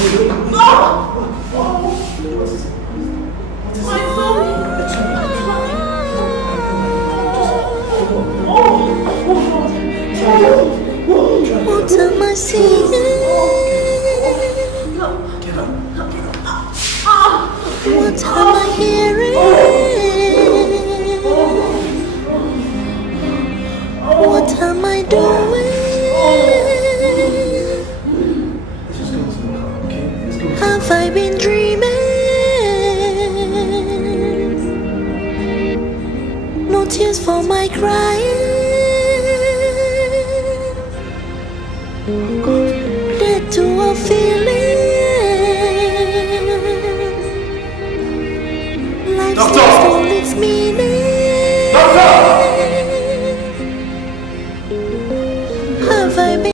What am I seeing? What am I hearing? What am I doing? Have I been dreaming? No tears for my crying. Dead to a feeling. Life seems to its meaning. Have I been?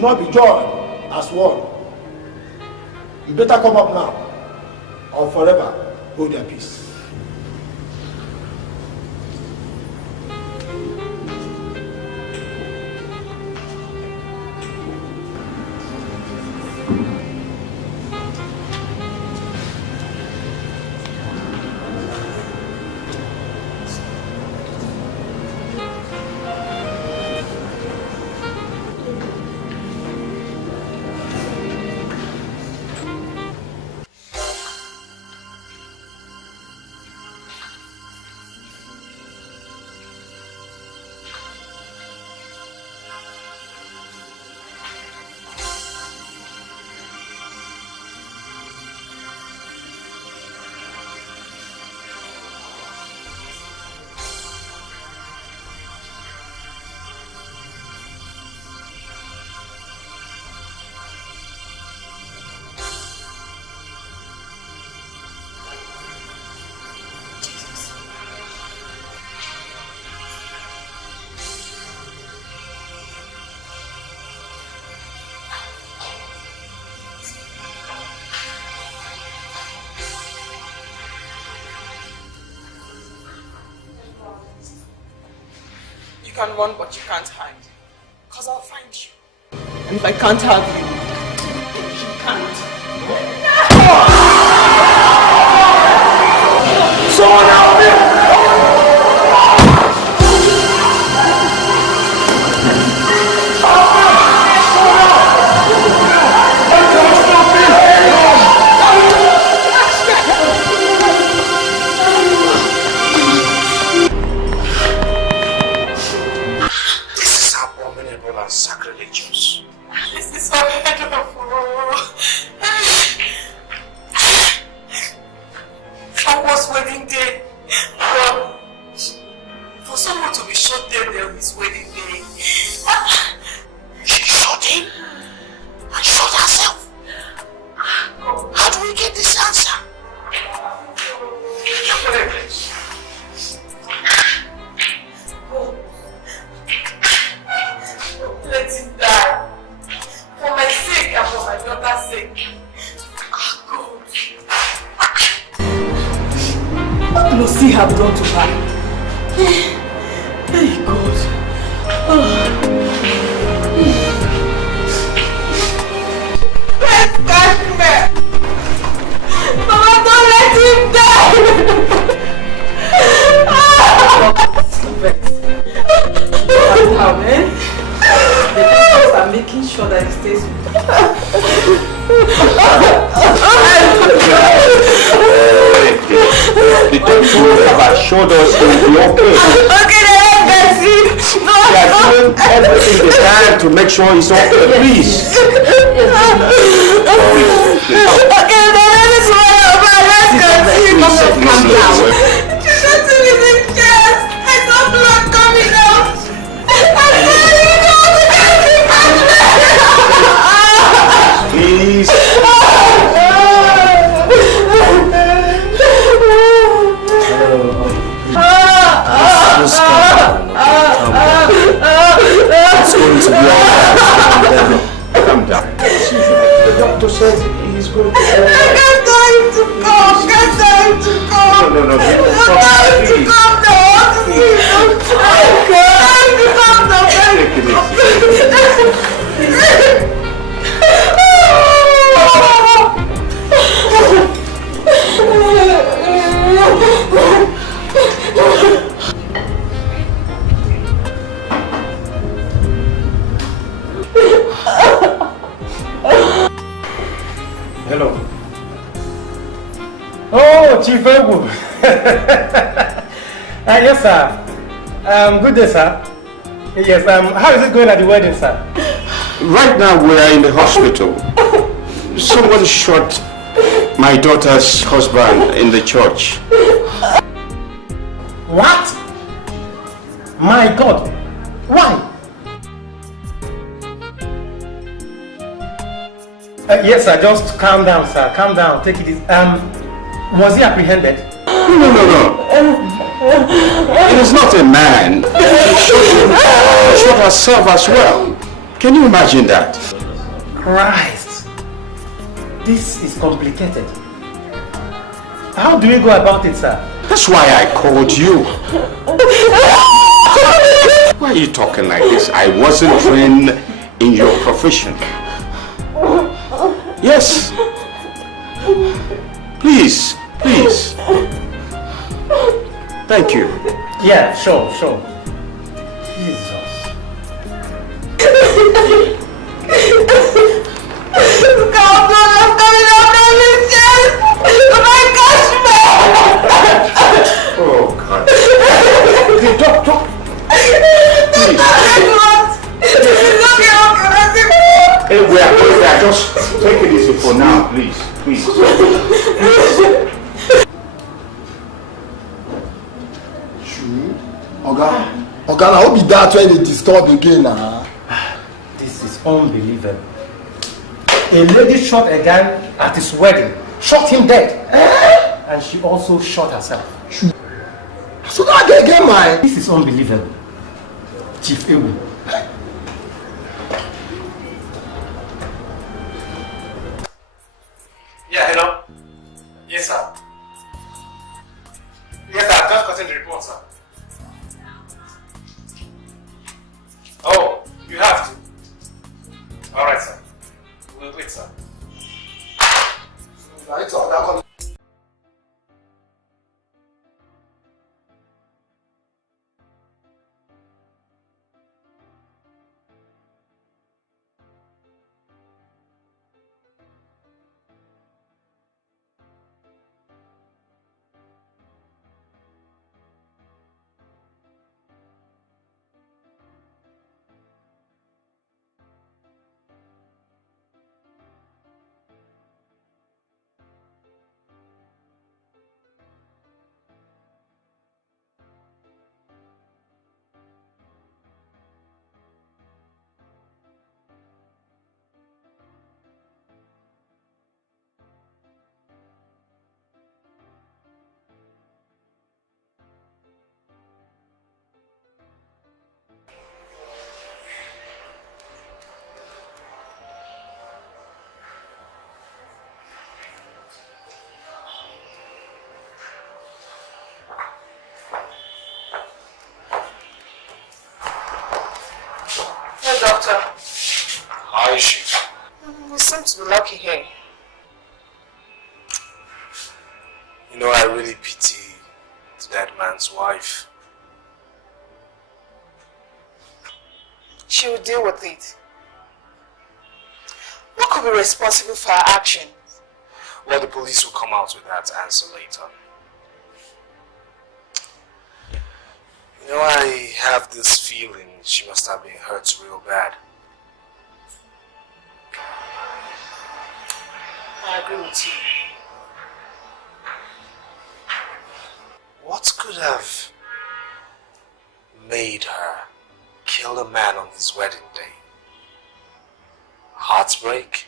Not be joined as one. You better come up now or forever hold your peace. can run, but you can't hide. Because I'll find you. And if I can't have you, you can't. Someone help me! Sacrilegious. This is unheard For was wedding day. Well, for someone to be shot dead on his wedding day. She shot him and shot herself. How do we get this answer? Let him die. For my sake and for my daughter's sake. God. What will Lucy have done to her? Hey, God. Let's catch me. Mama, don't let him die. Calm down, eh? The doctors are making sure that he stays with you. The doctors have assured us it will be okay. Okay, then let's see. No, They are doing everything they can to make sure it's okay. Please. Okay, then let's go. Calm down. She's shooting me in the chest. I saw blood coming out. Please. Just calm down. It's going to be alright. Calm down. The doctor says he's going to I got time to come. Got time to come. No. Time to come down. Time to come down. Hello. Oh, Chief Egu. Yes, sir. Good day, sir. Yes, how is it going at the wedding, sir? Right now we are in the hospital. Someone shot my daughter's husband in the church. What? My God. Why? Yes, sir. Just calm down, sir. Calm down. Take it easy. Was he apprehended? No. It is not a man. She shot herself as well. Can you imagine that? Christ. This is complicated. How do we go about it, sir? That's why I called you. Why are you talking like this? I wasn't trained in your profession. Yes. Please. Thank you. Yeah, sure. Jesus. God, I'm coming out of his chest. My gosh, man. Oh, God. The doctor. Please. Hey, we are just take it easy for now, please. Oga, I hope be that when they disturb again now. This is unbelievable. A lady shot a guy at his wedding, shot him dead, and she also shot herself. So now get mine. This is unbelievable. Chief Ewu. Yeah, hello? Yes, sir. Yes, sir, I've just gotten the report, sir. Doctor. How is she? We seem to be lucky here. You know, I really pity the dead man's wife. She will deal with it. What could be responsible for her action? Well, the police will come out with that answer later. You know, I have this feeling she must have been hurt real bad. I agree with you. What could have made her kill a man on his wedding day? Heartbreak?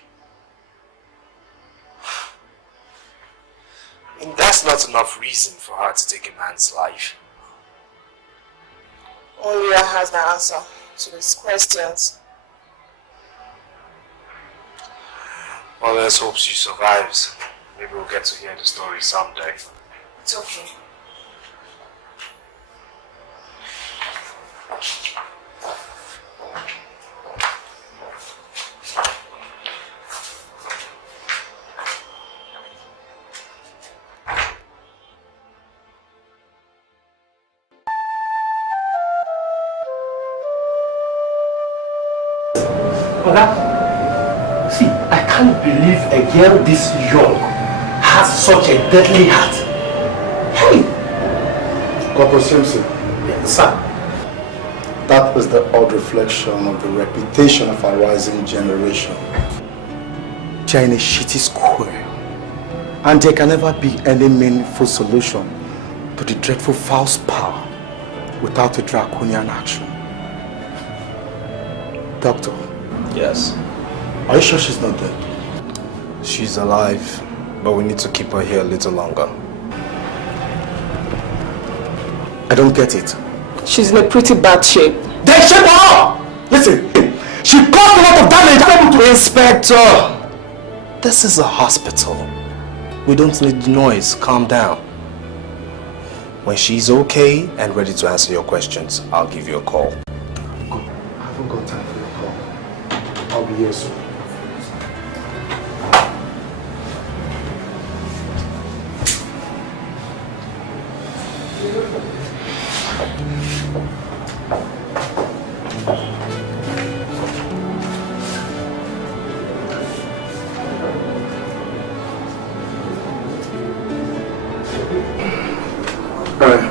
I mean, that's not enough reason for her to take a man's life. Only I has the answer to these questions. Well, let's hope she survives. Maybe we'll get to hear the story someday. It's okay. Oga, see, I can't believe a girl this young has such a deadly heart. Hey! Corporal Simpson, Yes, sir. that is the odd reflection of the reputation of our rising generation. They are in a shitty square, and there can never be any meaningful solution to the dreadful Faust power without a draconian action. Doctor, Yes. are you sure she's not dead? She's alive, but we need to keep her here a little longer. I don't get it. She's in a pretty bad shape. Then shut up! Listen, she caused a lot of damage. Inspector! This is a hospital. We don't need noise. Calm down. When she's okay and ready to answer your questions, I'll give you a call. Good. I haven't got time for your call. I'll be here soon.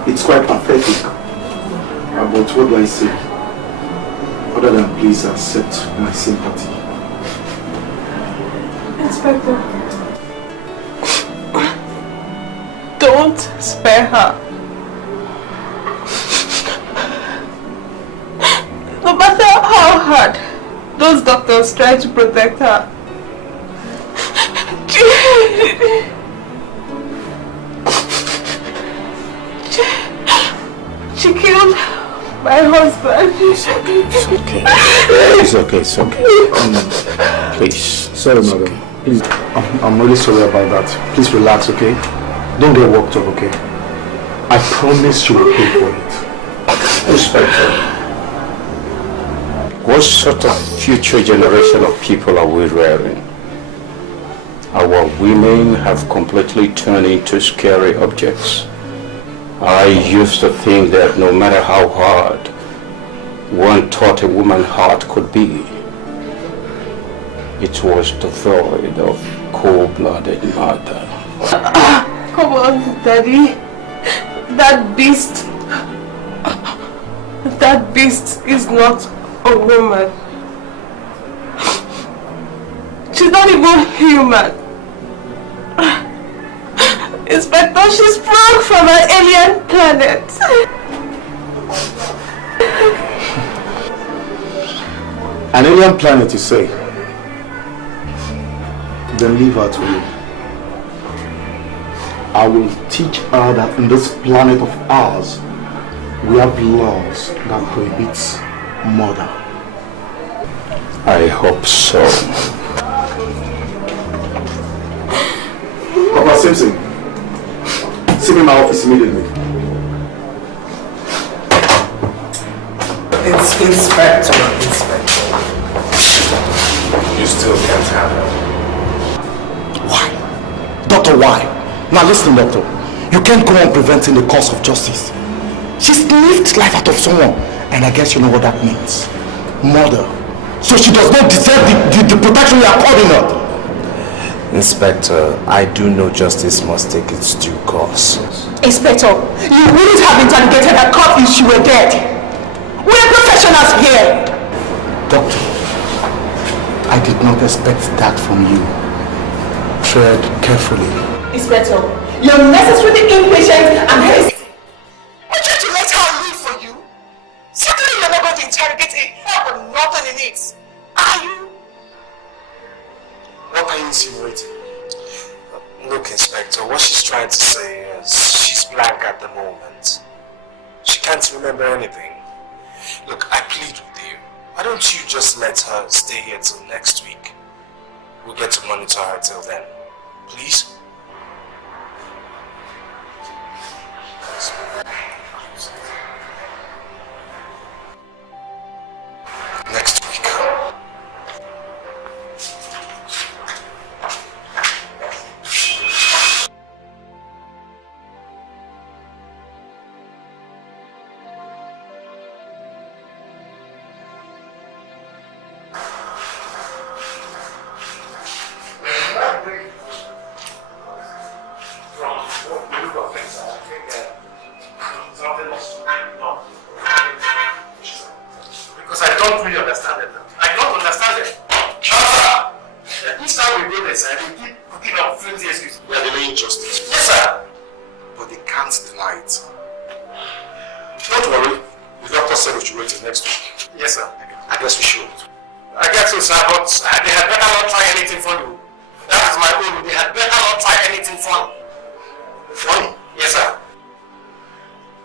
It's quite pathetic. But what do I say? Other than please accept my sympathy. Inspector. Don't spare her. No matter how hard those doctors try to protect her, she killed my husband. It's okay. It's okay. It's okay. Please. Sorry, madam. Please, I'm really sorry about that. Please relax, okay? Don't get worked up, okay? I promise you will pay for it. Inspector, what sort of future generation of people are we rearing? Our women have completely turned into scary objects. I used to think that no matter how hard one thought a woman's heart could be, it was devoid of cold-blooded murder. Come on, Daddy. That beast is not a woman. She's not even human. Inspector, she's sprung from an alien planet. An alien planet, you say? Then leave her to me. I will teach her that in this planet of ours, we have laws that prohibits murder. I hope so. Papa Simpson, see me in my office immediately. It's Inspector. You still can't have her. Why? Doctor, why? Now listen, doctor. You can't go on preventing the cause of justice. She sniffed life out of someone. And I guess you know what that means. Murder. So she does not deserve the protection you are calling her. Inspector, I do know justice must take its due course. Inspector, you wouldn't have interrogated her caught if she were dead. We're professionals here. Doctor, I did not expect that from you. Tread carefully. Inspector, you're necessarily impatient and hasty. We're trying to let her live for you. Certainly you're not going to interrogate her with nothing in it. Are you? What are you insinuating? Look, Inspector, what she's trying to say is she's blank at the moment. She can't remember anything. Look, I plead with you. Why don't you just let her stay here till next week? We'll get to monitor her till then. Please? Next week. Because I don't really understand it. I don't understand it. Each time we do this, I will keep cooking up flimsy excuses. We are delaying justice. Yes, sir. But they can't deny it. Don't worry. The doctor said we should wait till next week. Yes, sir. I guess we should. I guess so, sir, but they had better not try anything funny. That is my own. They had better not try anything funny. Funny? Yes, sir.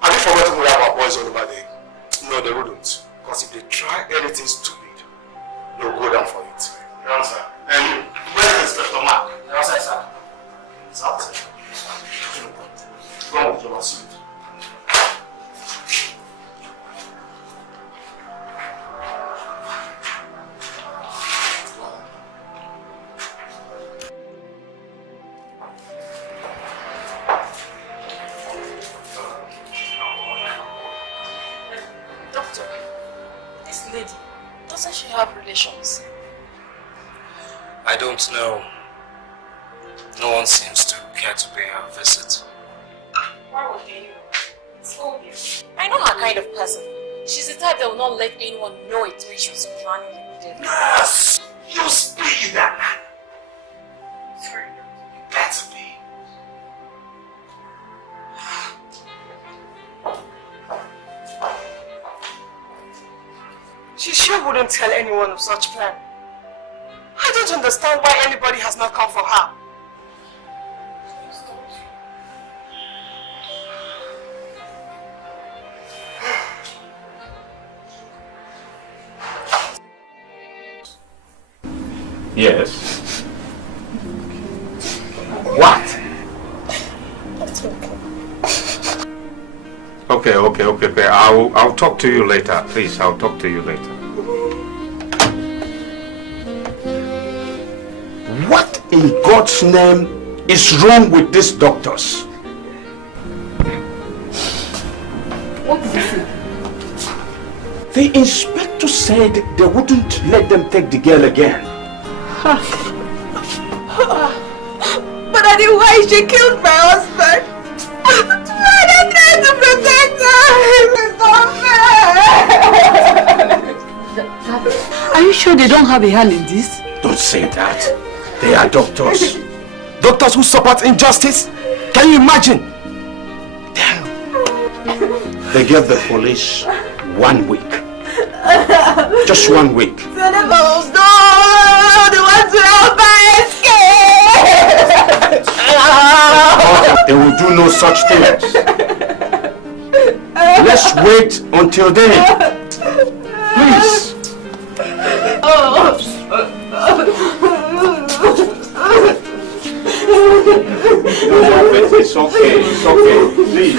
Have you forgotten we have our boys all over there? No, they wouldn't. Because if they try anything stupid, they'll go down for it. You answer. And where is Inspector Mark? You answer, sir. It's outside. Go on with your suit. Doctor, this lady, doesn't she have relations? I don't know. No one seems to care to pay her a visit. Why would they? It's obvious. I know her kind of person. She's the type that will not let anyone know it when she was planning immediately. Yes! You speak that man! Sorry. Better be. She sure wouldn't tell anyone of such plan. I don't understand why anybody has not come for her. Yes. What? It's okay. Okay. I'll talk to you later. Please, I'll talk to you later. What in God's name is wrong with these doctors? What did you say? The inspector said they wouldn't let them take the girl again. But I didn't why she killed my husband. I tried to protect her. It's unfair. Are you sure they don't have a hand in this? Don't say that. They are doctors. Doctors who support injustice? Can you imagine? Damn. They gave the police 1 week. Just 1 week. So the moms, no! They want to help my escape! They will do no such things. Let's wait until then. Please. It's okay. Please.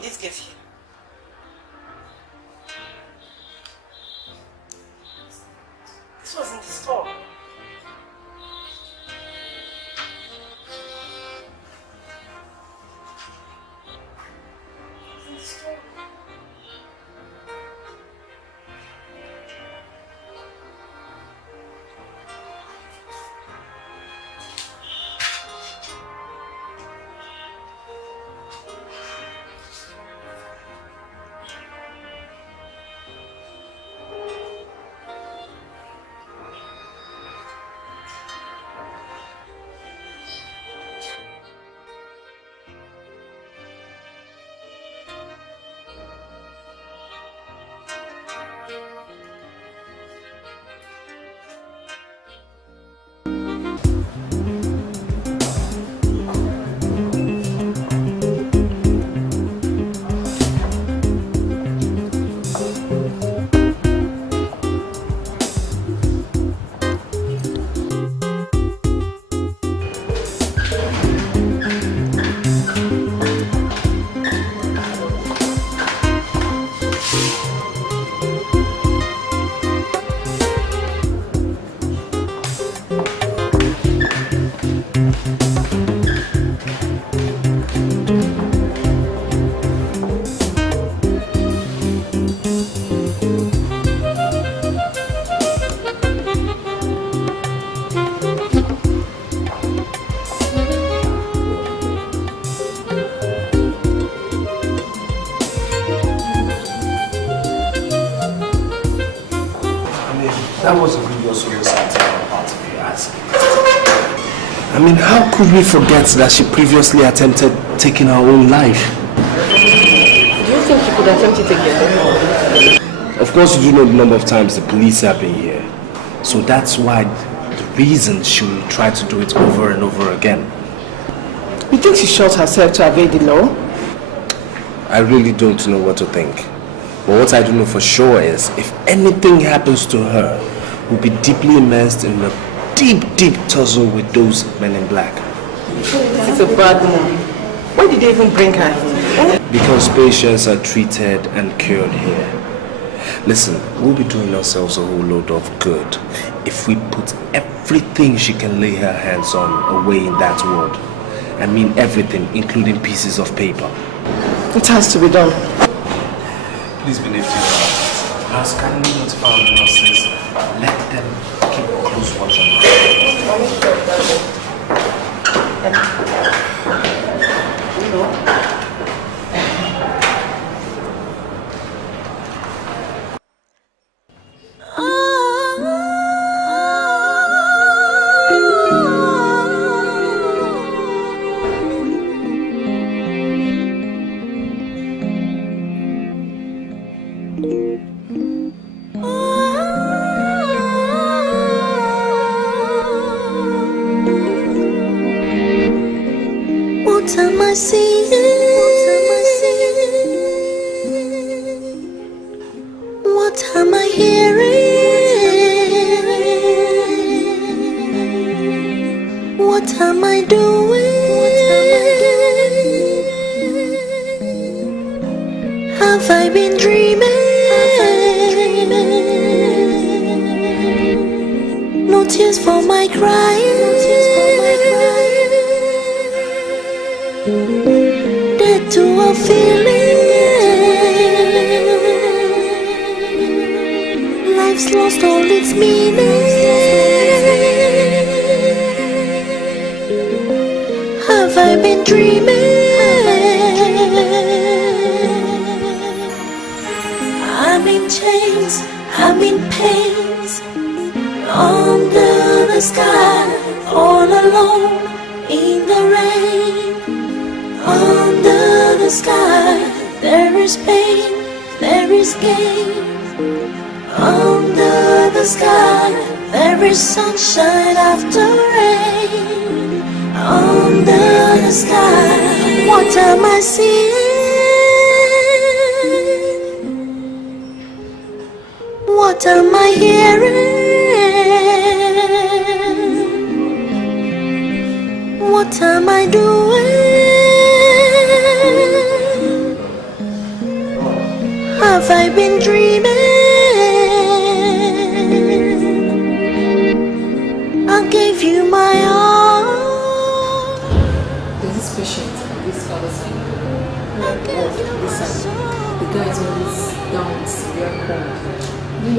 did it get here? This was in the store. That was a really also part of you asking. I mean, how could we forget that she previously attempted taking her own life? Do you think she could attempt it again? Of course, you do know the number of times the police have been here. So that's why the reason she will try to do it over and over again. You think she shot herself to evade the law? I really don't know what to think. But what I do know for sure is, if anything happens to her, we'll be deeply immersed in a deep tussle with those men in black. This is a bad move. Why did they even bring her here? Because patients are treated and cured here. Listen, we'll be doing ourselves a whole load of good if we put everything she can lay her hands on away in that ward. I mean everything, including pieces of paper. It has to be done. Please believe to your as kindly notify the nurses, let them keep a close watch on her. What am I seeing? What am I hearing? What am I doing? Have I been dreaming? No tears for my crying. Dead to a feeling. Life's lost all its meaning. Have I been dreaming? I'm in chains, I'm in pains, under the sky, all alone in the rain. Under the sky, there is pain, there is gain. Under the sky, there is sunshine after rain. Under the sky, what am I seeing? What am I hearing? What am I doing?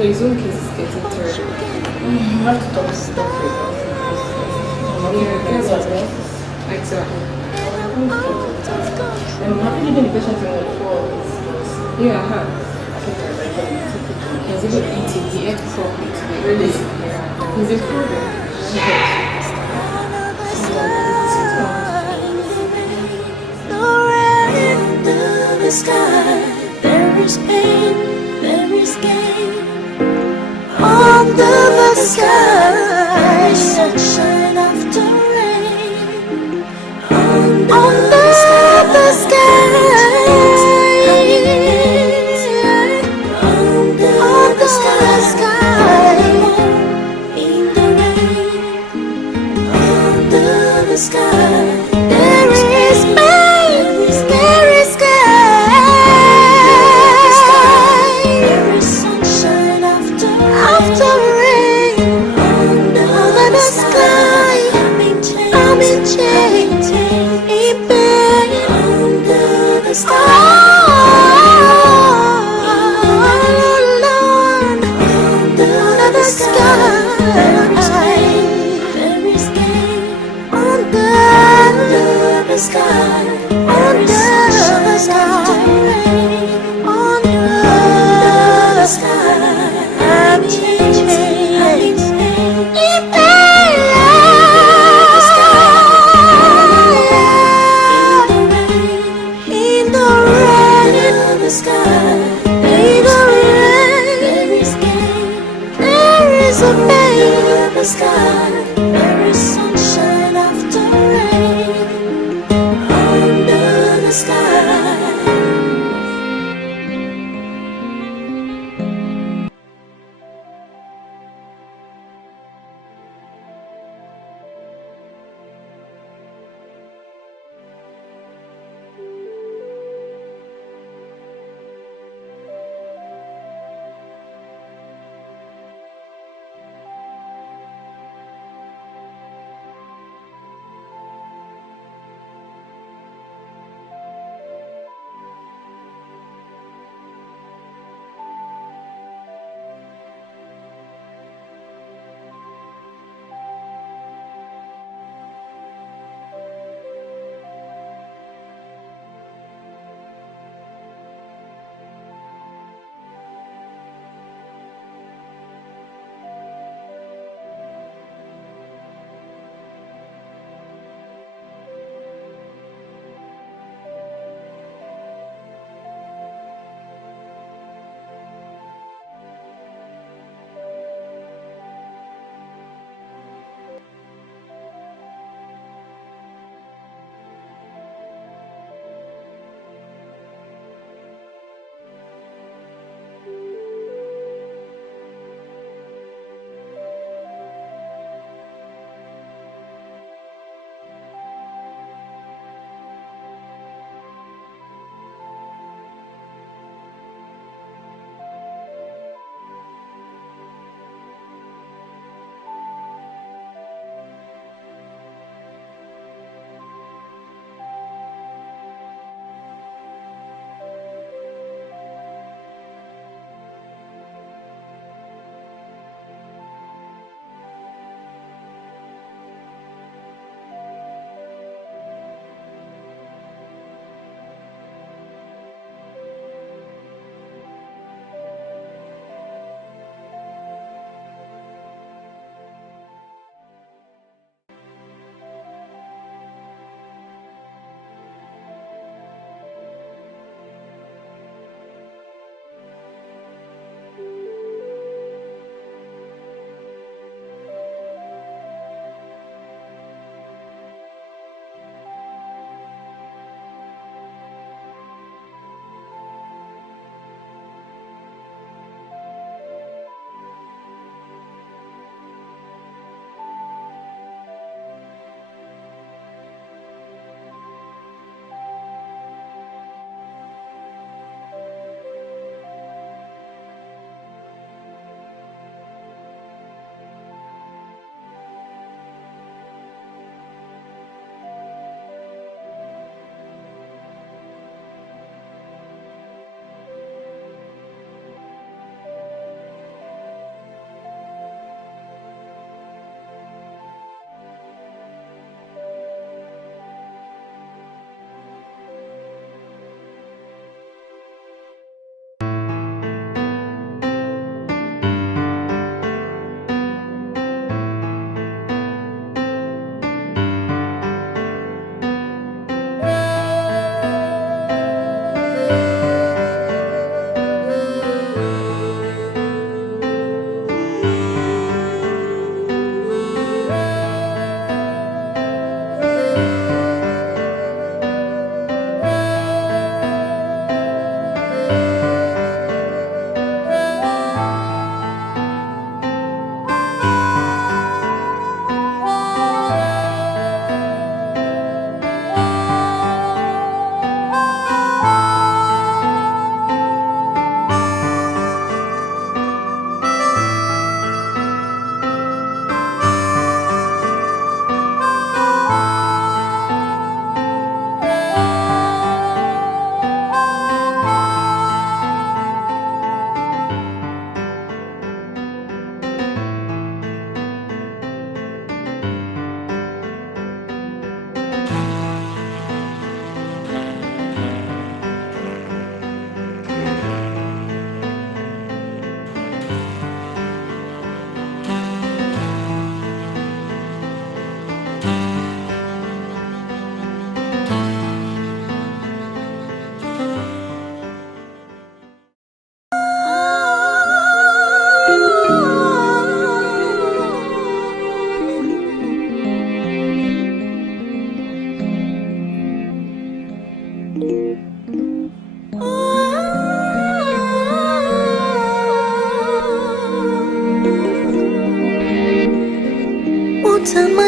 No, his own case is getting terrible. You have to talk to the doctor about it. Exactly. And have you given the patient before? Yeah, I have. He's even eating. He ate properly today. Really? Yeah. He's improving. Under the sky, there is pain, there is gain. Under the sky, sunshine after rain. Under the sky, under the sky, in the rain. Under the sky, there is pain, there is sky, there is sunshine after rain. Under the sky, I'm in chains, in pain. Under the sky, Lord, under the sky, there is pain. Under the sky, under the sky, under the sky, I'm in chains, in pain. In the rain, in the sky, in the rain, there is gain, there is a pain. In the sky, there is sunshine after rain. Under the sky.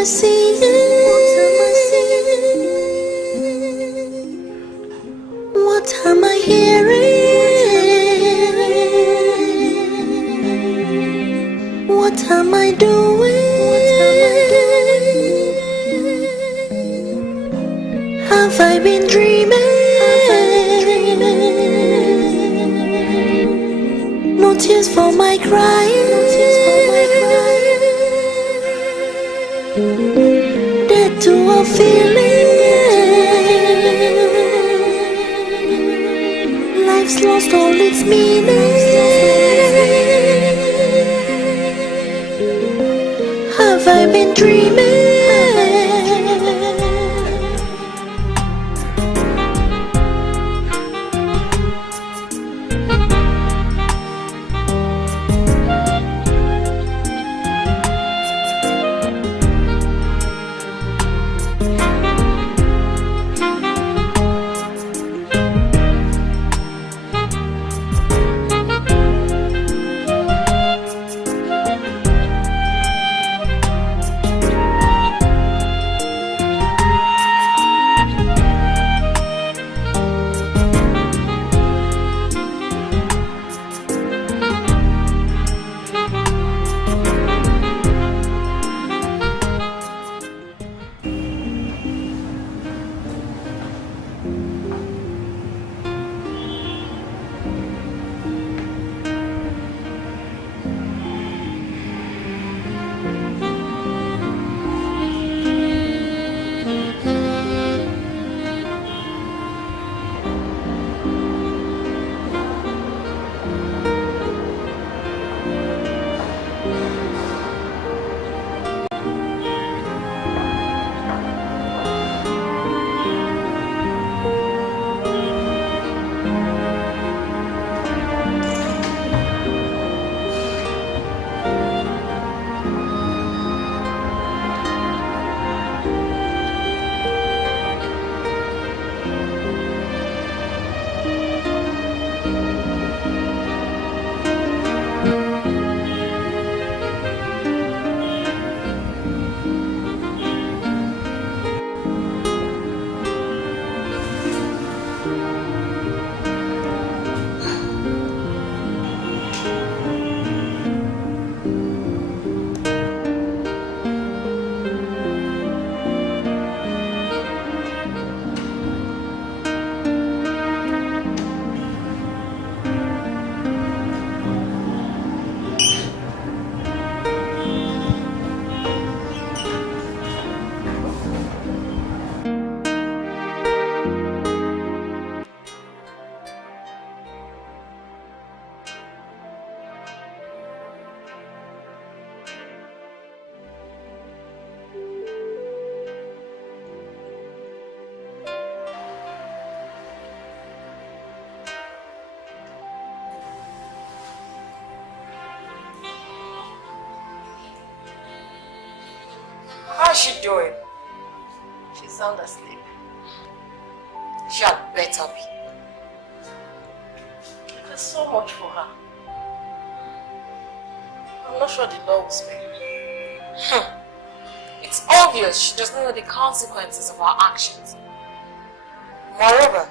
I seeing? What am I hearing? What am I doing? Have I been dreaming? No tears for my crying. Dead to a feeling. Life's lost all its meaning. Have I been dreaming? How's she doing? She's sound asleep. She had better be. There's so much for her. I'm not sure the law will spare. It's obvious she doesn't know the consequences of her actions. Moreover,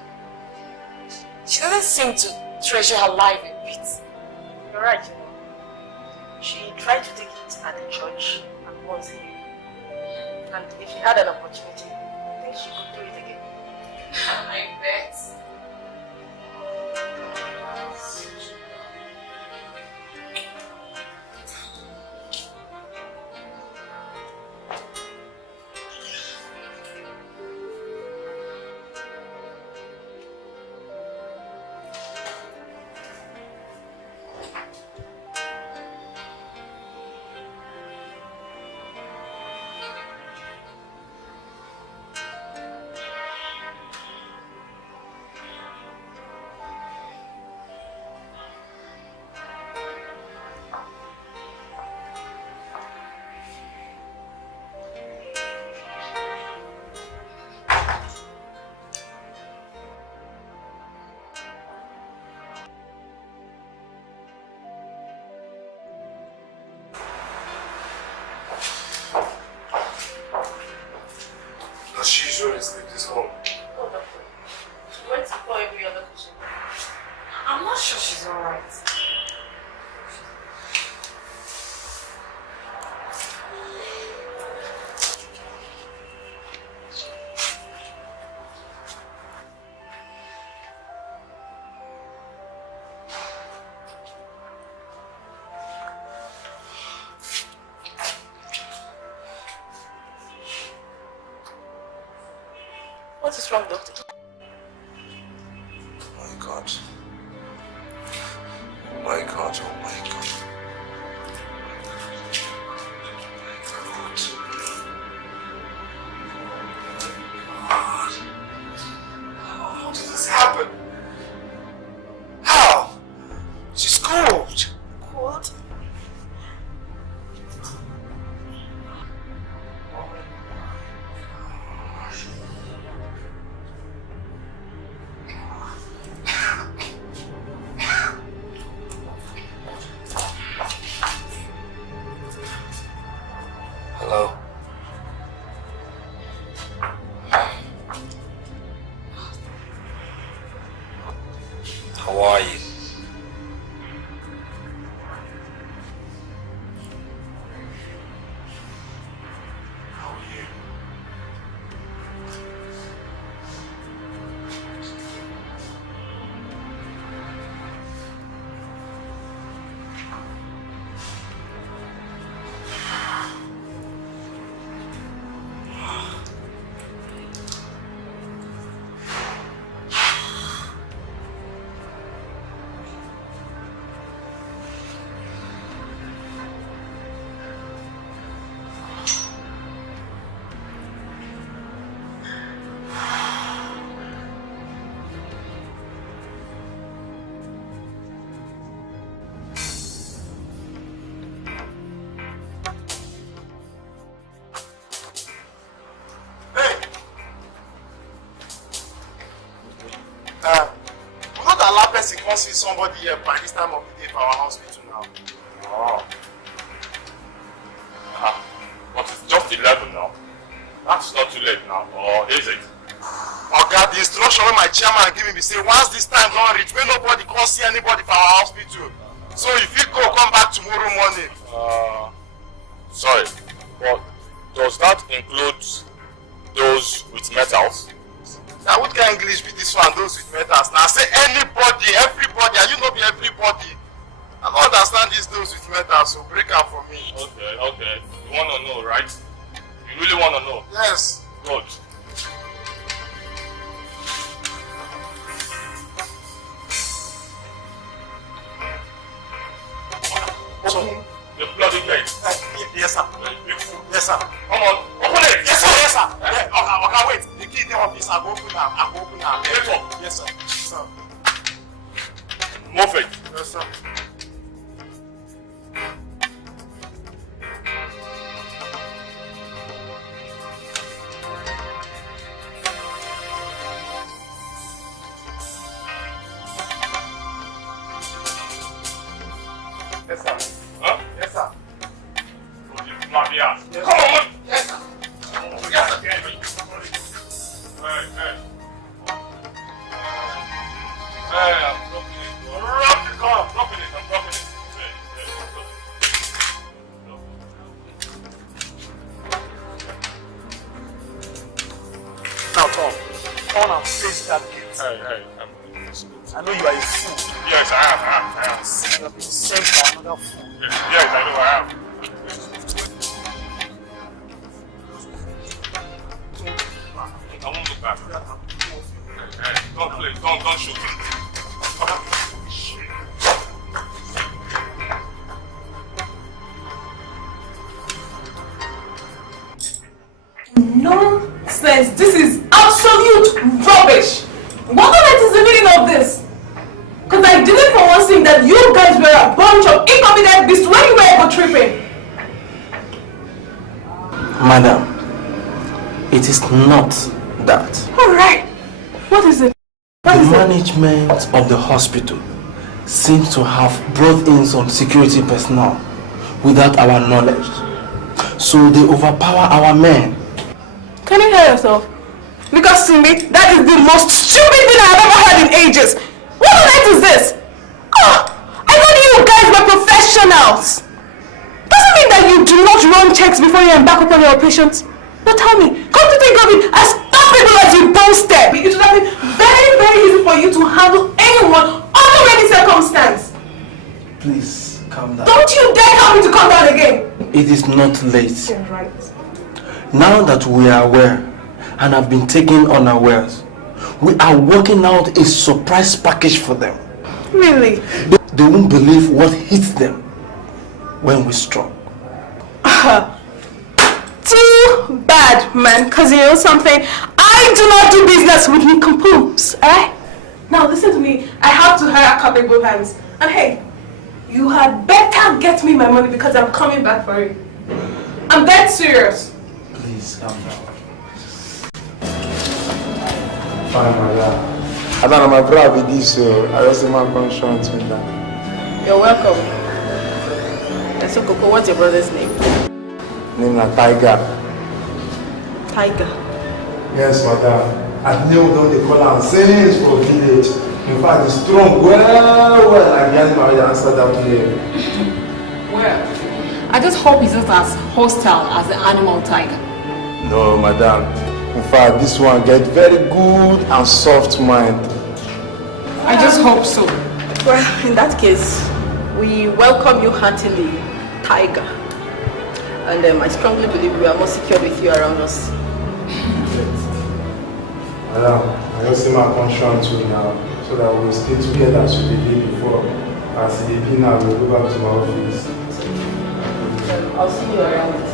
she doesn't seem to treasure her life a bit. You're right, you know. She tried to take it at the church and once here. And if she had an opportunity, I think she could do it again. I bet. What is wrong, doctor? Oh my God. Oh my God, oh my God. How did this happen? How? She's cold. Cold? Hello? How are you? How are you? See somebody here by this time of the day for our hospital now. Oh. But it's just 11 now. That's not too late now, or is it? Oh God, the instruction when my chairman give me say once this time don't reach, when nobody can see anybody for our hospital. So if you go, come back tomorrow morning. Sorry, but does that include those with metals? Now what kind of English be this one, those with metals? Now say anybody, everybody, and you know be everybody. I don't understand these those with metals, so break out for me. Okay. You want to know, right? You really want to know? Yes. Good. Open. The bloody gate. Yes, sir. Yes, sir. Come on, open it! Yes, sir. Yes, sir. Okay, wait. The key there of this, I'll open now. I'll open now. Wait up. Yes, sir. Sir. Move it. Yes, sir. Yes, sir. Huh? Yes, sir. Bloody ass. Yes, Come on! Yes, sir. Yes, sir. Hey, I'm dropping it. I'm dropping it. Now, Tom. Come on, face that gate. Hey, I know you are a fool. yes, I am. You have been sent by another fool. Yes, I know I am. I won't look back. Hey, don't play. Don't shoot me. Nonsense! This is absolute rubbish! What on earth is the meaning of this? Because I didn't for one thing that you guys were a bunch of incompetent beasts when you were go tripping. Madam, it is not that. Alright. What is it? The management of the hospital seems to have brought in some security personnel without our knowledge. So they overpower our men. Can you hear yourself? Because to me, that is the most stupid thing I have ever heard in ages. What on earth is this? I thought you guys were professionals. Doesn't mean that you do not run checks before you embark upon your operations. Now tell me, come to think of it, as stupid as you boasted, it would have been very, very easy for you to handle anyone under any circumstance. Please, calm down. Don't you dare tell me to calm down again. It is not late. You're right. Now that we are aware and have been taken unawares. We are working out a surprise package for them. Really? They won't believe what hits them when we struck. Too bad, man, because you know something? I do not do business with nincompoops, eh? Now listen to me, I have to hire capable hands. And hey, you had better get me my money because I'm coming back for it. I'm dead serious. Please, calm down. Fine, my God. I don't know my brother with this, so I just my conscience with that. You're welcome. And so, Coco, what's your brother's name? Name is Tiger. Tiger. Yes, madam. I know don't they call him since for village. In fact, he's strong, well, like the animal answer that name. Well, I just hope he's not as hostile as the animal tiger. No, madam. In fact, this one get very good and soft mind. I just hope so. Well, in that case, we welcome you heartily, Tiger. And I strongly believe we are more secure with you around us. Madam, I just see my conscience too now, so that we'll stay together as we did before. As we did now, we'll go back to my office. I'll see you around.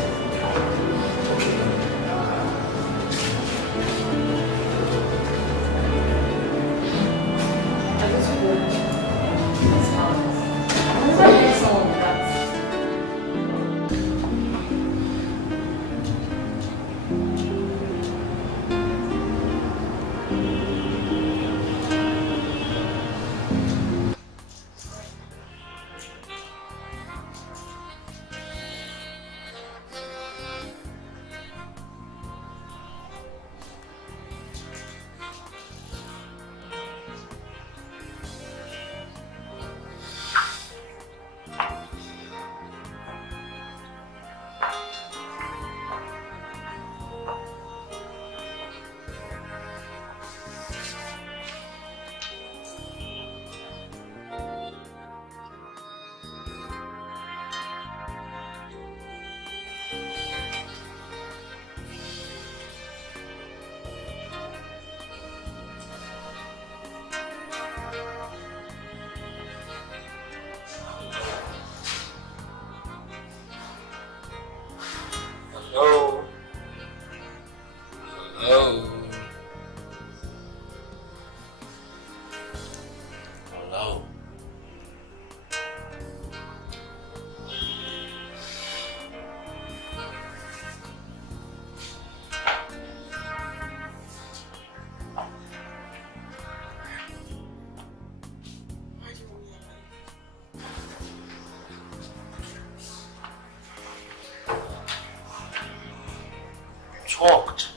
Talked.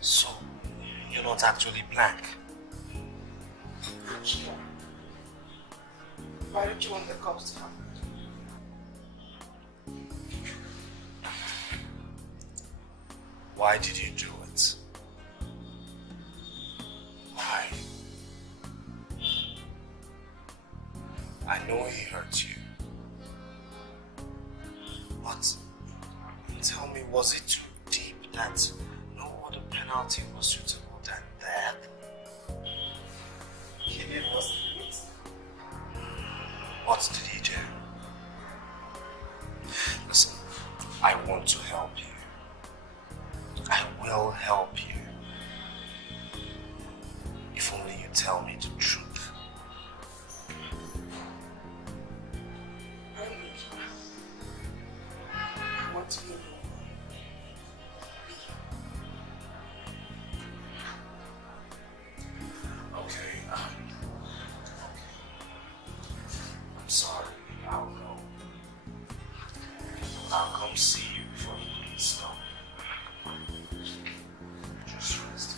So, you're not actually black. Why don't you want the cops to come? Why did you do it? Why? I know he hurt you. But tell me, was it too deep that no other penalty was suitable than that? He was it. What did he do? Listen, I want to help you. I will help you. If only you tell me the truth. I want to be alone. Okay, I'm sorry, I'll go. I'll come see you before the police stop. Just rest.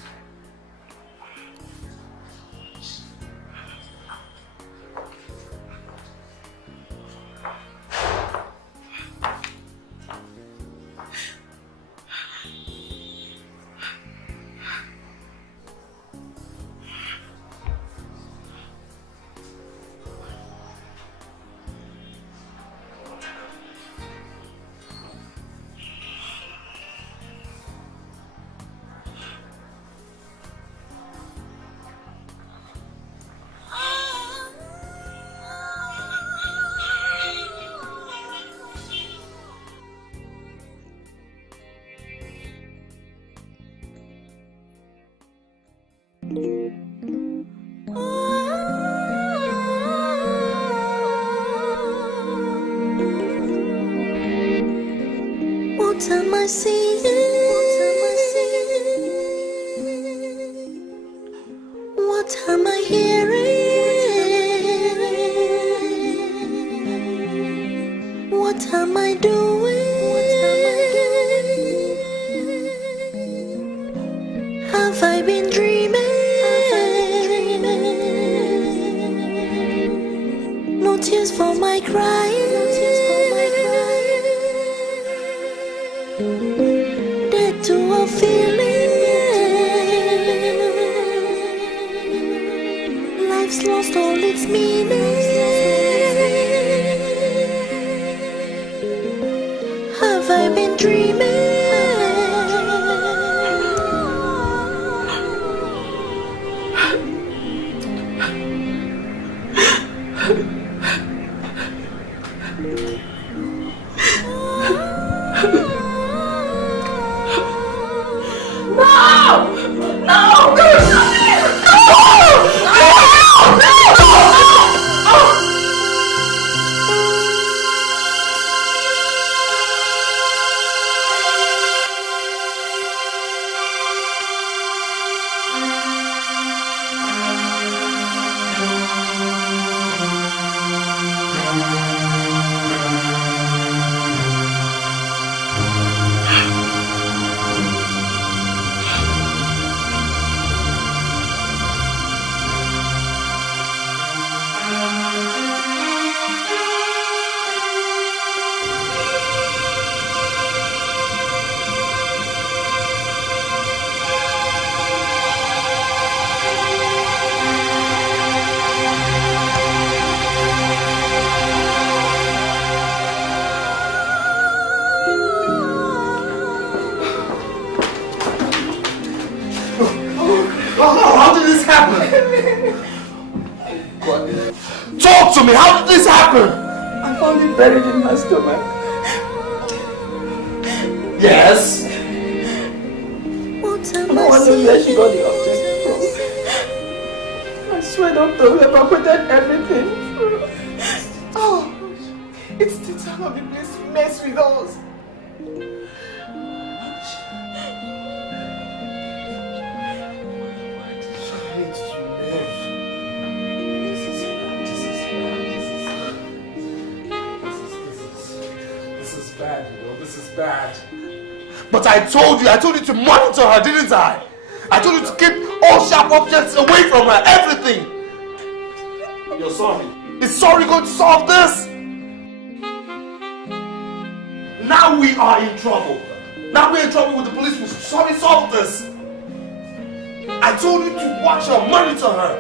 What am I seeing? What am I hearing? What am I doing? Have I been dreaming? No tears for my crying. Dead to a feeling. Life's lost all its meaning. Have I been dreaming? How did this happen? Talk to me, how did this happen? I found it buried in my stomach. Yes? No one knows where she got the object from. I swear, doctor, we evacuated everything. Oh, it's the time of the place to mess with us. Bad. But I told you to monitor her, didn't I? I told you to keep all sharp objects away from her, everything. You're sorry. Is sorry going to solve this? Now we are in trouble. Now we're in trouble with the police. Will sorry solve this? I told you to watch her, monitor her.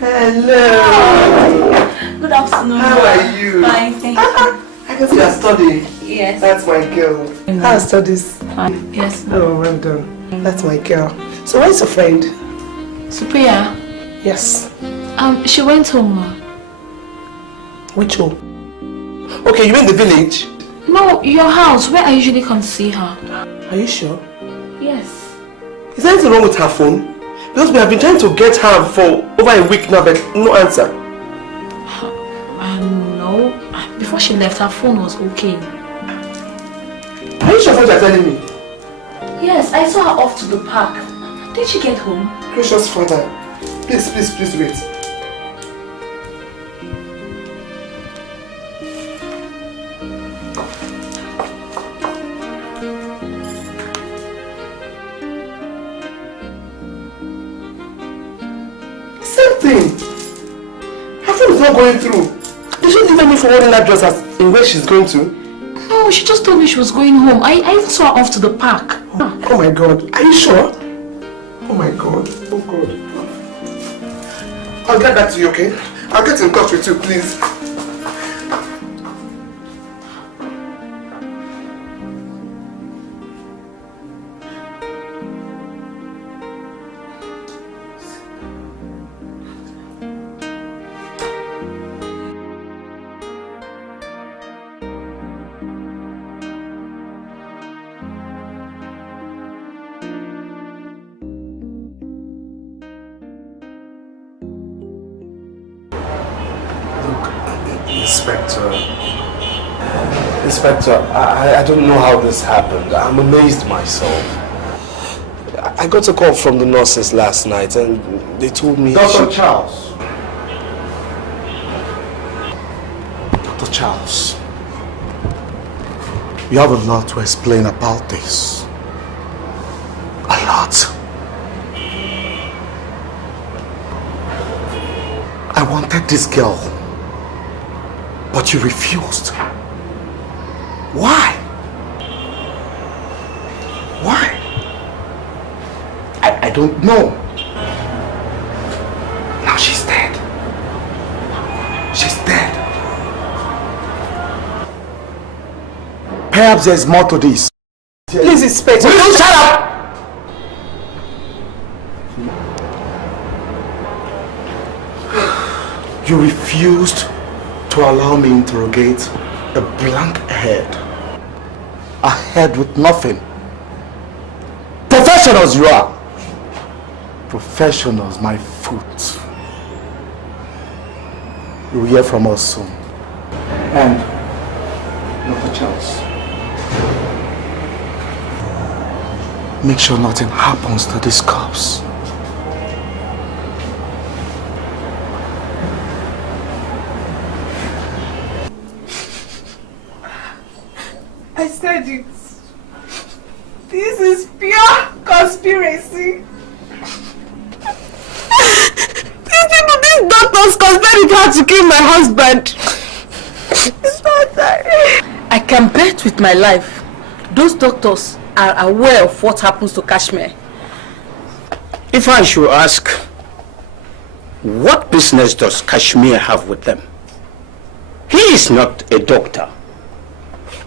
Hello. Good afternoon. How are you? Fine, thank you. I can see you're studying. Yes. That's my girl. How are studies? Fine. Yes. Oh, well done. That's my girl. So where's your friend? Supriya? Yes. She went home. Which home? Okay, you mean the village? No, your house, where I usually come see her. Are you sure? Yes. Is there anything wrong with her phone? Because we have been trying to get her for over a week now, but no answer. No. Before she left, her phone was okay. Are you sure what you're telling me? Yes, I saw her off to the park. Did she get home? Gracious Father, please wait. Same thing. Her phone is not going through. Did she leave any forwarding address in where she's going to? No, No, she just told me she was going home. I even saw her off to the park. Oh my God, are you sure? Oh my God, oh God. I'll get back to you, okay? I'll get in touch with you, please. Inspector, I don't know how this happened. I'm amazed myself. I got a call from the nurses last night and they told me... Dr. Charles. Dr. Charles. You have a lot to explain about this. A lot. I wanted this girl, but you refused. Why? Why? I don't know. Now she's dead. She's dead. Perhaps there's more to this. Please, Inspector. Will you shut up? You refused to allow me interrogate a blank head. A head with nothing. Professionals you are. Professionals, my foot. You will hear from us soon. And Dr. Charles, make sure nothing happens to these cops. I said it. This is pure conspiracy. These doctors conspired hard to kill my husband. It's not that. I can bet with my life, those doctors are aware of what happens to Kashmir. If I should ask, what business does Kashmir have with them? He is not a doctor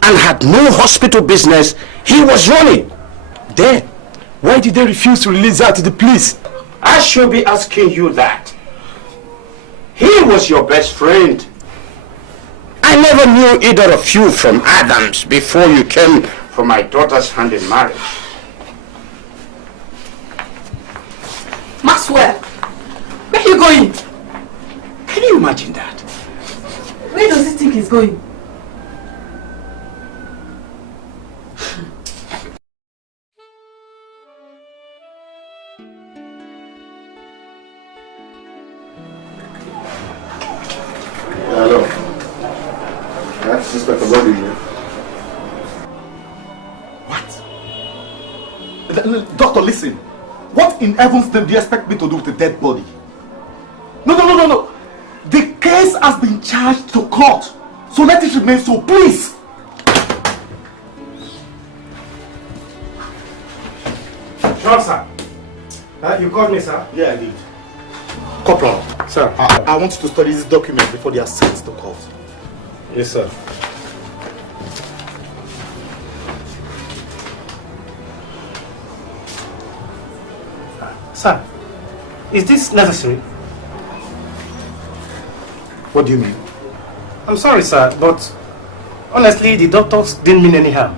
and had no hospital business he was running. Then, why did they refuse to release her to the police? I should be asking you that. He was your best friend. I never knew either of you from Adams before you came for my daughter's hand in marriage. Maxwell, where are you going? Can you imagine that? Where does he think he's going? Hello. That's Inspector Bobby here. What? Doctor, listen. What in heaven's name do you expect me to do with a dead body? No. The case has been charged to court. So let it remain so, please. Sure, sir. You called me, sir? Yeah, I did. Corporal, sir, I want you to study this document before they are sent to court. Yes, sir. Sir, is this necessary? What do you mean? I'm sorry, sir, but honestly, the doctors didn't mean any harm.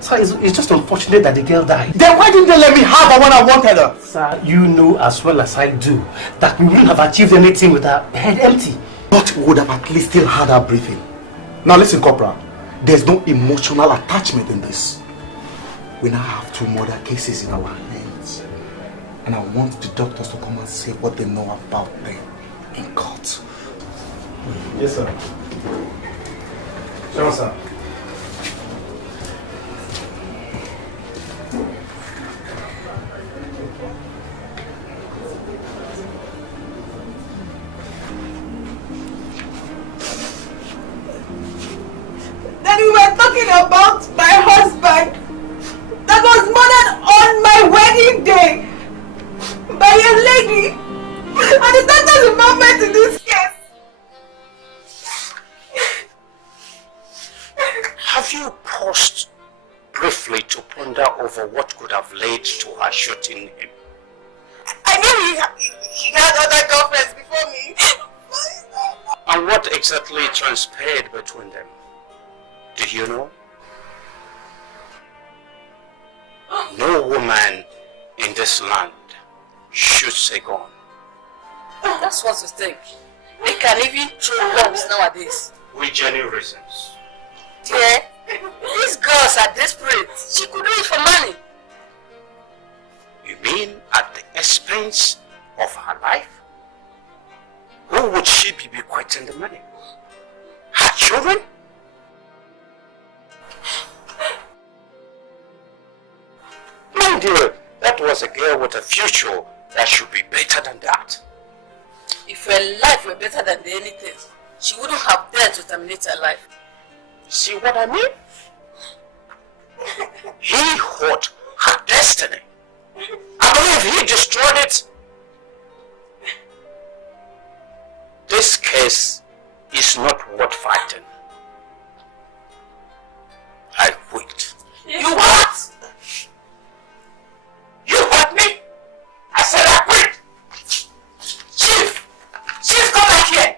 Sir, it's just unfortunate that the girl died. Then why didn't they let me have her when I wanted her? Sir, you know as well as I do that we wouldn't have achieved anything with her head empty. But we would have at least still had her breathing. Now listen, Corporal. There's no emotional attachment in this. We now have 2 murder cases in our hands. And I want the doctors to come and say what they know about them in court. Yes, sir. Sure, sir. Then we were talking about my husband that was murdered on my wedding day by a lady and the doctor's involvement in this case. Have you paused briefly to ponder over what could have led to her shooting him? I knew he had other girlfriends before me. And what exactly transpired between them? Do you know? No woman in this land shoots a gun. That's what you think. They can even throw bombs nowadays. With genuine reasons. Dear, these girls are desperate. She could do it for money. You mean at the expense of her life? Who would she be bequeathing the money? Her children? Mind you, that was a girl with a future that should be better than that. If her life were better than anything, she wouldn't have dared to terminate her life. See what I mean? He hurt her destiny. I believe he destroyed it. This case is not worth fighting. I quit. You what? You heard me? I said I quit. Chief! Chief, come back here!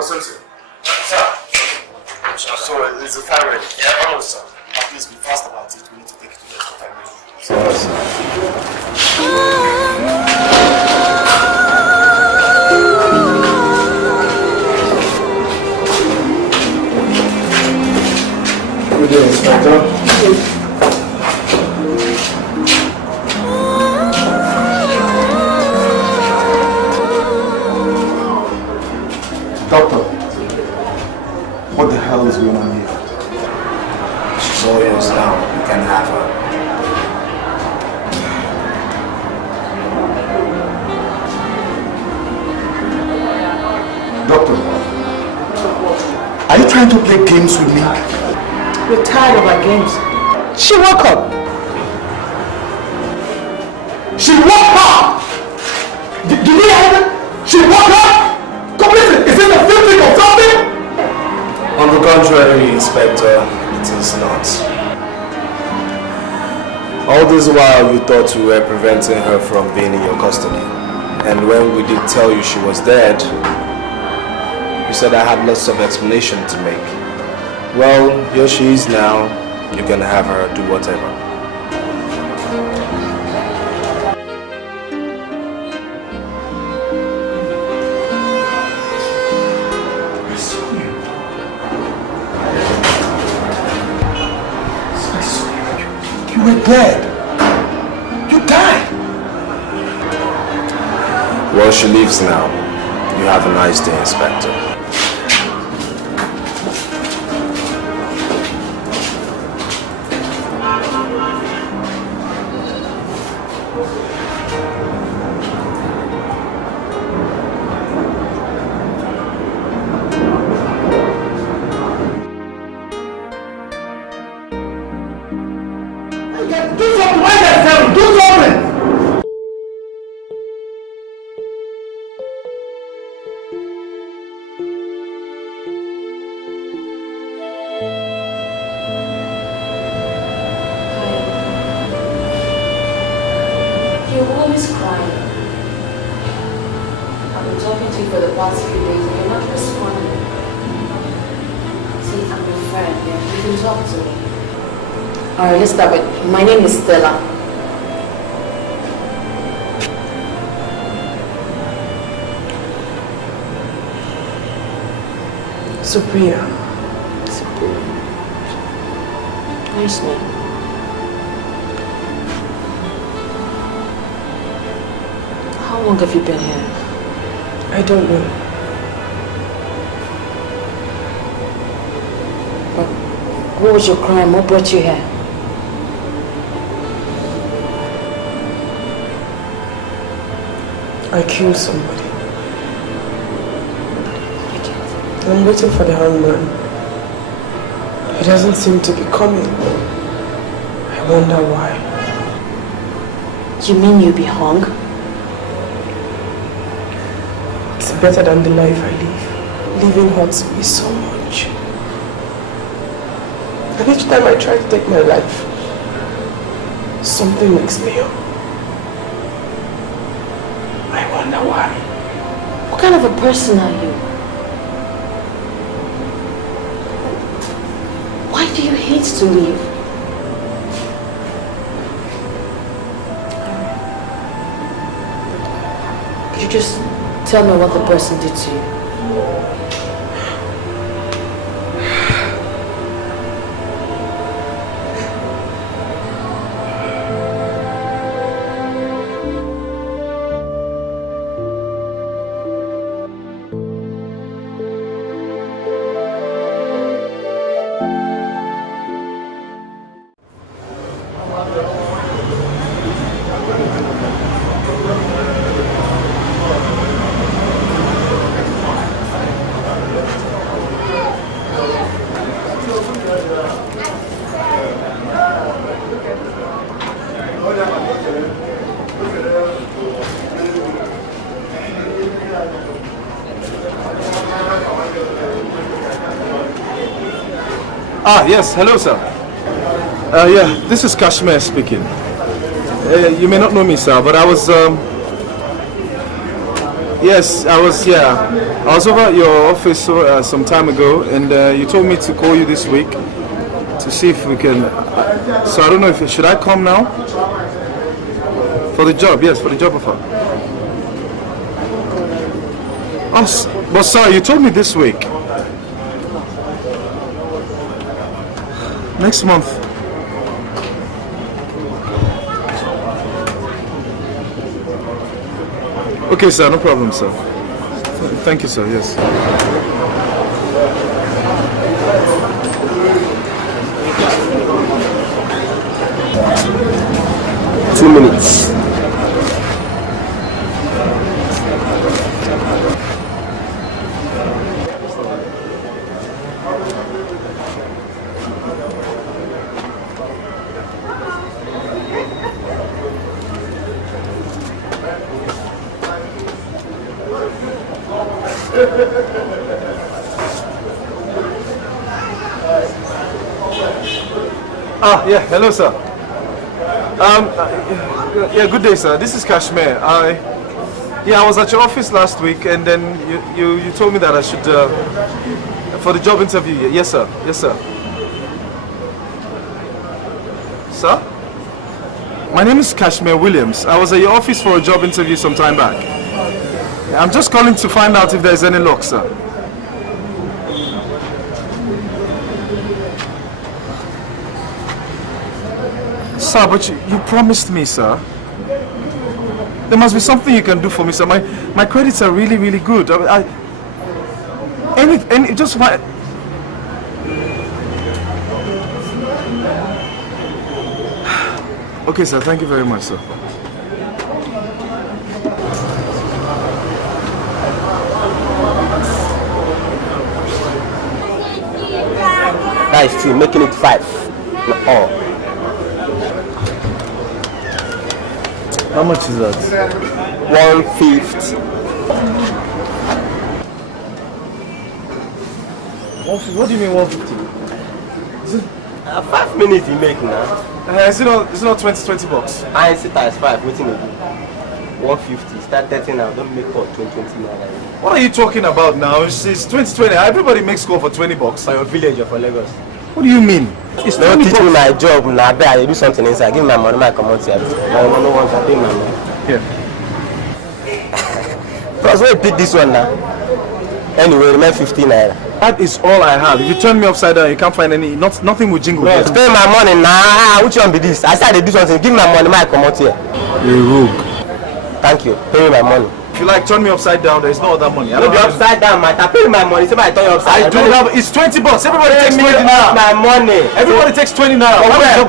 Simpson. Sir. So it's the fire ready? Yeah, almost, sir. Please be fast about it. We need to take it to the next time. Good day, Inspector. Doctor, what the hell is going on here? She's all yours now. You can have her. Doctor, are you trying to play games with me? We're tired of our games. She woke up. She woke up! Did you hear that? She woke up! Completely! Is it a filthy or something? On the contrary, Inspector, it is not. All this while you thought we were preventing her from being in your custody. And when we did tell you she was dead, you said I had lots of explanation to make. Well, here she is now. You can have her do whatever. You were dead. You died. Well, she leaves now. You have a nice day, Inspector. Alright, let's start with, my name is Stella. Supriya. Nice name. How long have you been here? I don't know. But what was your crime? What brought you here? I killed somebody. I'm waiting for the hangman. He doesn't seem to be coming. I wonder why. You mean you'll be hung? It's better than the life I live. Living hurts me so much. And each time I try to take my life, something wakes me up. I wonder why. What kind of a person are you? Why do you hate to live? Could you just tell me what the person did to you? Yes, hello sir. Yeah, this is Kashmir speaking. You may not know me sir, but I was yes, I was over at your office some time ago, and you told me to call you this week to see if we can, so I don't know if, should I come now? For the job, yes, for the job offer. Oh, but sir, you told me this week. Next month. Okay, sir, no problem, sir. Thank you, sir, yes. 2 minutes. Yeah, hello, sir. Yeah, good day, sir. This is Kashmir. I was at your office last week, and then you told me that I should for the job interview. Yes, sir. Yes, sir. Sir? My name is Kashmir Williams. I was at your office for a job interview some time back. I'm just calling to find out if there's any luck, sir. Sir, but you promised me, sir. There must be something you can do for me, sir. My credits are really, really good. Just fine. Okay, sir. Thank you very much, sir. That is 2, making it 5. Oh. How much is that? 150. What do you mean 150? 5 minutes you make now. It's not 20 bucks. I see times 5, waiting again. 150, start 30 now, don't make for 20 now. What are you talking about now? It's 2020. Everybody makes call for 20 bucks. For your village or for Lagos. What do you mean? It's not teaching me my job, now I do something inside. Give me my money, I come out here. My money wants to pay my money. Yeah. Plus, where you pick this one now? Anyway, remain 15 naira. That is all I have. If you turn me upside down, you can't find any. Nothing will jingle. No, pay my money now. Which one be this? I said they do something. Give me my money, I come out here. You're rogue. thank you. Pay me my money. If you like, turn me upside down. There is no other money. I don't be upside down, matter. Pay me my money. Somebody turn you upside down. I don't have. It's 20 bucks. Everybody takes 20 naira. My money. Everybody takes 20 naira. Why would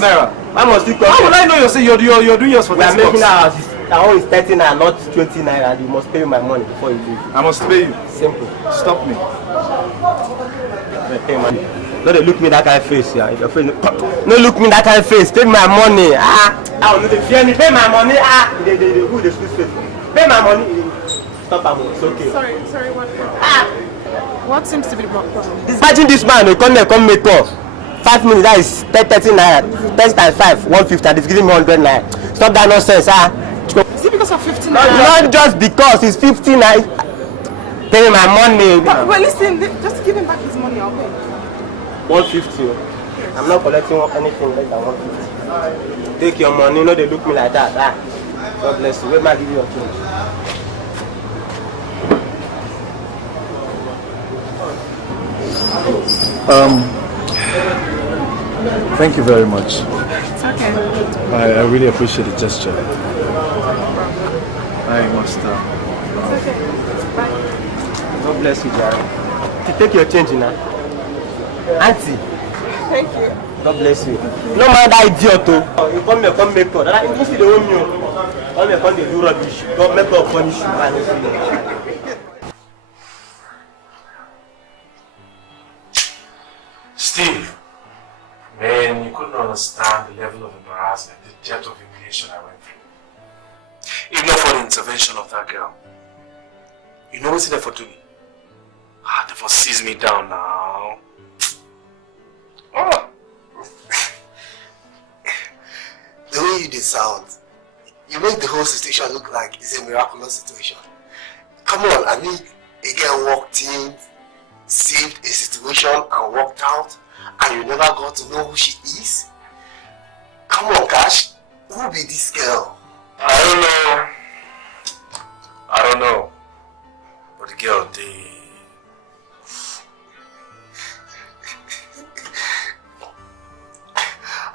naira? Why must you come? How will I know you're doing yours for 30 bucks? We are making our own is 30 naira, not 20 naira, and you must pay me my money before you leave. I must pay you. Simple. Stop me. Pay money. No, they look me that kind of face, yeah. Your face, no look me that kind of face. Pay my money. I don't know. They fear me. Pay my money. Who the school face? Pay my money. Stop, it's okay. Sorry, what? What seems to be the problem? Imagine this man, they come here, come make up. 5 minutes, that is 30 naira. 10 times 5, 150, and he's giving me 100 naira. Stop that nonsense, Is it because of 15 naira? Not just because it's 15 naira. Pay me my money. But listen, just give him back his money, I'll pay. 150. I'm not collecting anything less than 150. Take your money, no, they look me like that. God bless you. Wait, man, give you your change. Thank you very much. It's okay. I really appreciate the gesture. I must. It's okay. Bye. God bless you, Jerry. Take your change now. Auntie. Thank you. God bless you. No matter that idiot, you come here, come make up. You see the home you. Come here, come they do rubbish. Don't make up punish you. Steve, man, you couldn't understand the level of embarrassment, the depth of humiliation I went through. If not for the intervention of that girl, you know what's there for doing? They for seize me down now. Oh. The way you did sound, you make the whole situation look like it's a miraculous situation. Come on, I mean, a girl walked in, saved a situation and walked out, and you never got to know who she is? Come on, Cash, who be this girl? I don't know. But the girl did.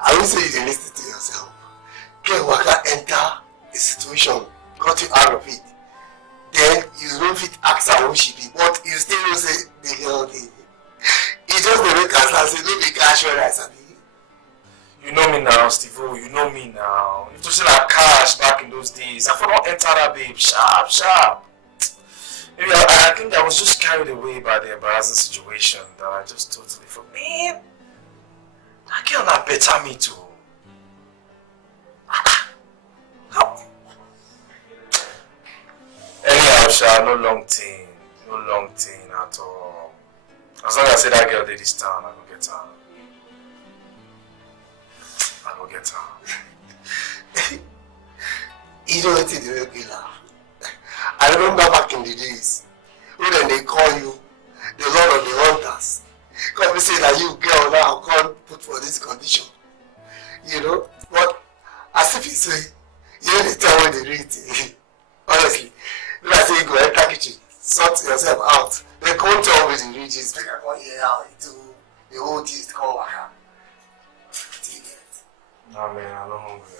I will say you didn't listen to yourself. Girl, waka enter a situation, got you out of it. Then you don't fit ask her who she be, but you still don't say the girl did. You just the make us say, no be Cash when I sabi. You know me now, Steve. You know me now. If you say like Cash back in those days, I forgot enter that babe sharp. Maybe I think I was just carried away by the embarrassing situation that I just totally forgot. Man, that girl not better me too. Anyhow, no long thing at all. As long as I say that girl did this town, I go get her. You know what it is, okay, laugh. I remember back in the days when they call you the Lord of the Hunters. Come say that you girl now can't put for this condition. You know, but as if you say, you know the time when they read it. Honestly, let's say you go enter kitchen, sort yourself out. They can't tell me the regions. They can go here how you do the whole thing come back. Nah, man, I'm not hungry.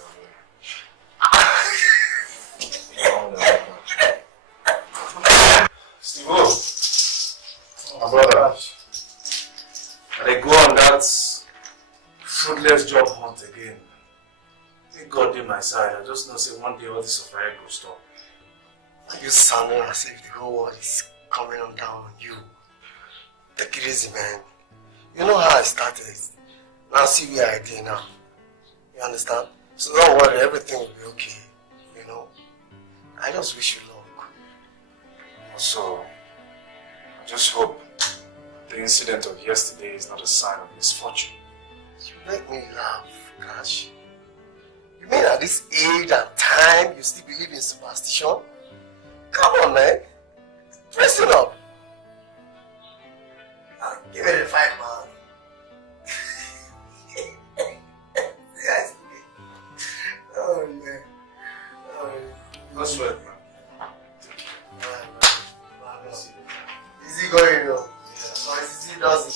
Steve, my brother, they go on that fruitless job hunt again. Thank God in my side. I just know say one day all this affair will stop. You sounding as if the whole world is coming on down on you. Take it easy, man. You know how I started. Now see where I did now. You understand? So don't worry, everything will be okay. You know? I just wish you luck. Also, I just hope the incident of yesterday is not a sign of misfortune. You make me laugh, Cash. You mean at this age and time you still believe in superstition? Come on, man. Dressing up. Now, give it a fight, man. Yes. Oh, man. I swear, man. Easy going, though. Yeah. Or easy does it.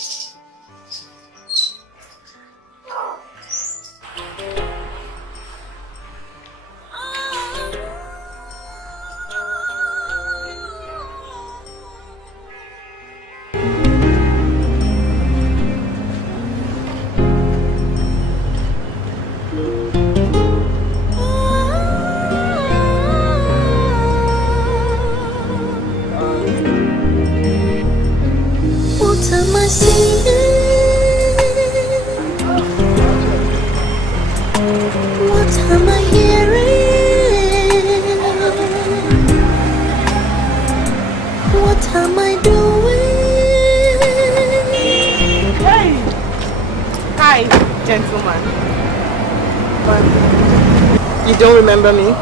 You don't remember me?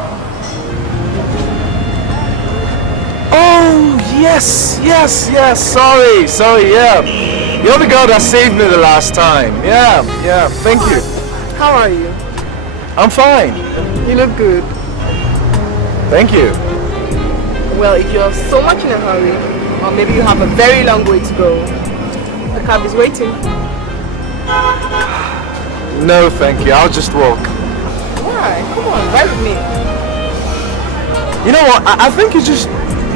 Oh, yes. Sorry, yeah. You're the girl that saved me the last time. Yeah, thank you. How are you? I'm fine. You look good. Thank you. Well, if you're so much in a hurry, or maybe you have a very long way to go, the cab is waiting. No, thank you. I'll just walk. Why? Come on, ride with me. You know what? I think you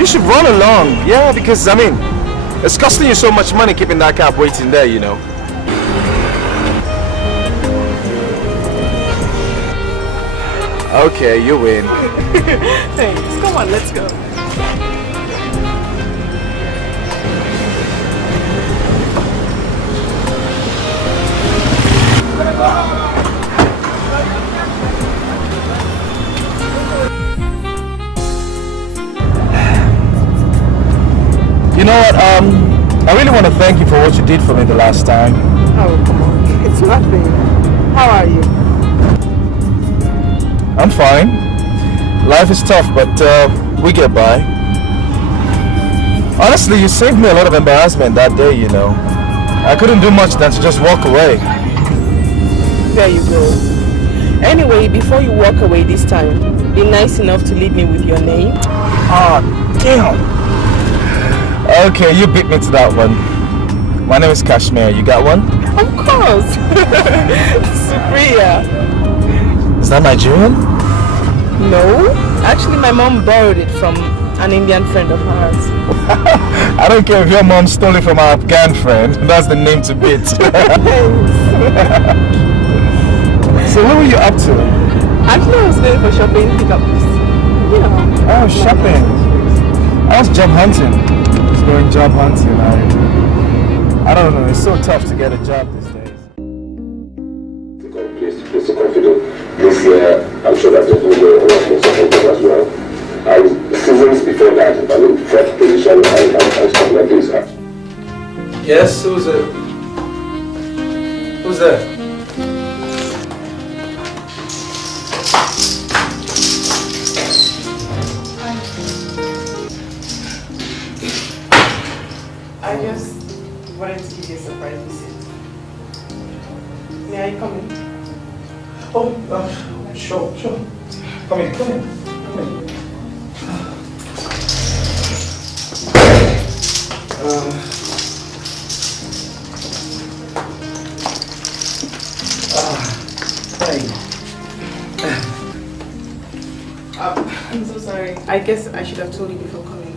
should run along. Yeah, because I mean, it's costing you so much money keeping that cab waiting there, you know. Okay, you win. Thanks. Come on, let's go. You know what? I really want to thank you for what you did for me the last time. Oh, come on. It's nothing. How are you? I'm fine. Life is tough, but we get by. Honestly, you saved me a lot of embarrassment that day, you know. I couldn't do much than to just walk away. There you go. Anyway, before you walk away this time, be nice enough to leave me with your name. Ah, damn. Okay, you beat me to that one. My name is Kashmir. You got one? Of course. Supriya. Is that Nigerian? No. Actually, my mom borrowed it from an Indian friend of hers. I don't care if your mom stole it from our Afghan friend. That's the name to beat. So what were you up to? Actually, I was going for shopping pickups. You know. Oh, shopping. I was job hunting. Just going job hunting. I don't know. It's so tough to get a job these days. Please be confident. This year, I'm sure that there's no way around for something as well. Seasons before that, I mean, fourth position and stuff like this. Yes, who's it? Who's there? I just wanted to give you a surprise visit. May I come in? Oh, sure. Come in. I'm so sorry. I guess I should have told you before coming.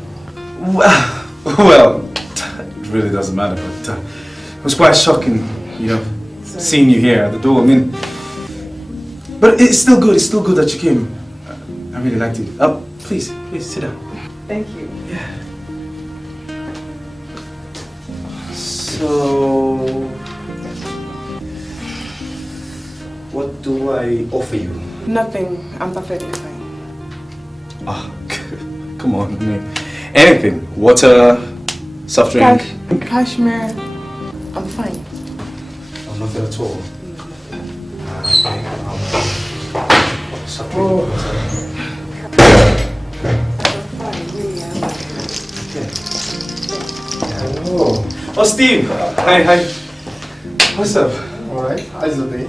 Well, it really doesn't matter, but it was quite shocking, you know, seeing you here at the door. I mean, but it's still good that you came. I really liked it. Please sit down. Thank you. Yeah. So, what do I offer you? Nothing. I'm perfectly fine. Come on, man. Anything. Water, soft drink. Kashmir. I'm fine. Oh, nothing at all. Soft drink. Oh, Steve. Hi. What's up? Alright, how's the day?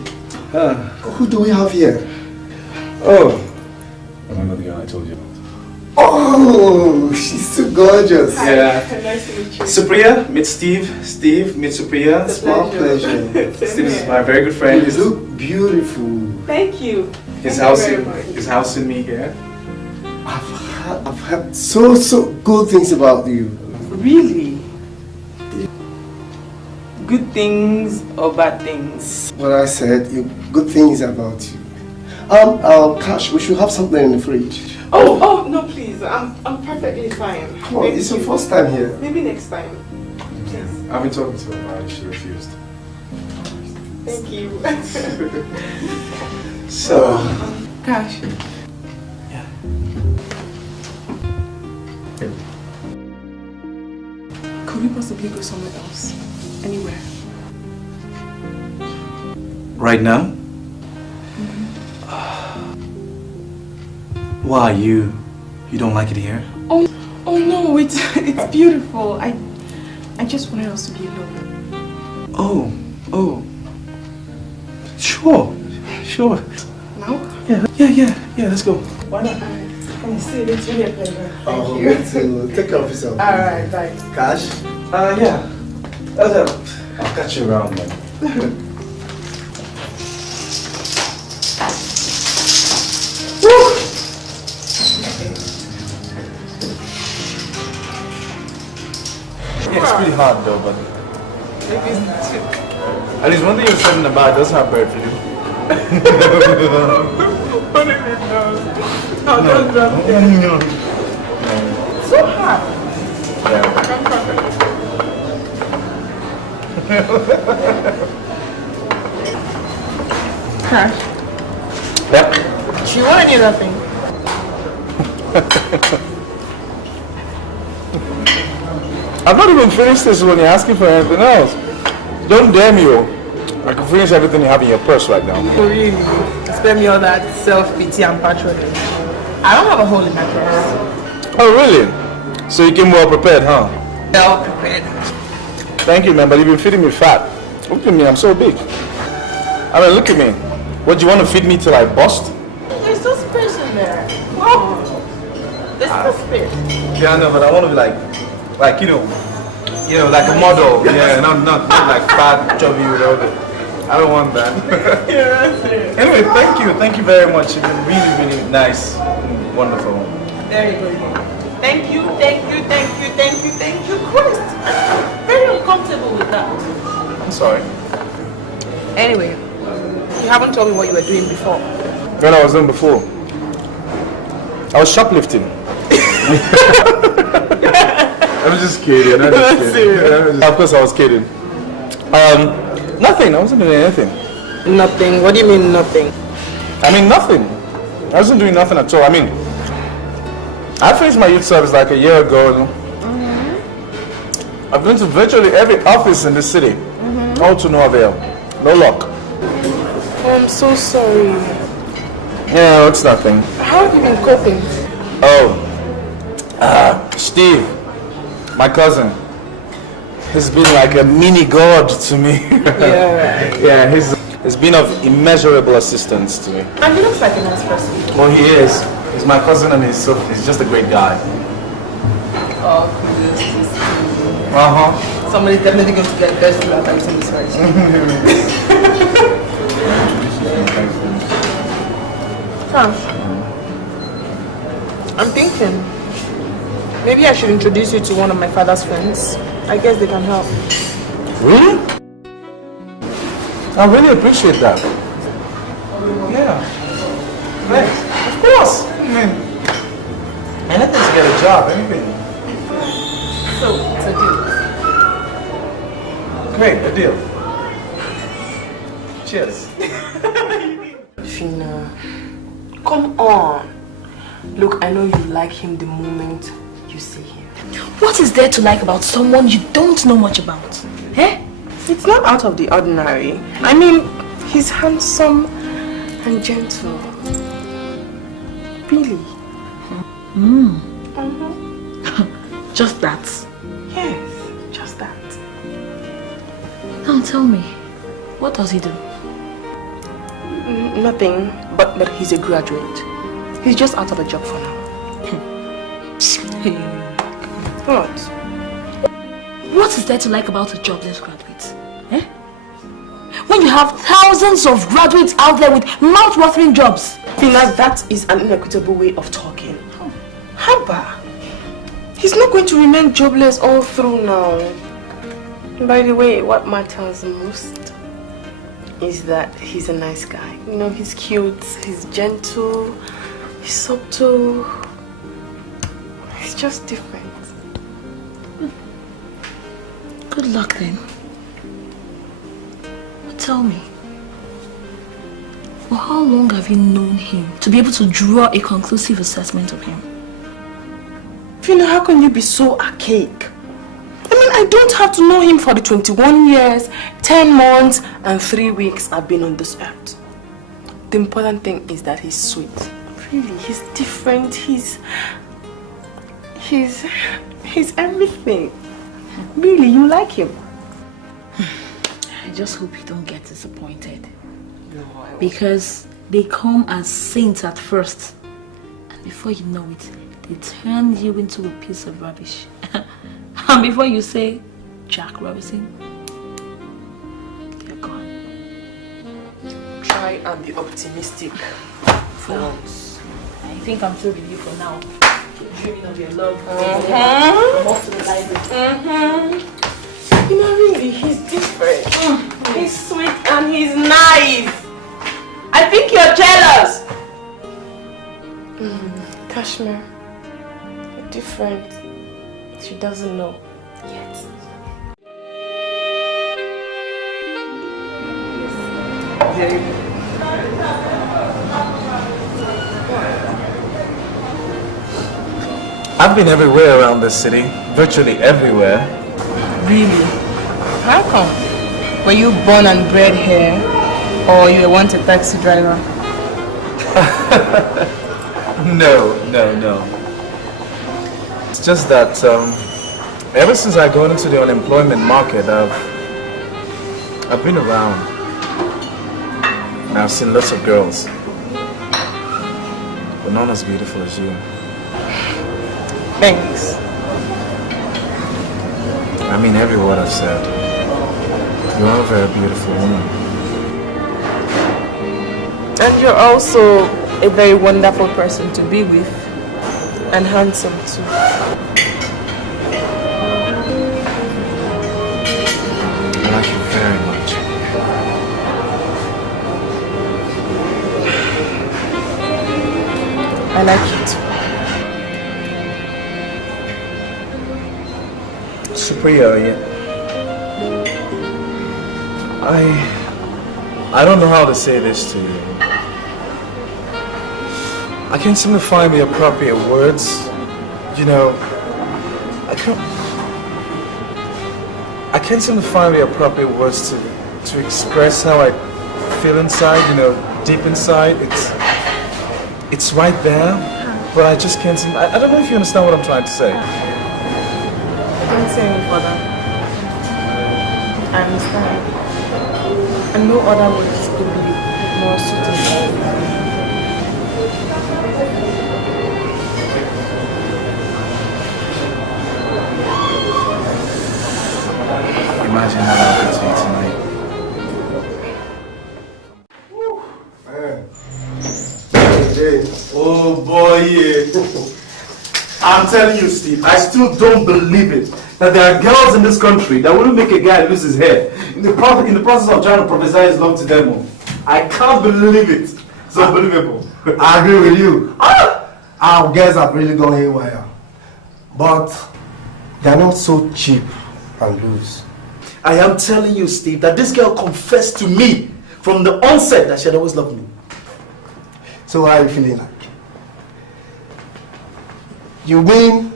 Who do we have here? Oh, remember the girl I told you about? Oh, she's so gorgeous. Yeah. Nice to meet you. Supriya, meet Steve. Steve, meet Supriya. It's my pleasure. Steve is my very good friend. You look beautiful. Thank you. He's housing me here. I've heard so good things about you. Really? Good things or bad things? What I said, good things about you. Cash, we should have something in the fridge. Oh no, please. I'm perfectly fine. Come on, it's your first time here. Maybe next time. Please. I've been talking to her about it. She refused. Thank you. So, Cash. Yeah. Could we possibly go somewhere else? Anywhere? Right now? Why, you don't like it here? Oh no, it's beautiful. I just wanted us to be alone. Oh. Sure. Now? Yeah, let's go. Why not? Come and see, it's really a pleasure. Thank you. To take care of yourself. Alright, bye. Cash? Yeah. I'll catch you around, man. Yeah, it's pretty hard though, but at least one thing you're saying about it doesn't have bad for you. What if it does? I'll just drop it. No. So hard. Cash. Yep. Do you want any other thing? I've not even finished this when you're asking for anything else. Don't dare me, oh. I can finish everything you have in your purse right now. Oh, really? Spare me all that self-pity and patronage. I don't have a hole in my purse. Oh, really? So you came well prepared, huh? Well prepared. Thank you, man, but you've been feeding me fat. Look at me, I'm so big. I mean, look at me. What, do you want to feed me till I bust? There's no space in there. Wow. There's no space. Yeah, I know, but I want to be like you know, like a model. Yeah, not like fat, chubby, whatever. I don't want that. Yeah, that's it. Anyway, thank you very much. You've been really nice, and wonderful. There you go. Thank you. Christ, I'm very uncomfortable with that. I'm sorry. Anyway, you haven't told me what you were doing before. What I was doing before? I was shoplifting. I'm just kidding. Of course I was kidding. Nothing. I wasn't doing anything. Nothing? What do you mean nothing? I mean nothing. I wasn't doing nothing at all. I mean, I finished my youth service like a year ago. I've been to virtually every office in the city. All to no avail. No luck. Oh, I'm so sorry. Yeah, it's nothing. How have you been coping? Steve, my cousin, he's been like a mini god to me. Yeah, he's been of immeasurable assistance to me. And he looks like a nice person. Well, he is. He's my cousin and he's just a great guy. Oh, kudos to Steve. Somebody's definitely going to get best food at item this right. I'm thinking maybe I should introduce you to one of my father's friends. I guess they can help. Really? I really appreciate that. Yeah. Thanks. Of course. I mean, anything to get a job, anything. So, it's a deal. Great, a deal. Cheers. Fina, come on. Look, I know you like him the moment you see him. What is there to like about someone you don't know much about? Eh? It's not out of the ordinary. I mean, he's handsome and gentle. Really? Just that? Yes, just that. Now tell me, what does he do? Nothing, but he's a graduate. He's just out of a job for now. What? What is there to like about a jobless graduate? Eh? When you have thousands of graduates out there with mouth-watering jobs. Fina, that is an inequitable way of talking. Haba, he's not going to remain jobless all through now. By the way, what matters most is that he's a nice guy. You know, he's cute, he's gentle, he's subtle. He's just different. Good luck then. But tell me, for how long have you known him to be able to draw a conclusive assessment of him? Fina, how can you be so archaic? I mean, I don't have to know him for the 21 years, 10 months, and 3 weeks I've been on this earth. The important thing is that he's sweet. really, he's different. He's everything. Really, you like him. I just hope you don't get disappointed. No, because they come as saints at first. And before you know it, they turn you into a piece of rubbish. And before you say, Jack Robinson, they're gone. Try and be optimistic for once. I think I'm through with you for now. Keep dreaming of your love. I'm off to the library. You know, really, he's different. He's sweet and he's nice. I think you're jealous. Kashmir, you're different. She doesn't know yet. I've been everywhere around this city, virtually everywhere. Really? How come? Were you born and bred here, or you want a taxi driver? No. It's just that ever since I got into the unemployment market, I've been around. And I've seen lots of girls, but none as beautiful as you. Thanks. I mean every word I've said. You are a very beautiful woman. And you're also a very wonderful person to be with. And handsome too. I like you very much. I like you too. Supriya, I don't know how to say this to you. I can't seem to find the appropriate words. You know, I can't seem to find the appropriate words to express how I feel inside, you know, deep inside. It's right there, but I just can't seem, I don't know if you understand what I'm trying to say. Don't say any further. I understand. And no other words could be more suitable. Imagine how I could be tonight. Oh boy, yeah. I'm telling you, Steve, I still don't believe it that there are girls in this country that wouldn't make a guy lose his head in the process of trying to prophesy his love to them. I can't believe it. It's unbelievable. I agree with you. Our girls have really gone haywire. But they're not so cheap and loose. I am telling you, Steve, that this girl confessed to me from the onset that she had always loved me. So how are you feeling like? You mean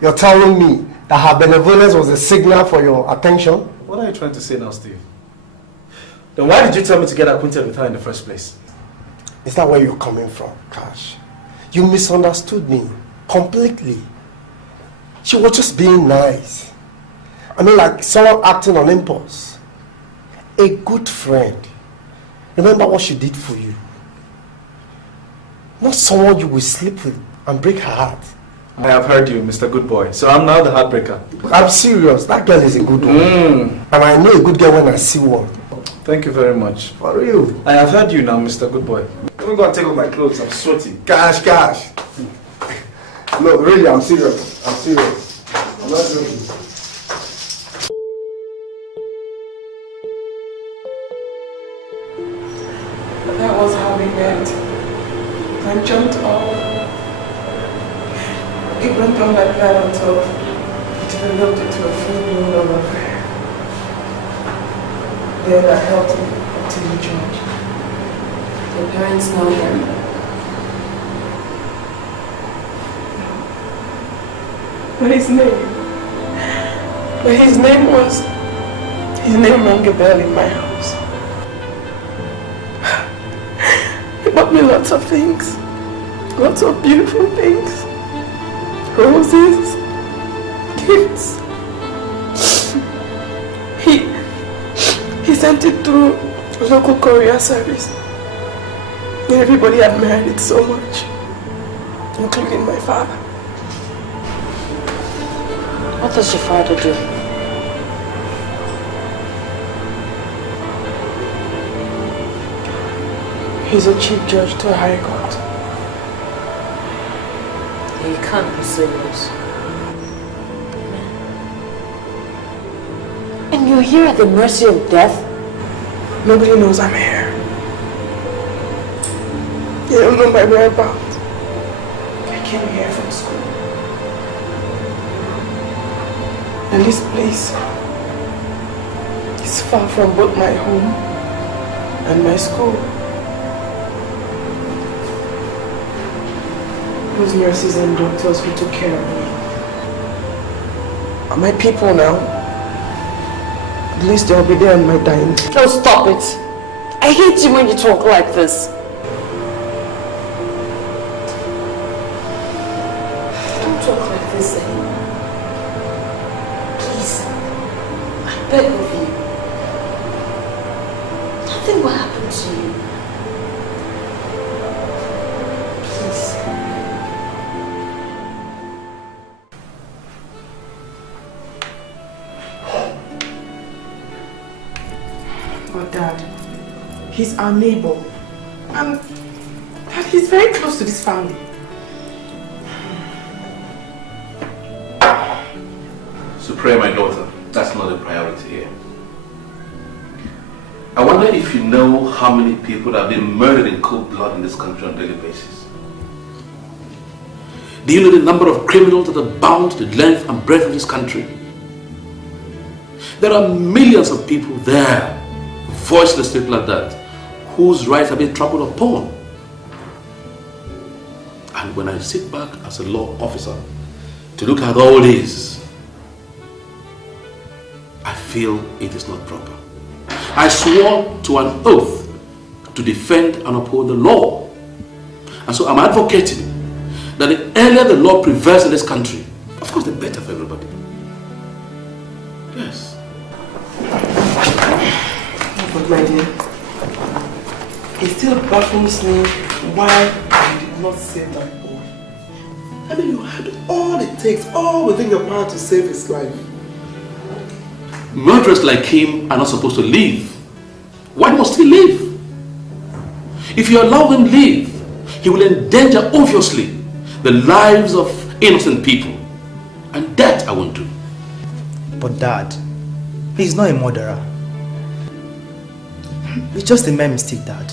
you're telling me that her benevolence was a signal for your attention? What are you trying to say now, Steve? Then why did you tell me to get acquainted with her in the first place? Is that where you're coming from, Cash? You misunderstood me completely. She was just being nice. I mean, like someone acting on impulse. A good friend. Remember what she did for you. Not someone you will sleep with and break her heart. I have heard you, Mr. Good Boy. So I'm now the heartbreaker. I'm serious. That girl is a good one. And I know a good girl when I see one. Thank you very much. For real. I have heard you now, Mr. Good Boy. Let me go and take off my clothes. I'm sweaty. Cash. No, really, I'm serious. I'm serious. I'm not joking. That was how we met. I jumped off. It went on like that until it developed into a full-blown love affair. Then I helped him obtain a job. Your parents know him? But his name rang a bell in my house. He bought me lots of things. Lots of beautiful things. Roses, gifts. He sent it through local courier service. And everybody admired it so much, including my father. What does your father do? He's a chief judge to a high court. He can't be serious. And you're here at the mercy of death? Nobody knows I'm here. They don't know my whereabouts. I came here from school. And this place is far from both my home and my school. Those nurses and doctors who took care of me are my people now. At least they'll be there on my dying day. No, stop it. I hate you when you talk like this. Don't talk like this anymore. Please. I beg of you. Nothing will happen to you. Please. But Dad, he's our neighbor. And Dad, he's very close to this family. Supreme, my daughter, that's not a priority here. I wonder if you know how many people have been murdered in cold blood in this country on a daily basis. Do you know the number of criminals that are bound to the length and breadth of this country? There are millions of people there, voiceless people like that, whose rights have been trampled upon. And when I sit back as a law officer to look at all this, I feel it is not proper. I swore to an oath to defend and uphold the law. And so I'm advocating that the earlier the law prevails in this country, of course the better for everybody. Yes. But my dear, it still baffles me why you did not save that boy. I mean, you had all it takes, all within your power to save his life. Murderers like him are not supposed to live. Why must he live? If you allow him live, he will endanger, obviously, the lives of innocent people. And that I won't do. But Dad, he's not a murderer. It's just a mere mistake, Dad.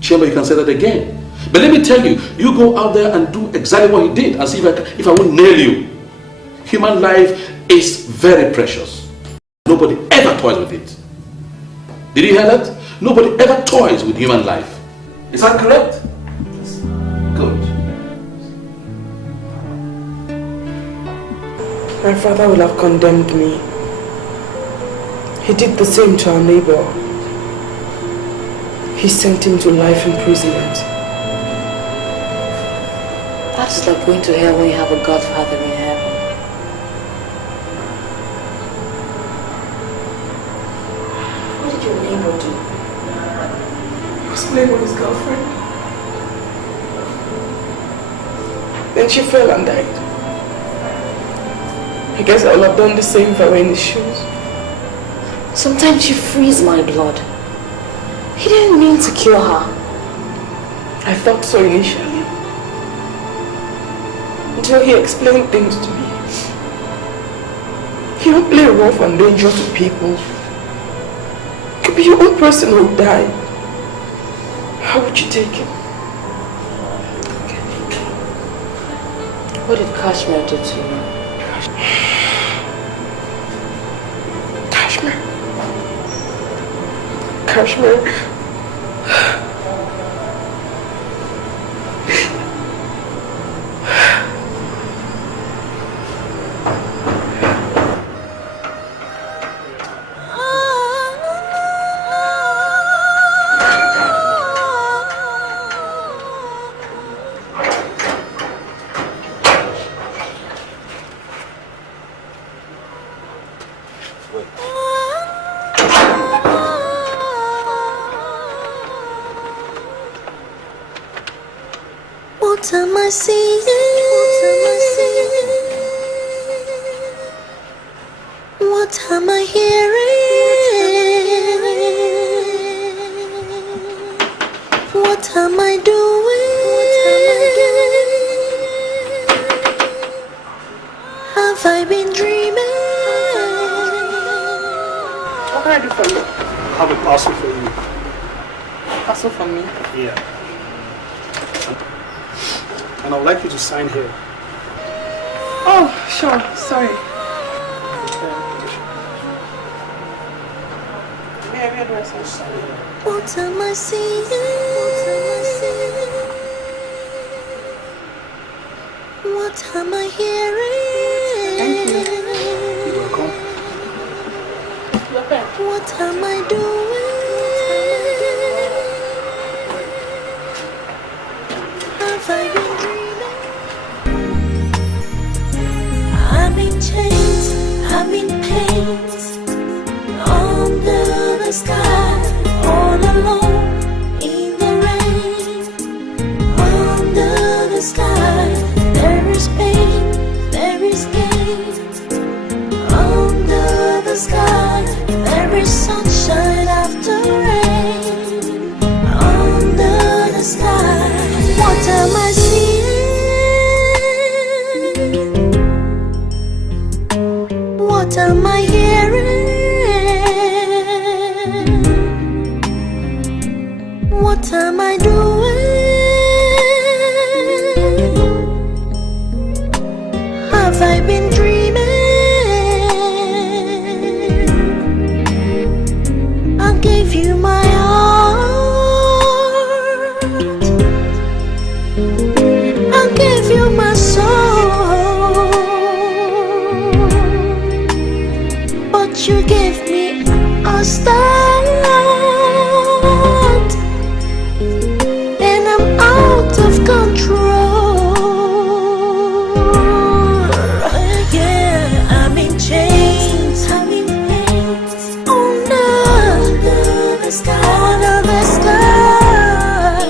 Chamber, you can say that again. But let me tell you, you go out there and do exactly what he did and see if I won't nail you. Human life is very precious. Nobody ever toys with it. Did you hear that? Nobody ever toys with human life. Is that correct? Good. My father will have condemned me. He did the same to our neighbor. He sent him to life imprisonment. That's like going to hell when you have a godfather in heaven. What did your neighbor do? He was playing with his girlfriend. Then she fell and died. I guess I would have done the same if I were in his shoes. Sometimes you freeze my blood. He didn't mean to kill her. I thought so initially. Until he explained things to me. You don't play rough and dangerous with people. It could be your own person who died. How would you take him? What did Kashmir do to you? Kashmir. What am I seeing? What am I hearing? What am I doing? Have I been dreaming? What can I do for you? I have a parcel for you. Parcel for me? Yeah. And I would like you to sign here. Oh, sure. Sorry. Where do I sign? What am I seeing? What am I hearing? You're welcome. What am I doing? Have I been dreaming? I'm in chains, I'm in pains, under the sky, all alone in the rain. Under the sky, there is pain, there is gain. Under the sky, there is sunshine after rain. Under the sky, what am I seeing? What am I hearing? What am I doing? Have I been dreaming? I gave you my heart, I gave you my soul, but you gave me a start, and I'm out of control. Yeah, I'm in chains, I'm in pains, under the sky, under the sky,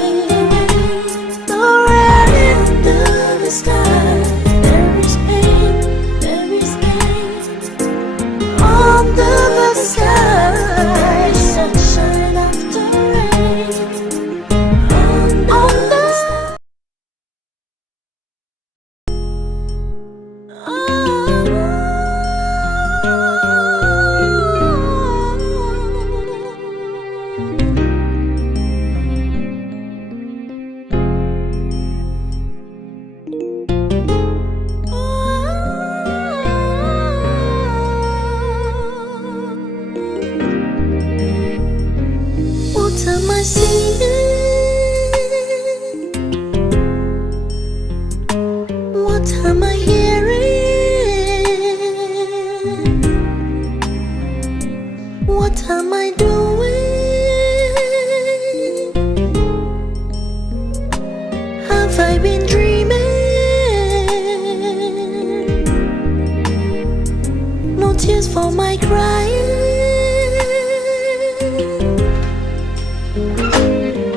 the rain, under the sky. There is pain, there is pain, under the sky, sunshine after rain, under the sky. What am I seeing? What am I hearing? What am I doing? Have I been dreaming? No tears for my crying.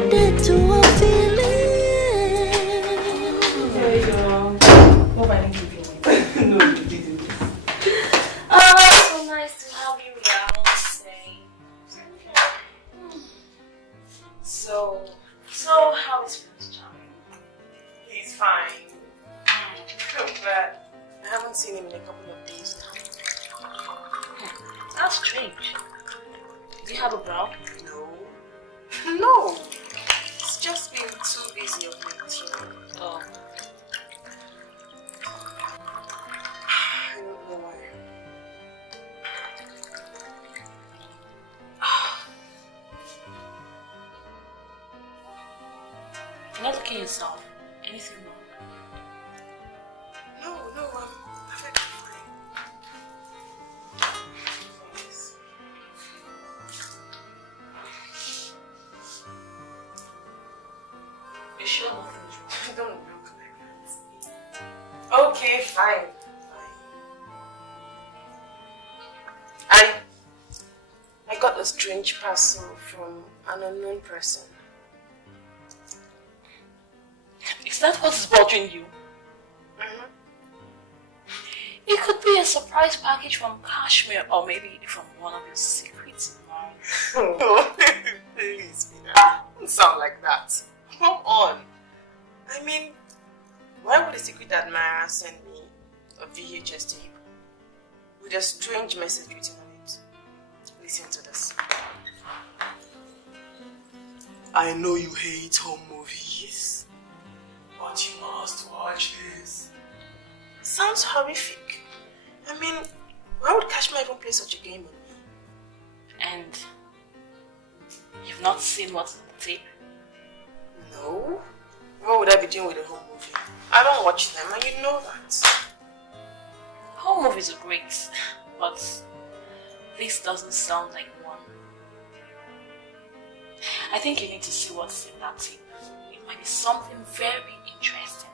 Dead to a feeling. There you go. Hope I didn't keep you waiting. No, you didn't. Oh, so nice to have you around today. So how is Prince Charming? He's fine. But I haven't seen him in a couple of days now. That's strange. Do you have a bro? No. No. It's just been too busy of late, you know. Oh. I don't know why. You're not looking at yourself. Anything wrong? No, I'm perfectly fine. Yes. You sure nothing's wrong? Don't look like that. Okay, fine. I got a strange parcel from an unknown person. Is that what is bothering you? It could be a surprise package from Kashmir or maybe from one of your secrets. No, please, Mina. Don't sound like that. Come on. I mean, why would a secret admirer send me a VHS tape with a strange message written on it? Listen to this. I know you hate home movies, but you must watch this. Sounds horrific. I mean, why would Kashmir even play such a game on me? And you've not seen what's in the tape? No. What would I be doing with a home movie? I don't watch them and you know that. Home movies are great, but this doesn't sound like one. I think you need to see what's in that tape. It might be something very interesting.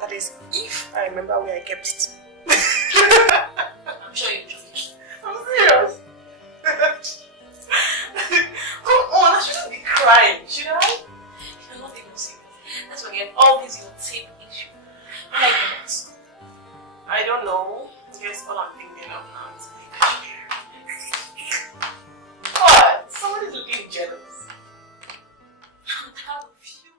That is, if I remember where I kept it. I'm sure you enjoy it. I'm serious. Come on, I shouldn't be crying, should I? You're not even serious. Let's forget all these your tape issue. When are you next? I don't know. Yes, all I'm thinking of now is Kashmir. What? Somebody's looking jealous. I'm proud of you.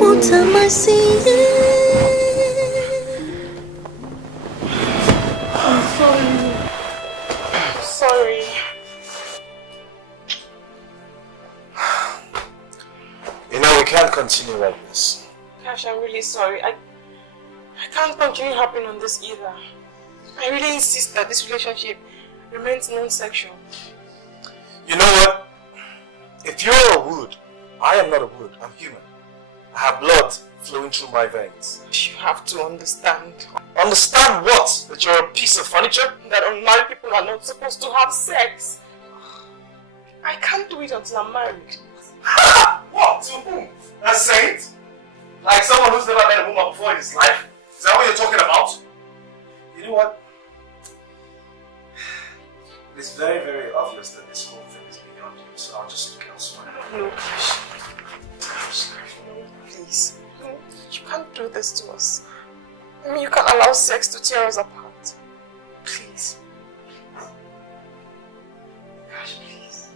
What am I seeing? I'm sorry. You know, we can't continue like this. Gosh, I'm really sorry. I can't continue harping on this either. I really insist that this relationship remains non-sexual. You know what? If you're a wood, I am not a wood. I'm human. I have blood flowing through my veins. You have to understand. Understand what? That you're a piece of furniture? That unmarried people are not supposed to have sex. I can't do it until I'm married. What? To whom? A saint? Like someone who's never met a woman before in his life? Is that what you're talking about? You know what? It's very, very obvious that this whole thing is beyond you, so I'll just look elsewhere. No, Cash. Please. No, you can't do this to us. I mean, you can't allow sex to tear us apart. Please. Cash, please.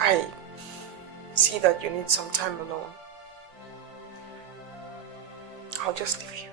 I see that you need some time alone. I'll just leave you.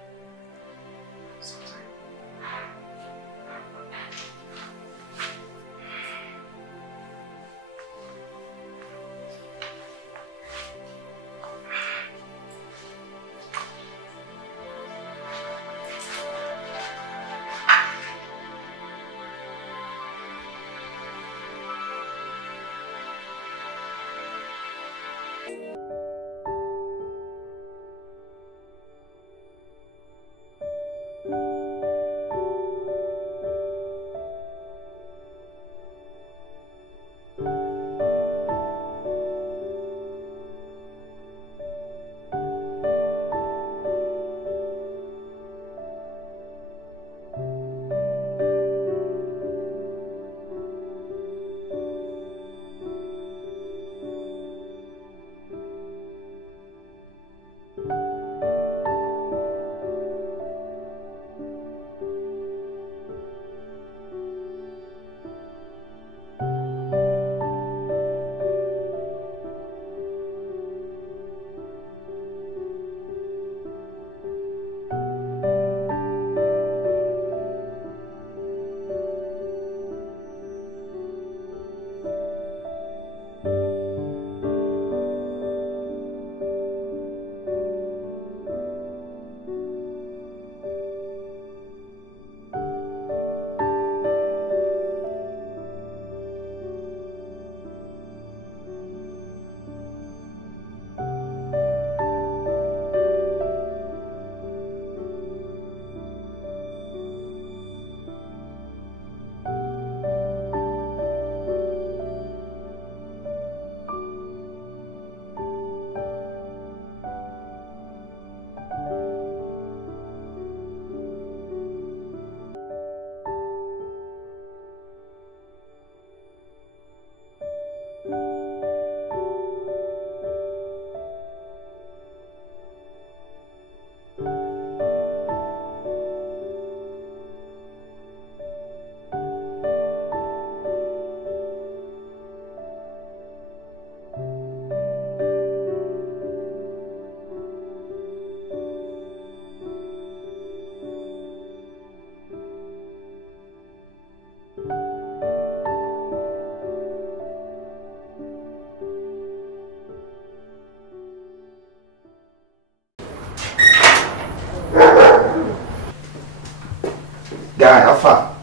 Guy, how far?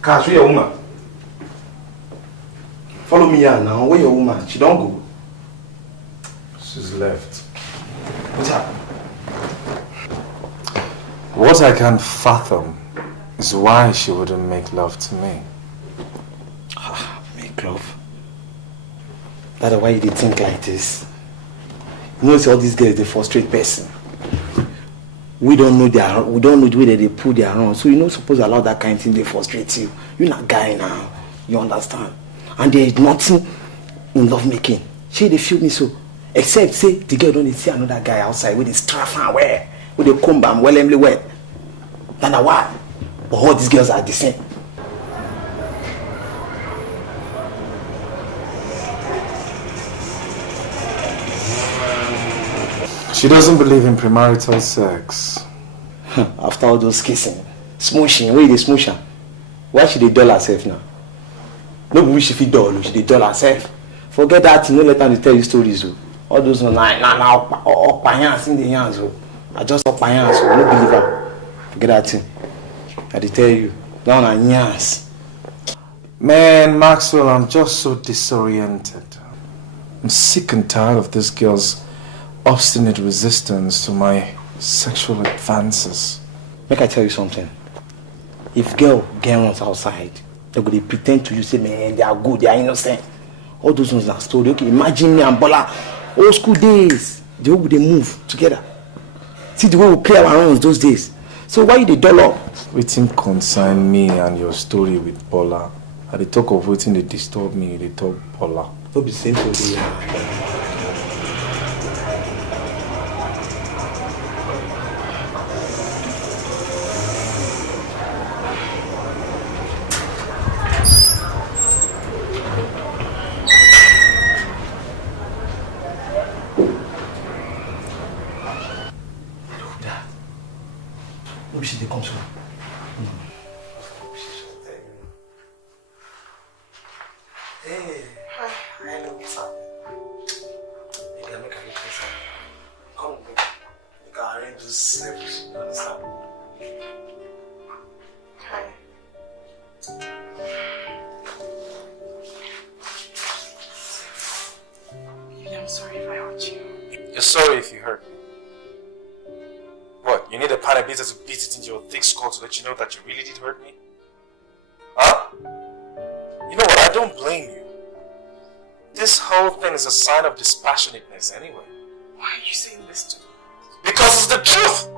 Cash, where your woman? Follow me here now. Where your woman? She don't go. She's left. What's up? What I can't fathom is why she wouldn't make love to me. Make love? That's why you did think like this. You know, all these girls, they frustrate person. We don't know the way that they put their own. So you don't suppose to allow that kind of thing, they frustrate you. You're not a guy now. You understand? And there is nothing in love making. She they feel me so. Except say the girl don't see another guy outside with his straff and wear. With the comb and well emily well. Then what? But all these girls are the same. She doesn't believe in premarital sex. After all those kissing, smooshing, where is the smoosher? Why should they dull herself now? Nobody should feel dull, she dull herself. Forget that, no let her tell you stories. All those in the hands. I just up my hands, no believe her. Forget that thing. I tell you, down on hands. Man, Maxwell, I'm just so disoriented. I'm sick and tired of this girl's obstinate resistance to my sexual advances. Make I tell you something. If girl runs outside, they're going to pretend to you, say, man, they are good, they are innocent. All those ones are story. Okay, imagine me and Bola, old school days. The way they move together. See the way we play our rounds those days. So why you they dull up? Waiting concern me and your story with Bola. At the talk of waiting, they disturb me, they talk Bola. Don't be the same story. To let you know that you really did hurt me? Huh? You know what? I don't blame you. This whole thing is a sign of dispassionateness anyway. Why are you saying this to me? Because it's the truth!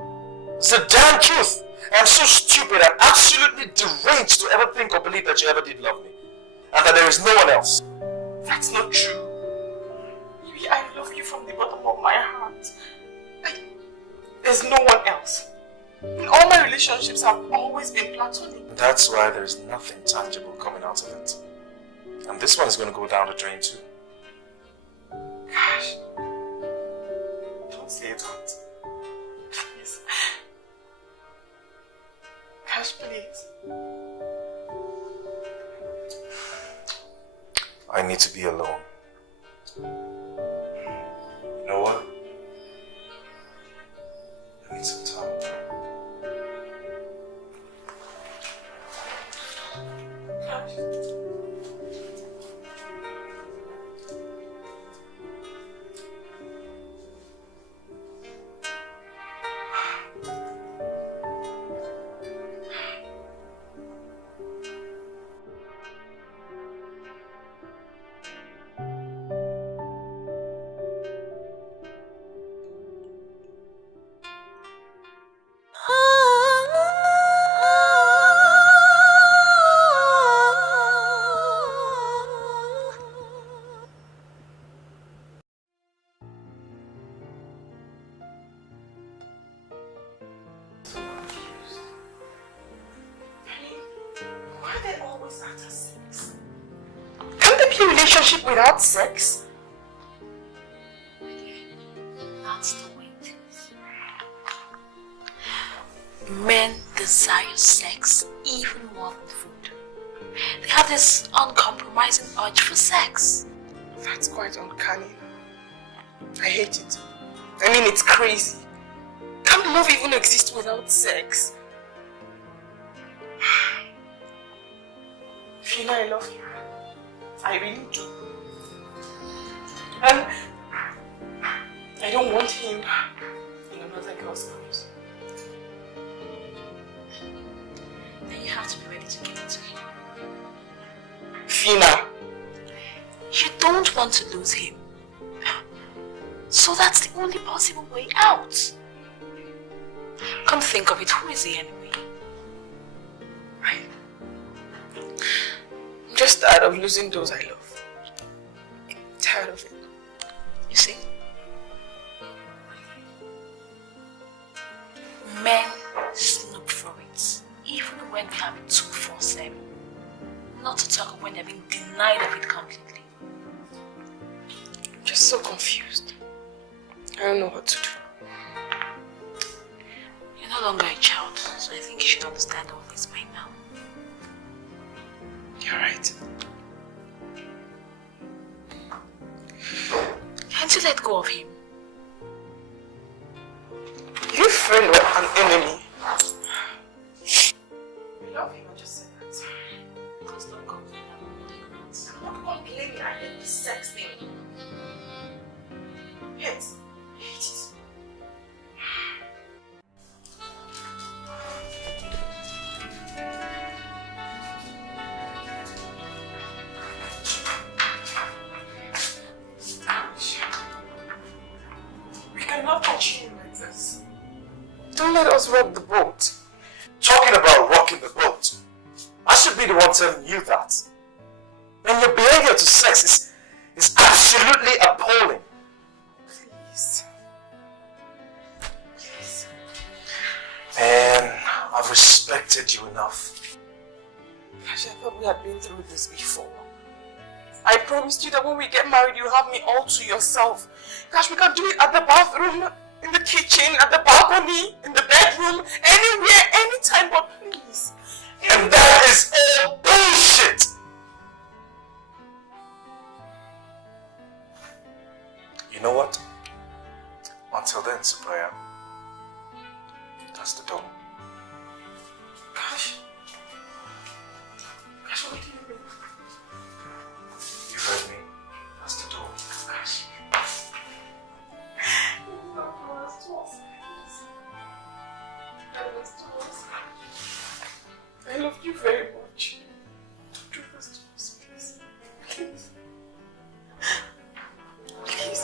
It's the damn truth! I'm so stupid and absolutely deranged to ever think or believe that you ever did love me. And that there is no one else. That's not true. Maybe I love you from the bottom of my heart. There's no one else. In all my relationships have always been platonic. That's why there's nothing tangible coming out of it. And this one is going to go down the drain too. Gosh. Don't say that. Please. Gosh, please. I need to be alone. You know what? I need some time. Without sex? That's the way it is. Men desire sex even more than food. They have this uncompromising urge for sex. That's quite uncanny. I hate it. I mean, it's crazy. Can't love even exist without sex? Fina, I love you. I really do. And I don't want him in another girl's house. Then you have to be ready to give it to him. Fina! You don't want to lose him. So that's the only possible way out. Come think of it, who is he anyway? I'm just tired of losing those I love. I'm tired of it. You see? Men snoop for it, even when they have it to force them. Not to talk of when they're being denied of it completely. I'm just so confused. I don't know what to do. You're no longer a child, so I think you should understand all this by now. You're right. Can't you let go of him? You a friend or an enemy? I love him, I just said that. Please don't complain. I'm not complaining, I hate this sex thing. Hate it. We cannot continue like this. Don't let us rock the boat. Talking about rocking the boat, I should be the one telling you that. And your behavior to sex is absolutely appalling. Please. Yes. Man, I've respected you enough. Gosh, I thought we had been through this before. I promised you that when we get married, you have me all to yourself. Gosh, we can do it at the bathroom, in the kitchen, at the balcony, in the bedroom, anywhere, anytime, but please. And that is all bullshit! You know what? Until then, Supriya, that's the door. Gosh. Gosh, what do you mean? You heard me. That's the door. Gosh. I love you very much. Don't do this to us, please. Please. Please.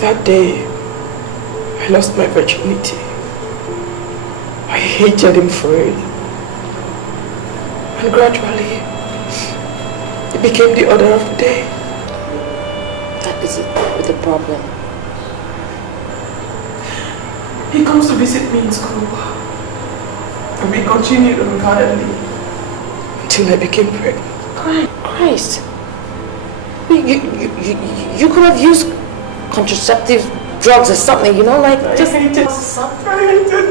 That day, I lost my virginity. I hated him for it. And gradually, it became the order of the day. That is it with the problem. He comes to visit me in school. And we continued unguardedly until I became pregnant. Christ. You could have used contraceptive drugs or something, you know, like I hated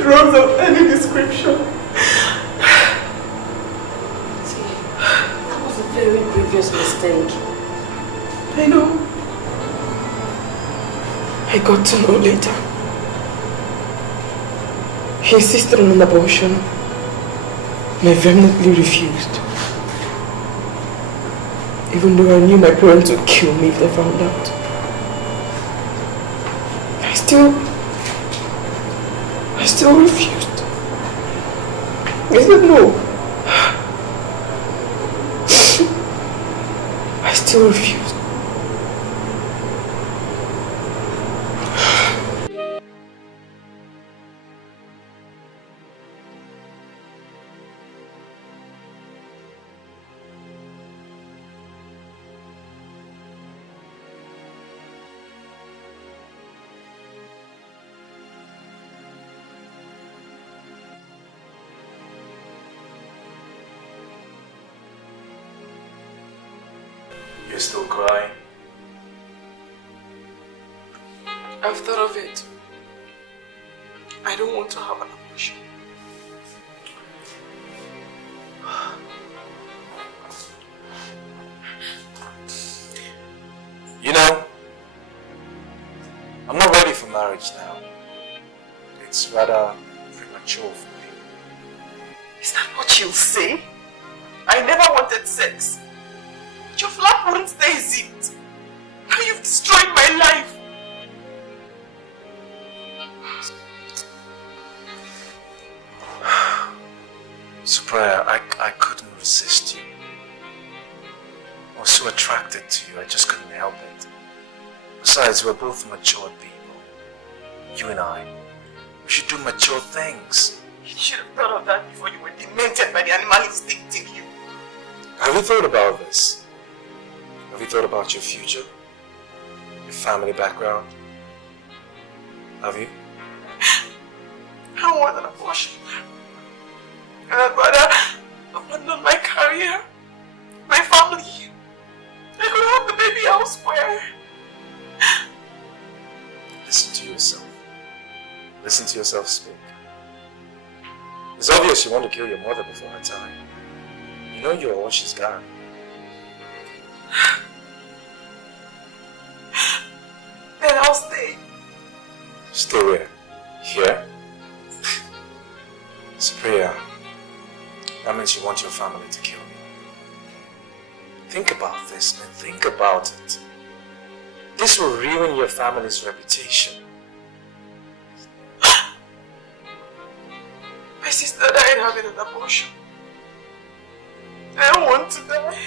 drugs of any description. See, that was a very grievous mistake. I know. I got to know later. He insisted on an abortion, and I vehemently refused. Even though I knew my parents would kill me if they found out. I still refused. I said no. I still refused. You're still crying? I've thought of it. I don't want to have an abortion. You know, I'm not ready for marriage now. It's rather premature for me. Is that what you'll say? I never wanted sex. Your flap wouldn't stay zipped. Now you've destroyed my life. Supriya, I couldn't resist you. I was so attracted to you, I just couldn't help it. Besides, we're both matured people. You and I. We should do mature things. You should have thought of that before you were demented by the animal instinct in you. Have you thought about this? Have you thought about your future? Your family background? Have you? I want an abortion. And I'd rather abandon my career, my family. I could have the baby elsewhere. Listen to yourself. Listen to yourself speak. It's obvious you want to kill your mother before her time. You know you're all she's got. Then I'll stay. Stay where? Here? Supriya, that means you want your family to kill me. Think about this, man. Think about it. This will ruin your family's reputation. My sister died having an abortion. I don't want to die.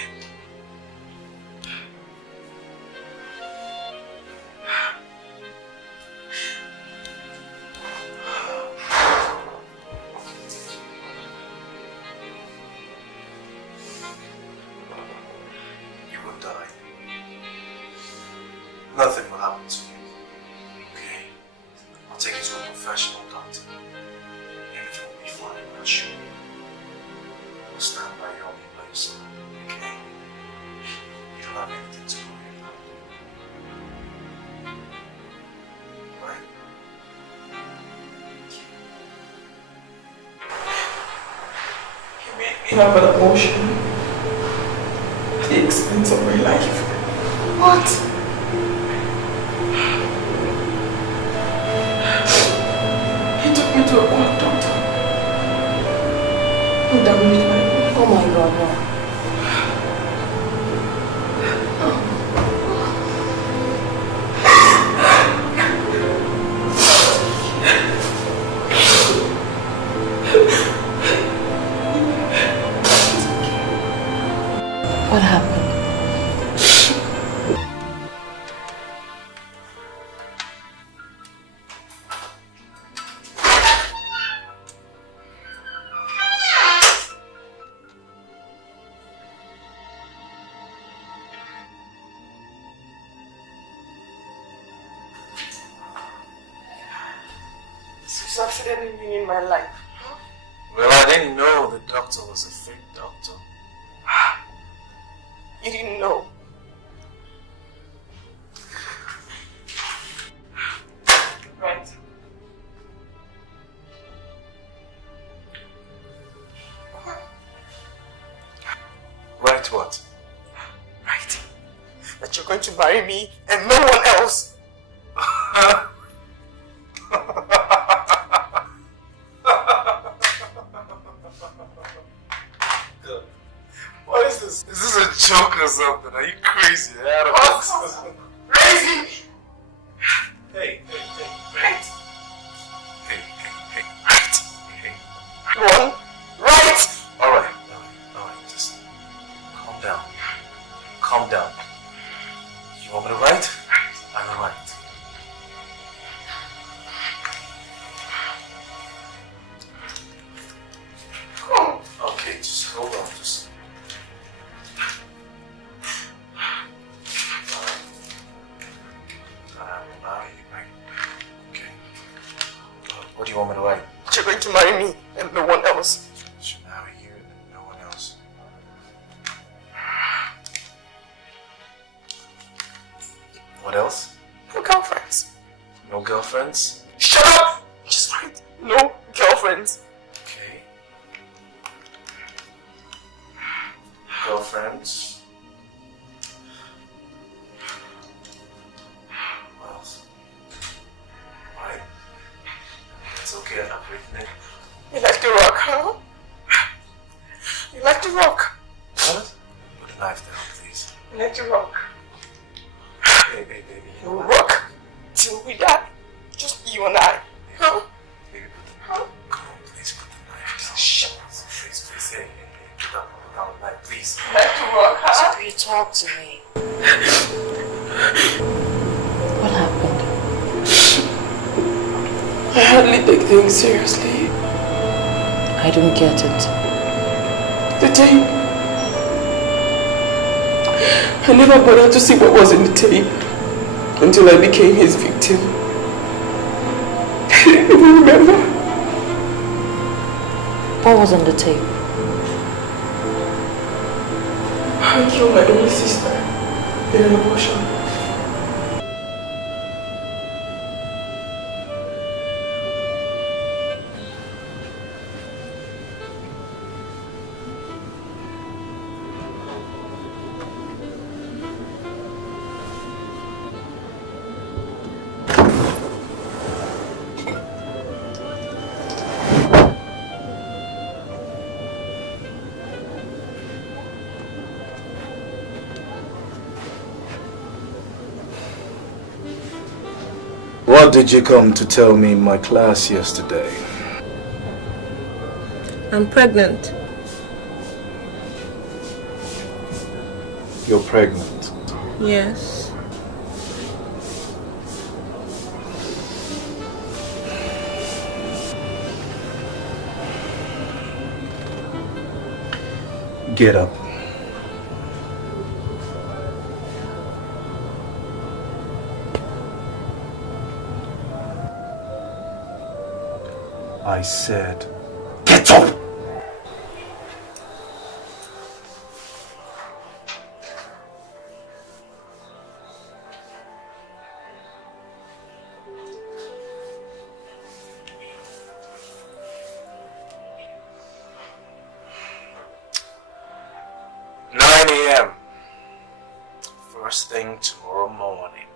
You will die. Nothing will happen to you. Okay? I'll take you to a professional doctor. Everything will be fine, I'm not sure. We'll stand by your own place. Okay? You don't have anything to worry about. Right? You made me have an abortion at the expense of my life. What? He took me to a quack doctor. Who damaged my womb. Oh my God, no. What happened? You succeeded in ruining my life. Well, I didn't know the doctor was a fake doctor. You didn't know. Right. Right what? Right. That you're going to marry me and no one else. What is this? Is this a joke or something? Are you crazy? Crazy! Hey, Right. Hey. One. Right. Alright. Just calm down. Calm down. You want me to write? I'm right. Okay, just hold on. What do you want me to write? You're going to marry me and no one else. Should marry you and no one else. What else? No girlfriends. No girlfriends? Shut up! Just write. No girlfriends. Okay. Girlfriends. What else? Right. It's okay, I've written it. You like to rock, huh? You like to rock. What? Put the knife down, please. You like to rock. Hey, baby, you know what? Rock till we die. Just you and I. Huh? Baby, put the knife. Come on, please put the knife down. Shut up. Please, hey, put down the knife, please. You like to rock, huh? So you talk to me. What happened? I hardly take things seriously. I don't get it. The tape. I never bothered to see what was in the tape until I became his victim. I didn't even remember. What was on the tape? I killed my only sister in an abortion. What did you come to tell me in my class yesterday? I'm pregnant. You're pregnant. Yes. Get up. I said, get up! First thing tomorrow morning,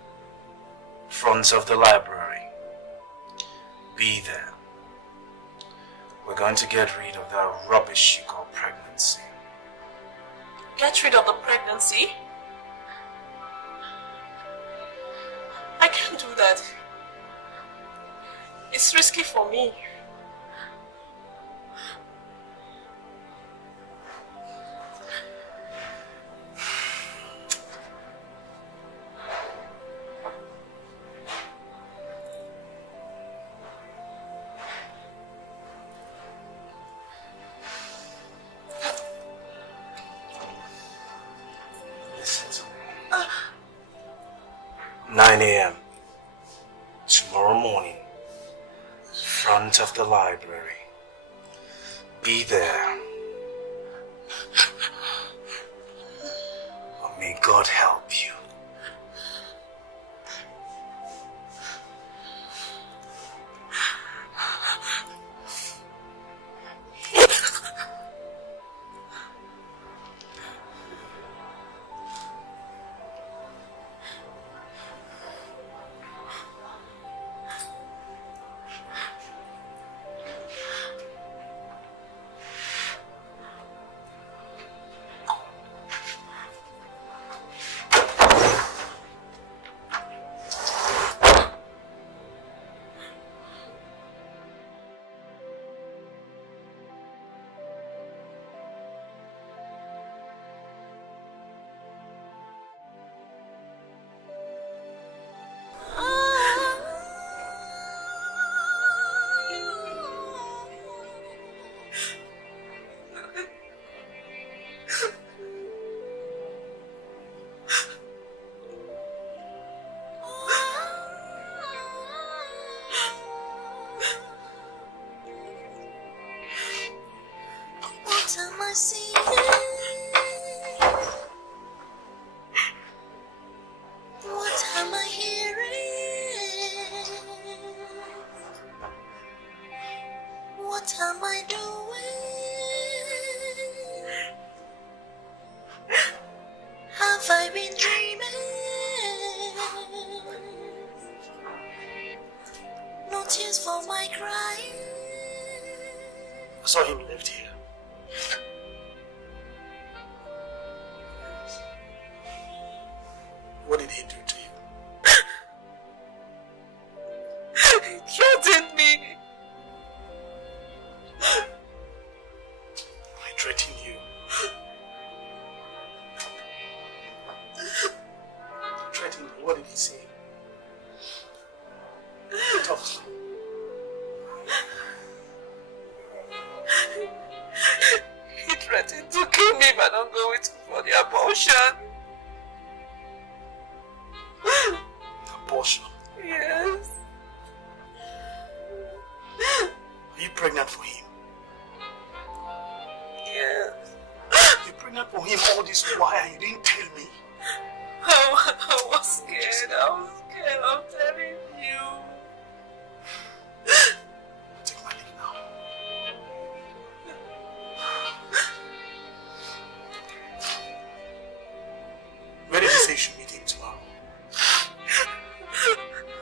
front of the library. Be there. We're going to get rid of that rubbish you call pregnancy. Get rid of the pregnancy? I can't do that. It's risky for me. Listen to me. 9 a.m. tomorrow morning, front of the library. Be there. Or may God help you. tears for my crying. I saw him left here. What did he do to you? He threatened me. I threatened you. Threatened me. What did he say? Talk to me. He threatened to kill me if I don't go with him for the abortion. Abortion? Yes. Are you pregnant for him? Yes. You're pregnant for him all this while and you didn't tell me. I was scared. I'm telling you. Take my leave now. Where did he say you should meet him tomorrow?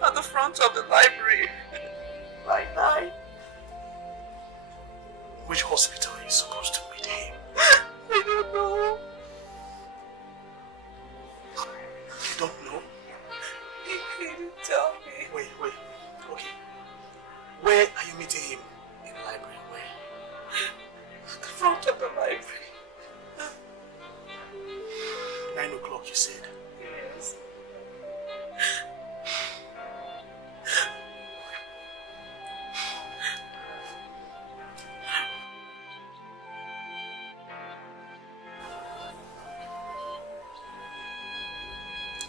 At the front of the library. By 9. Which hospital are you supposed to meet him? I don't know. You don't know? He didn't tell me. Wait. Okay. Where are you meeting him? In the library. Where? At the front of the library. 9 o'clock, you said? Yes.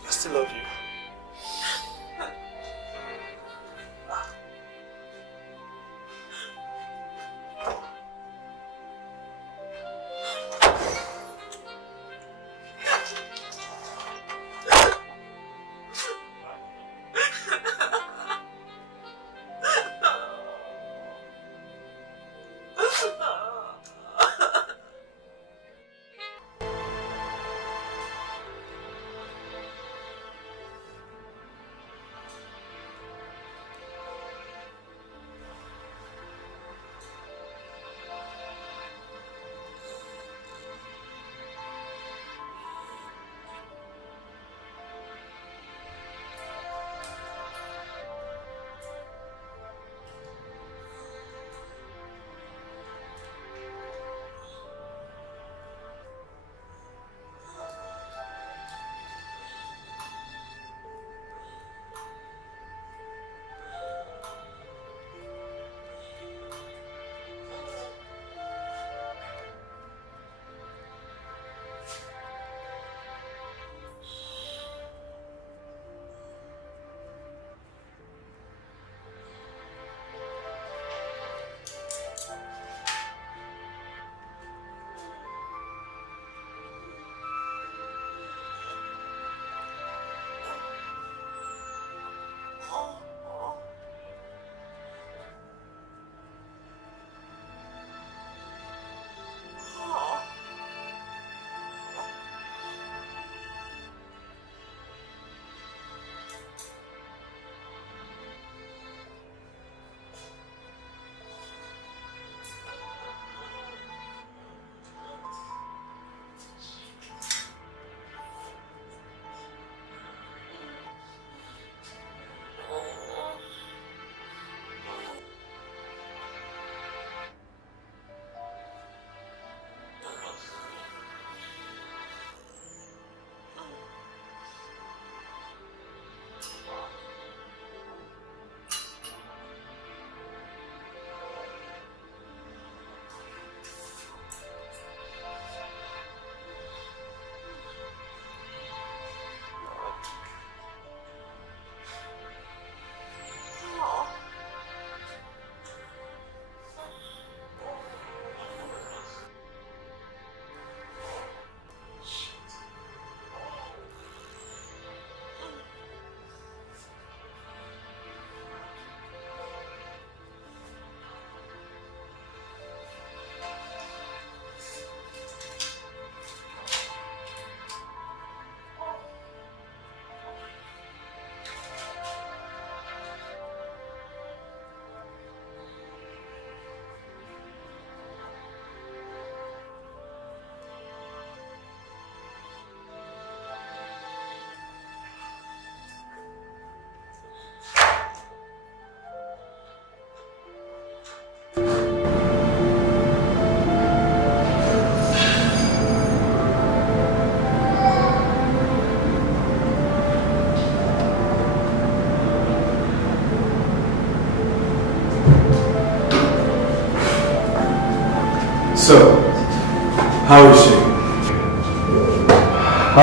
I still love you.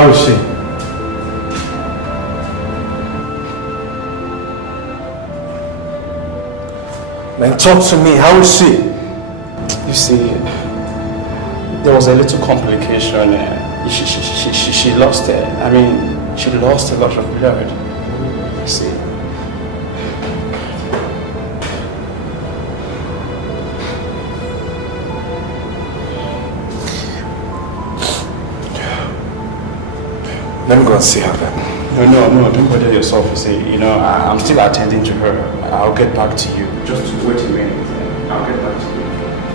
How is she? Man, talk to me. How is she? You see, there was a little complication. She lost it. I mean, she lost a lot of blood. You see. Let me go and see her then. No, don't bother yourself. You see, you know, I'm still attending to her. I'll get back to you. Just wait a minute. I'll get back to you.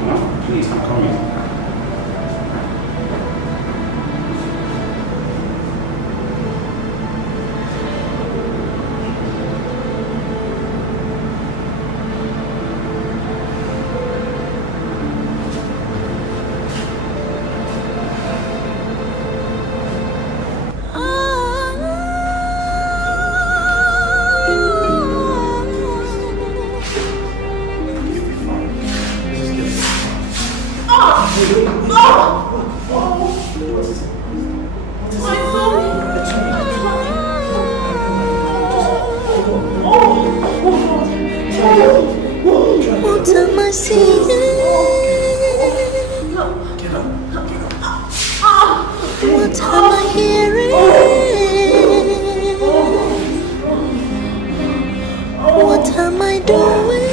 No, please, I'm coming. What am I seeing? What am I hearing? What am I doing?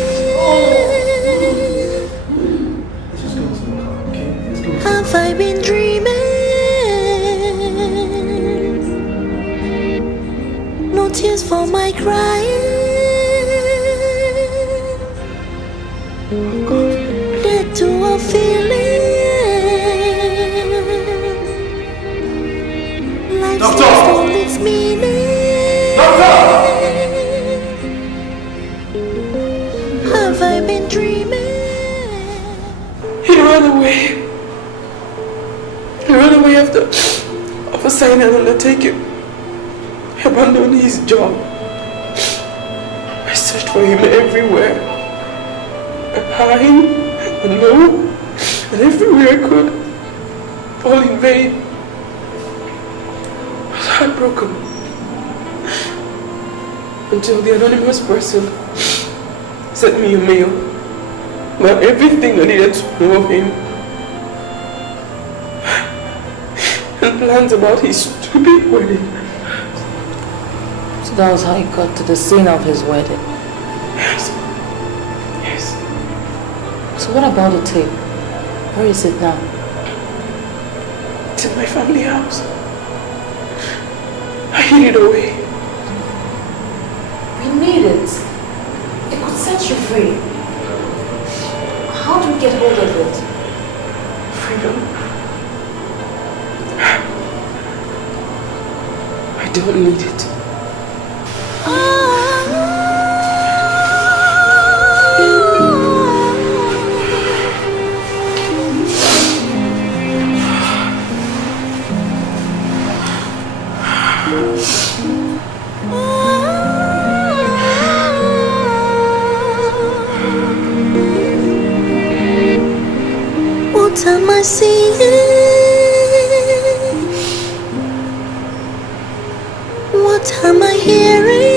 Have I been dreaming? No tears for my crying. Dead to a feeling. Life's lost all its meaning. Have I been dreaming? He ran away. He ran away after signing an undertaking. He abandoned his job. I searched for him everywhere. High and low, and everywhere I could. All in vain. I was heartbroken. Until the anonymous person sent me a mail about everything I needed to know of him. And plans about his stupid wedding. So that was how he got to the scene of his wedding? Yes. Yes. So what about the tape? Where is it now? It's in my family house. I hid it away. We need it. It could set you free. How do we get hold of it? Freedom. I don't need it. What am I seeing? What am I hearing?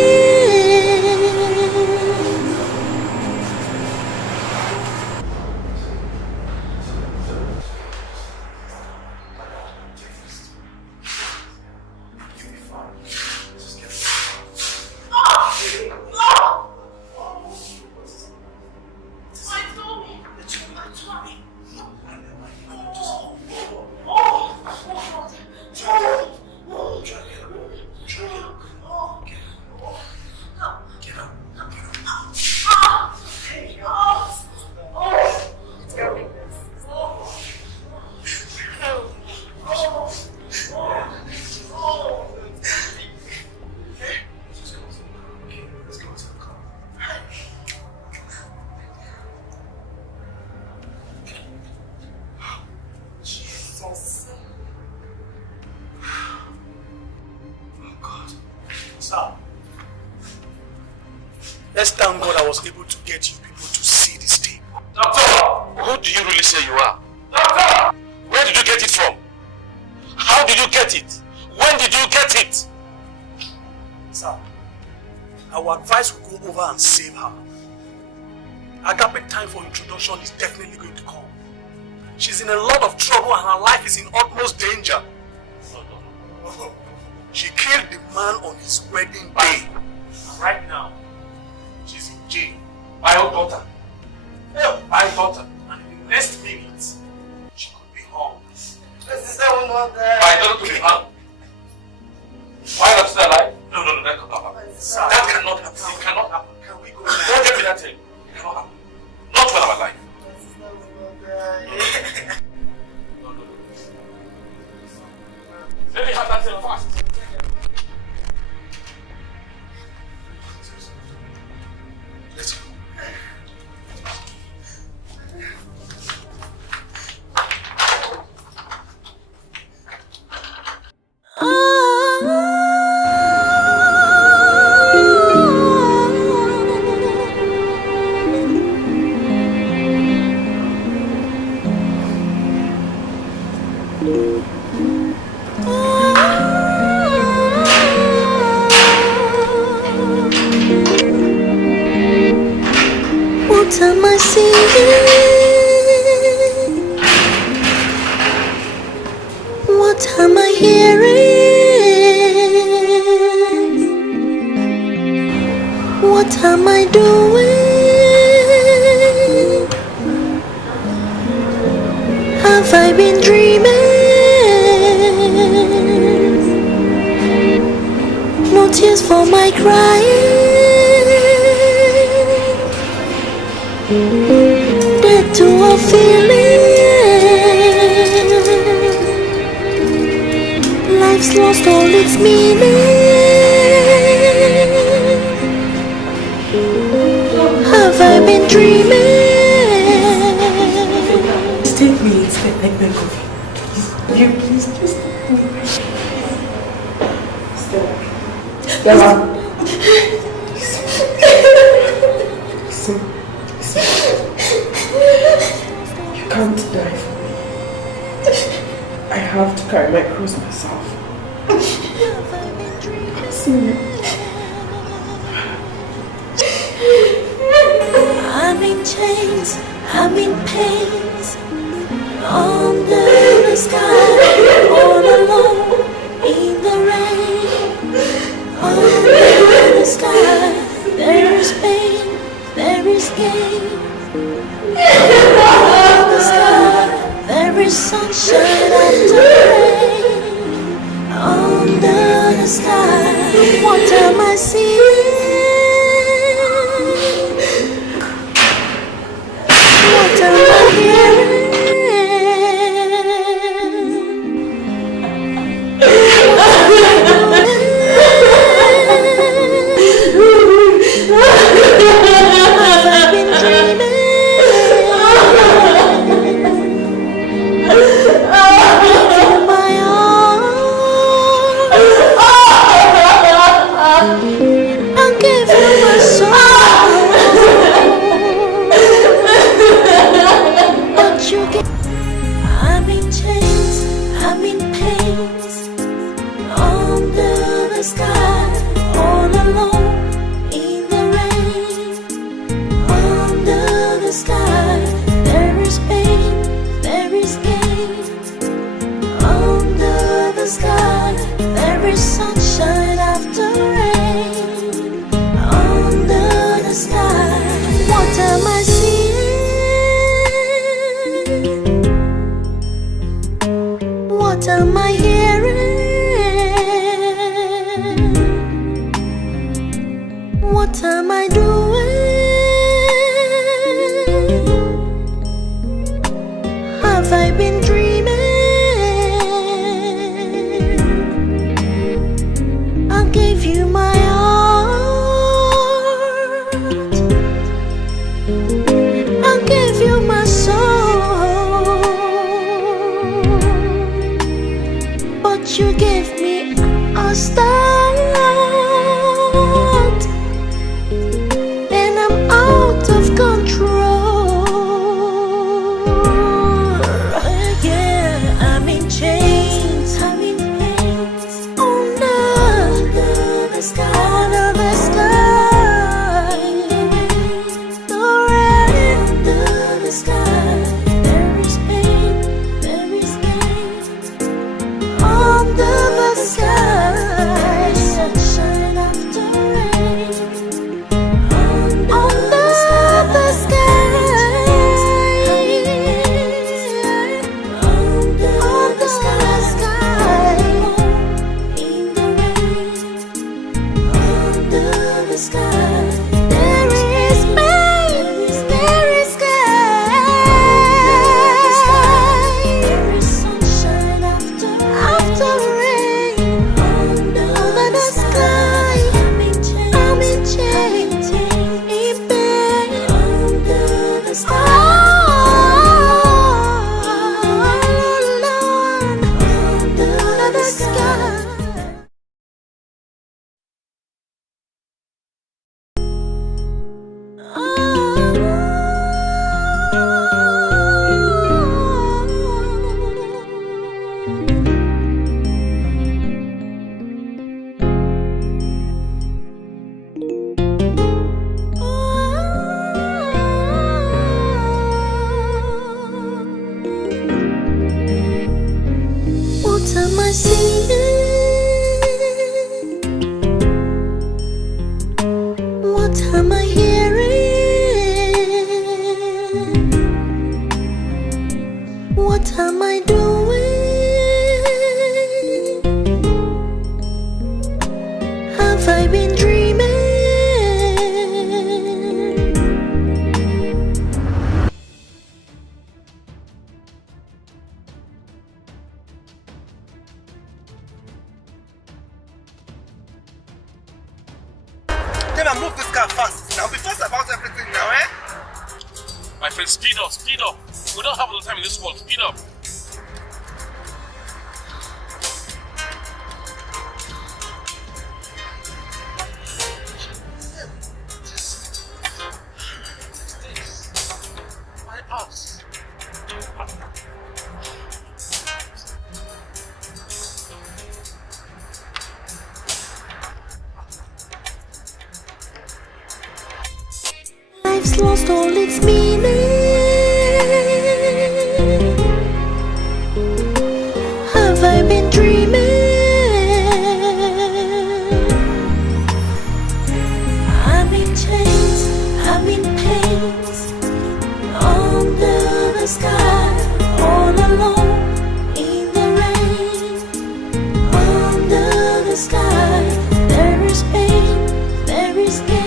Let's thank God I was able to get you people to see this tape. Doctor! Who do you really say you are? Doctor! Where did you get it from? How did you get it? When did you get it? Sir, our advice will go over and save her. Agape time for introduction is definitely going to come. She's in a lot of trouble and her life is in utmost danger. She killed the man on his wedding day. Right now, she's in jail. My own daughter. My daughter. And in the next minute, she could be hung. My daughter could be hung? Why not still alive? No, that cannot happen. That cannot happen. It cannot happen. Can we go? Don't get me that thing. It cannot happen. Not when I'm alive. No. Let me have that thing fast. Let's go. What am I seeing? What am I hearing? What am I doing? Have I been dreaming? No tears for my crying. Dead to a feeling. Life's lost all its meaning. Have I been dreaming? Just take me instead, I beg of you. You please just take me. Stella. Listen. You can't die for me. I have to carry my cross myself. See. I'm in chains, I'm in pains, under the sky, all alone in the rain. Under the sky, there is pain, there is gain. Under the sky, there is sunshine after rain. Under the sky, what am I seeing? What am I hearing? Have I been dreaming? Feel my arms. I gave you my soul. But you get. I'm in chains, I'm in pains, under the sky, all alone in the rain. Under the sky, there is pain, there is gain. Under the sky, there is sunshine after rain. Under the sky, what am I seeing? What am I hearing? What am I doing? Have I been dreaming? I gave you my heart. I gave you my soul. But you gave me a start. And I'm out of control. Yeah, I'm in chains, I'm in pains, Lost all its meaning. Have I been dreaming? I'm in chains, I'm in pains, under the sky, all alone in the rain. Under the sky, there is pain, there is gain.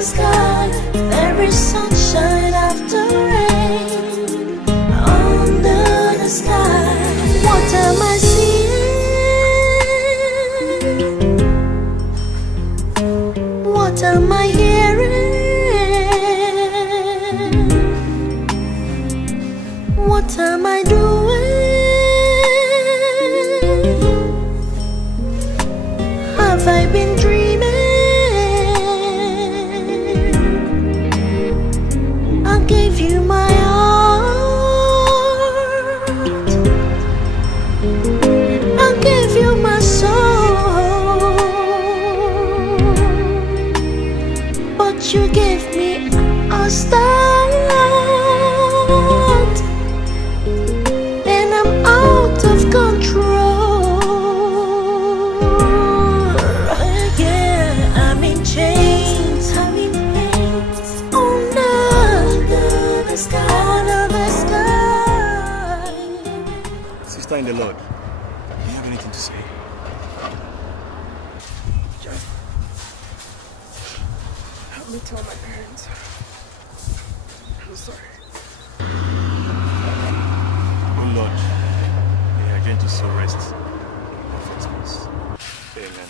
Sky, there is sunshine after rain. Under the sky, what am I seeing? What am I hearing? What am I doing? Have I been dreaming? Gave you my heart, I gave you my soul, but you gave me a start, and I'm out of control. Yeah, I'm in chains, I'm in pains, under the sky. Sister in the Lord, do you have anything to say? Just help me tell my parents. I'm sorry. Oh Lord, may your gentle soul rest in perfect peace. Amen.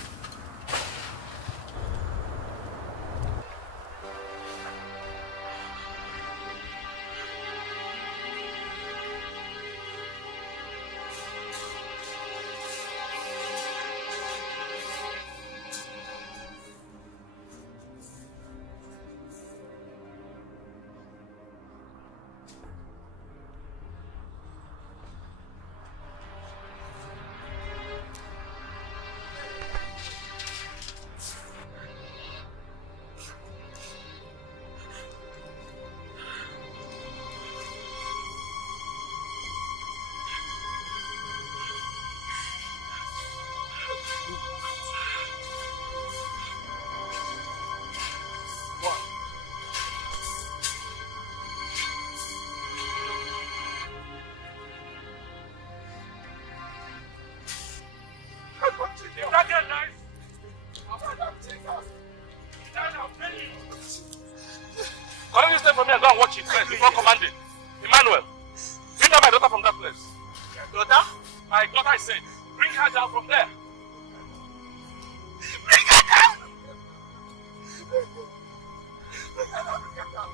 Collect this thing from me and go and watch it first before commanding. Emmanuel, bring down my daughter from that place. Your daughter? My daughter, I said. Bring her down from there. Bring her down! Bring her down, bring her down.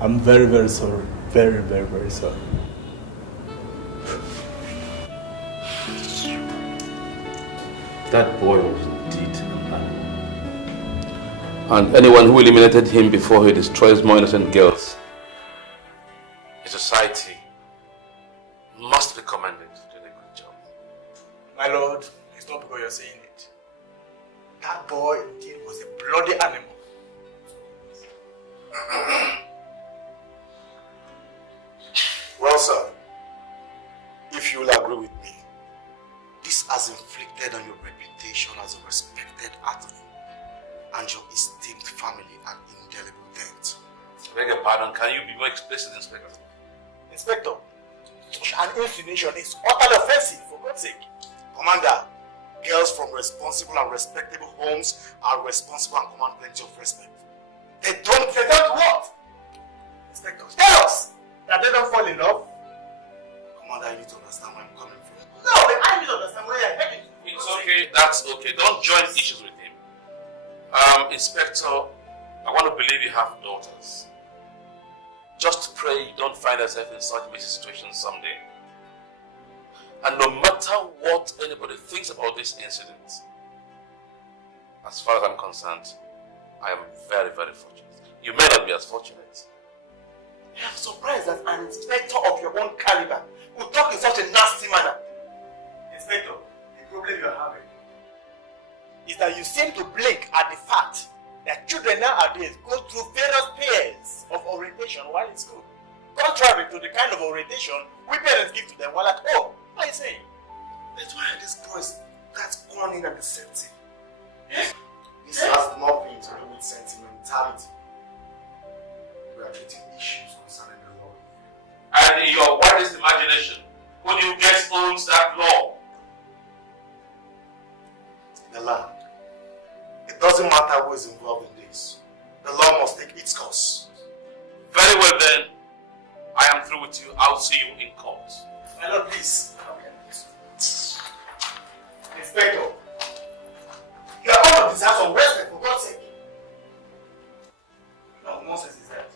I'm very, very sorry. Very, very, very sorry. That boy was indeed a man. And anyone who eliminated him before he destroys more innocent girls, a society must be commended. Did a good job. My lord, it's not because you're saying it. That boy indeed was a bloody animal. Well, sir, if you will agree with me, this has inflicted on your reputation as a respected athlete and your esteemed family an indelible dent. I beg your pardon, can you be more explicit, Inspector? Inspector, such an insinuation is utterly offensive, for God's sake. Commander, girls from responsible and respectable homes are responsible and command plenty of respect. They don't what? Inspector, tell us that they don't fall in love. Commander, I need to understand where I'm coming from. No, I need to understand where you're heading. It's okay, that's okay. Don't join issues with him. Inspector, I want to believe you have daughters. Just pray you don't find yourself in such messy situations someday. And no matter what anybody thinks about this incident, as far as I'm concerned, I am very, very fortunate. You may not be as fortunate. I'm surprised that an inspector of your own caliber would talk in such a nasty manner. Inspector, the problem you're having is that you seem to blink at the fact that children nowadays go through various pairs of orientation while in school, contrary to the kind of orientation we parents give to them while at home. What are you saying? That's why this boys that's cunning and deceptive. This has nothing to do with sentimentality. We are treating issues concerning the law. And in your wildest imagination, who do you guess owns that law? The land. It doesn't matter who is involved in this. The law must take its course. Very well then. I am through with you. I'll see you in court. My lord, please. Okay. Inspector, you are all of deserve some respect, for God's sake. No nonsense is that.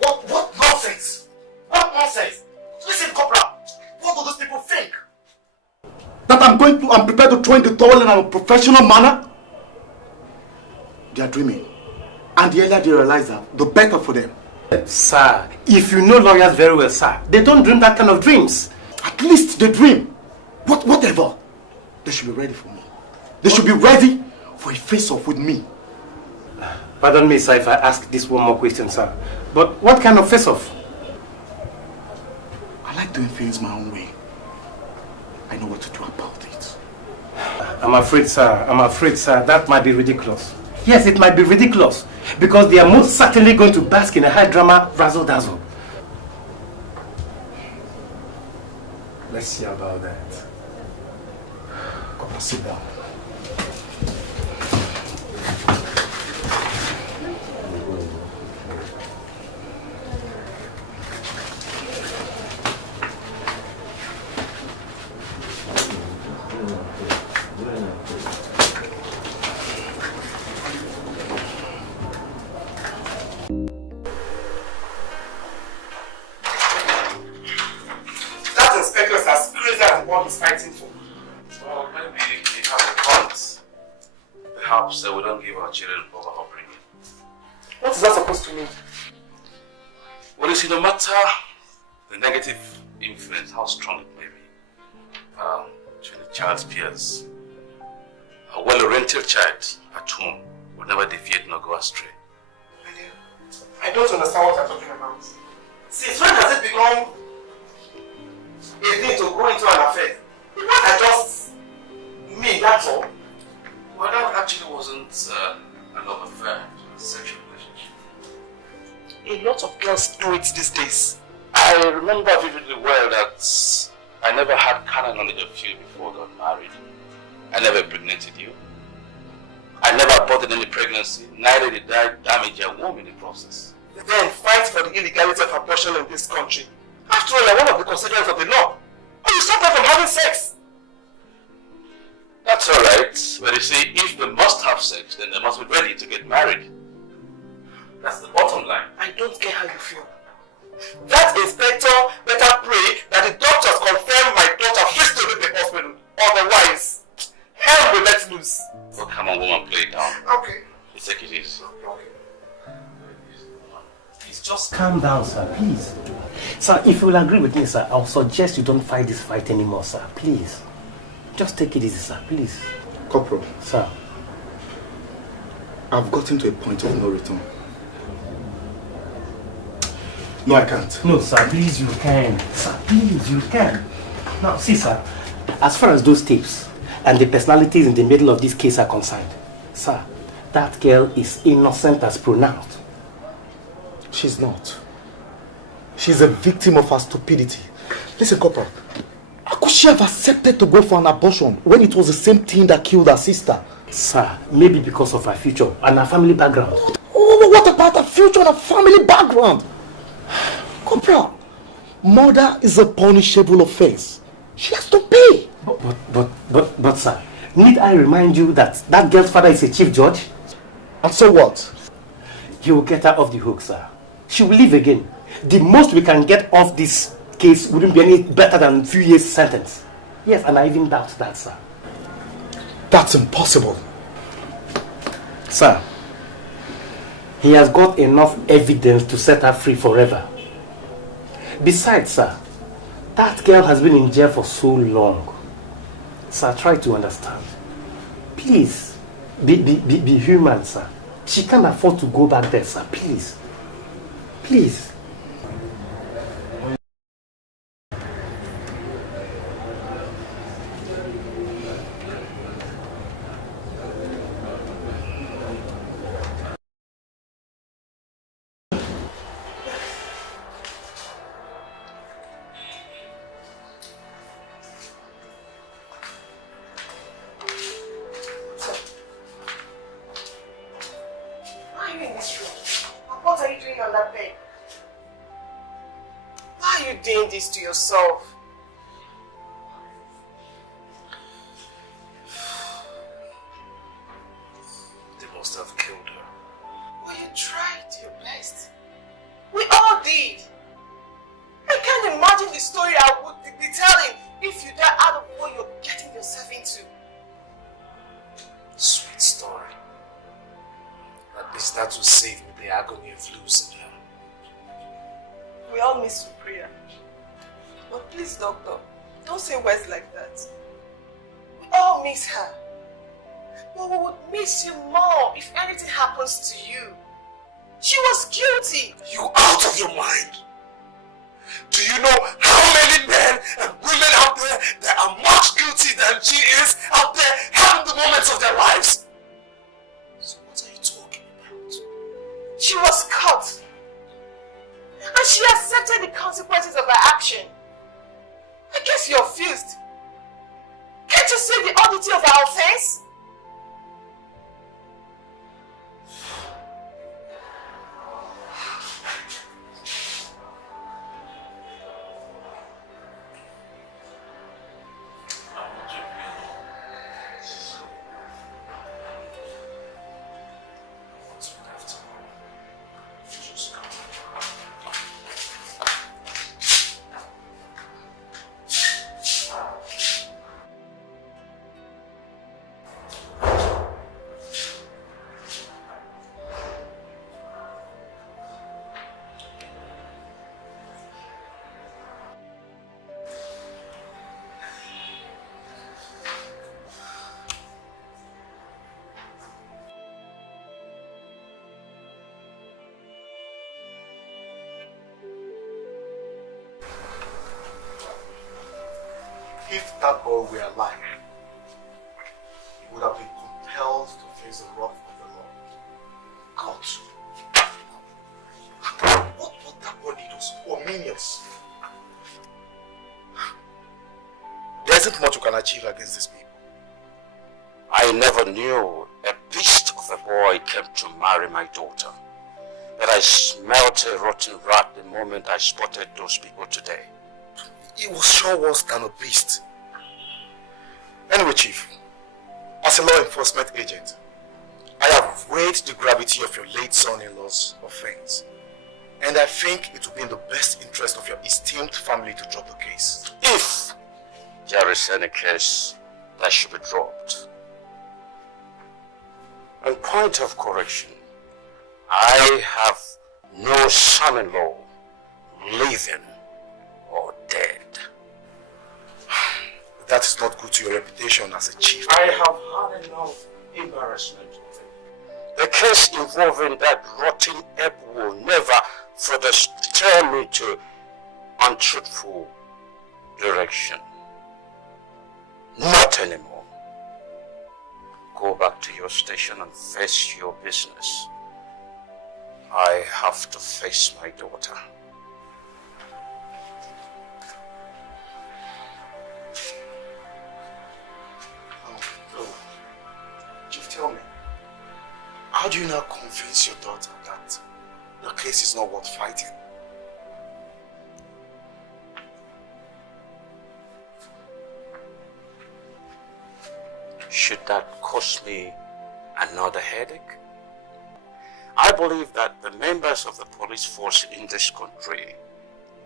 What nonsense? What nonsense? Listen, Corporal, what do those people think? That I'm prepared to train the towel in a professional manner? They are dreaming. And the earlier they realize that, the better for them. Sir, if you know lawyers very well, sir, they don't dream that kind of dreams. At least they dream. Whatever. They should be ready for me. They should be ready for a face-off with me. Pardon me, sir, if I ask this one more question, sir. But what kind of face-off? I like doing things my own way. I know what to do about it. I'm afraid, sir, that might be ridiculous. Yes, it might be ridiculous. Because they are most certainly going to bask in a high drama razzle-dazzle. Let's see about that. Sit down. That inspector is as crazy as the one he's fighting for. Well, maybe he has a point. Perhaps we don't give our children proper upbringing. What is that supposed to mean? Well, you see, no matter the negative influence, how strong it may be, between the child's peers, a well-oriented child at home will never deviate nor go astray. I don't understand what you're talking about. Since when has it become a thing to go into an affair? It wasn't just me, that's all. Well, that actually wasn't a love affair, it was a sexual relationship. A lot of girls do it these days. I remember vividly well that I never had carnal knowledge of you before I got married. I never impregnated you. I never aborted any pregnancy, neither did I damage a womb in the process. Then fight for the illegality of abortion in this country. After all, I'm one of the constituents of the law. But you stop them from having sex. That's alright, but you see, if they must have sex, then they must be ready to get married. That's the bottom line. I don't care how you feel. That inspector better pray that the doctors confirm my daughter fits to leave the hospital. Otherwise, hell will let loose. Oh, come on, woman, play it down. Okay. You take it easy. Please just calm down, sir, please. Sir, if you will agree with me, sir, I'll suggest you don't fight this fight anymore, sir. Please. Just take it easy, sir, please. Corporal. Sir. I've gotten to a point of no return. No, I can't. No, sir, please, you can. Sir, please, you can. Now, see, sir, as far as those tapes and the personalities in the middle of this case are concerned, sir, that girl is innocent as pronounced. She's not. She's a victim of her stupidity. Listen, Corporal, how could she have accepted to go for an abortion when it was the same thing that killed her sister? Sir, maybe because of her future and her family background. Oh, what about her future and her family background? Corporal, murder is a punishable offense. She has to pay. But sir, need I remind you that that girl's father is a chief judge? And so what? You will get her off the hook, sir. She will leave again. The most we can get off this case wouldn't be any better than a few years sentence. Yes, and I even doubt that, sir. That's impossible. Sir, he has got enough evidence to set her free forever. Besides, sir, that girl has been in jail for so long. Sir, try to understand. Please, be human, sir. She can't afford to go back there, sir. Please. Please. To yourself. They must have killed her. Well, you tried your best. We all did. I can't imagine the story I would be telling if you die out of what you're getting yourself into. Sweet story. At least that will save me the agony of losing her. We all miss Supriya. But please, doctor, don't say words like that. We all miss her. But we would miss you more if anything happens to you. She was guilty. You out of your mind? Do you know how many men and women out there that are much guilty than she is out there having the moments of their lives? So what are you talking about? She was caught. And she accepted the consequences of her action. I guess you're fused. Can't you see all the gravity of our offense? If that boy were alive, he would have been compelled to face the wrath of the law. God. What that boy did was ominous. There isn't much you can achieve against these people. I never knew a beast of a boy came to marry my daughter. But I smelt a rotten rat the moment I spotted those people today. It was sure worse than a beast. Anyway, Chief, as a law enforcement agent, I have weighed the gravity of your late son-in-law's offense, and I think it will be in the best interest of your esteemed family to drop the case. If there is any case that should be dropped. In point of correction, I have no son-in-law living or dead. That is not good to your reputation as a chief. I have had enough embarrassment with it. The case involving that rotten ape will never further steer me to untruthful direction. Not anymore. Go back to your station and face your business. I have to face my daughter. Chief, tell me, how do you now convince your daughter that the case is not worth fighting? Should that cost me another headache? I believe that the members of the police force in this country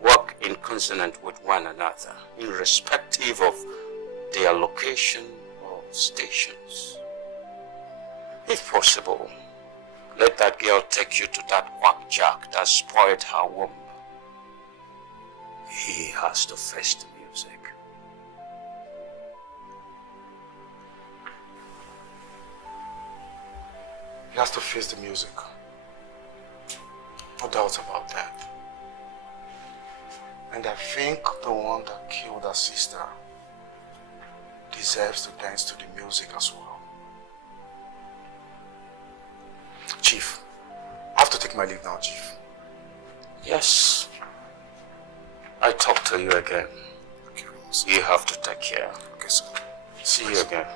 work in consonant with one another, irrespective of their location or stations. If possible, let that girl take you to that quack jack that spoiled her womb. He has to face the music. He has to face the music. No doubt about that. And I think the one that killed her sister deserves to dance to the music as well. Chief, I have to take my leave now, Chief. Yes. I talk to you again. Okay, you have to take care. Okay, sir. See you again.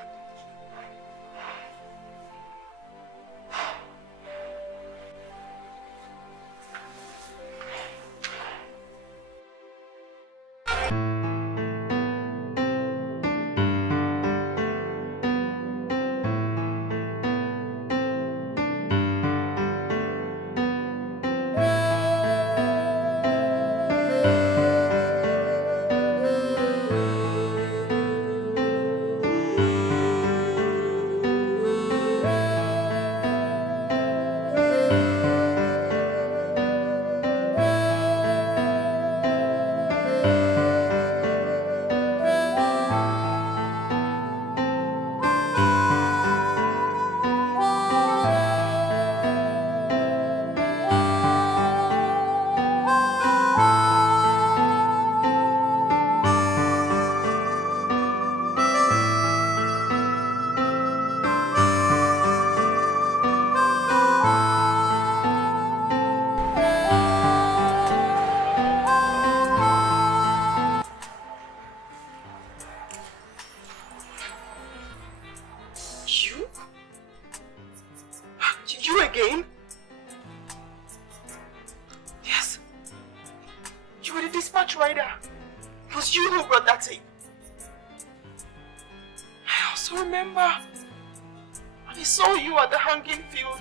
her. It was you who brought that tape. I also remember I saw you at the hanging field.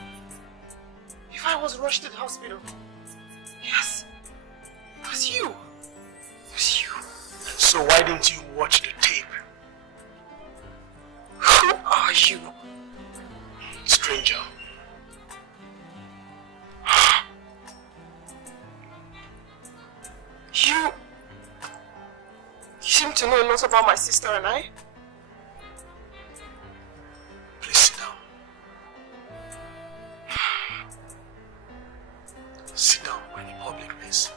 If I was rushed to the hospital. Yes, it was you. It was you. So why didn't you watch the tape? Who are you? Stranger. You seem to know a lot about my sister and I. Please sit down. Sit down, we're in public, please.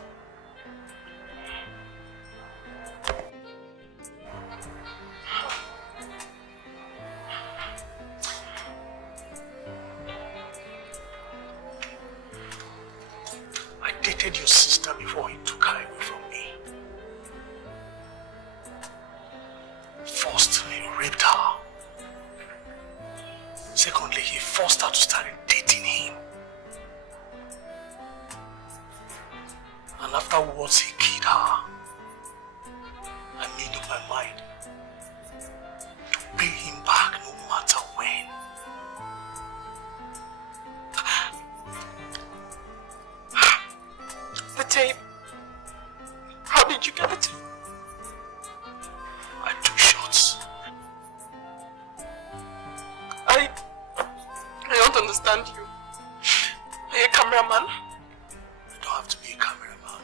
I dated your sister before he took her away from me. First, he raped her. Secondly, he forced her to start dating him. And afterwards, he killed her. I made up my mind to pay him back no matter when. The tape. How did you get the tape? I took shots. I don't understand you. Are you a cameraman? You don't have to be a cameraman.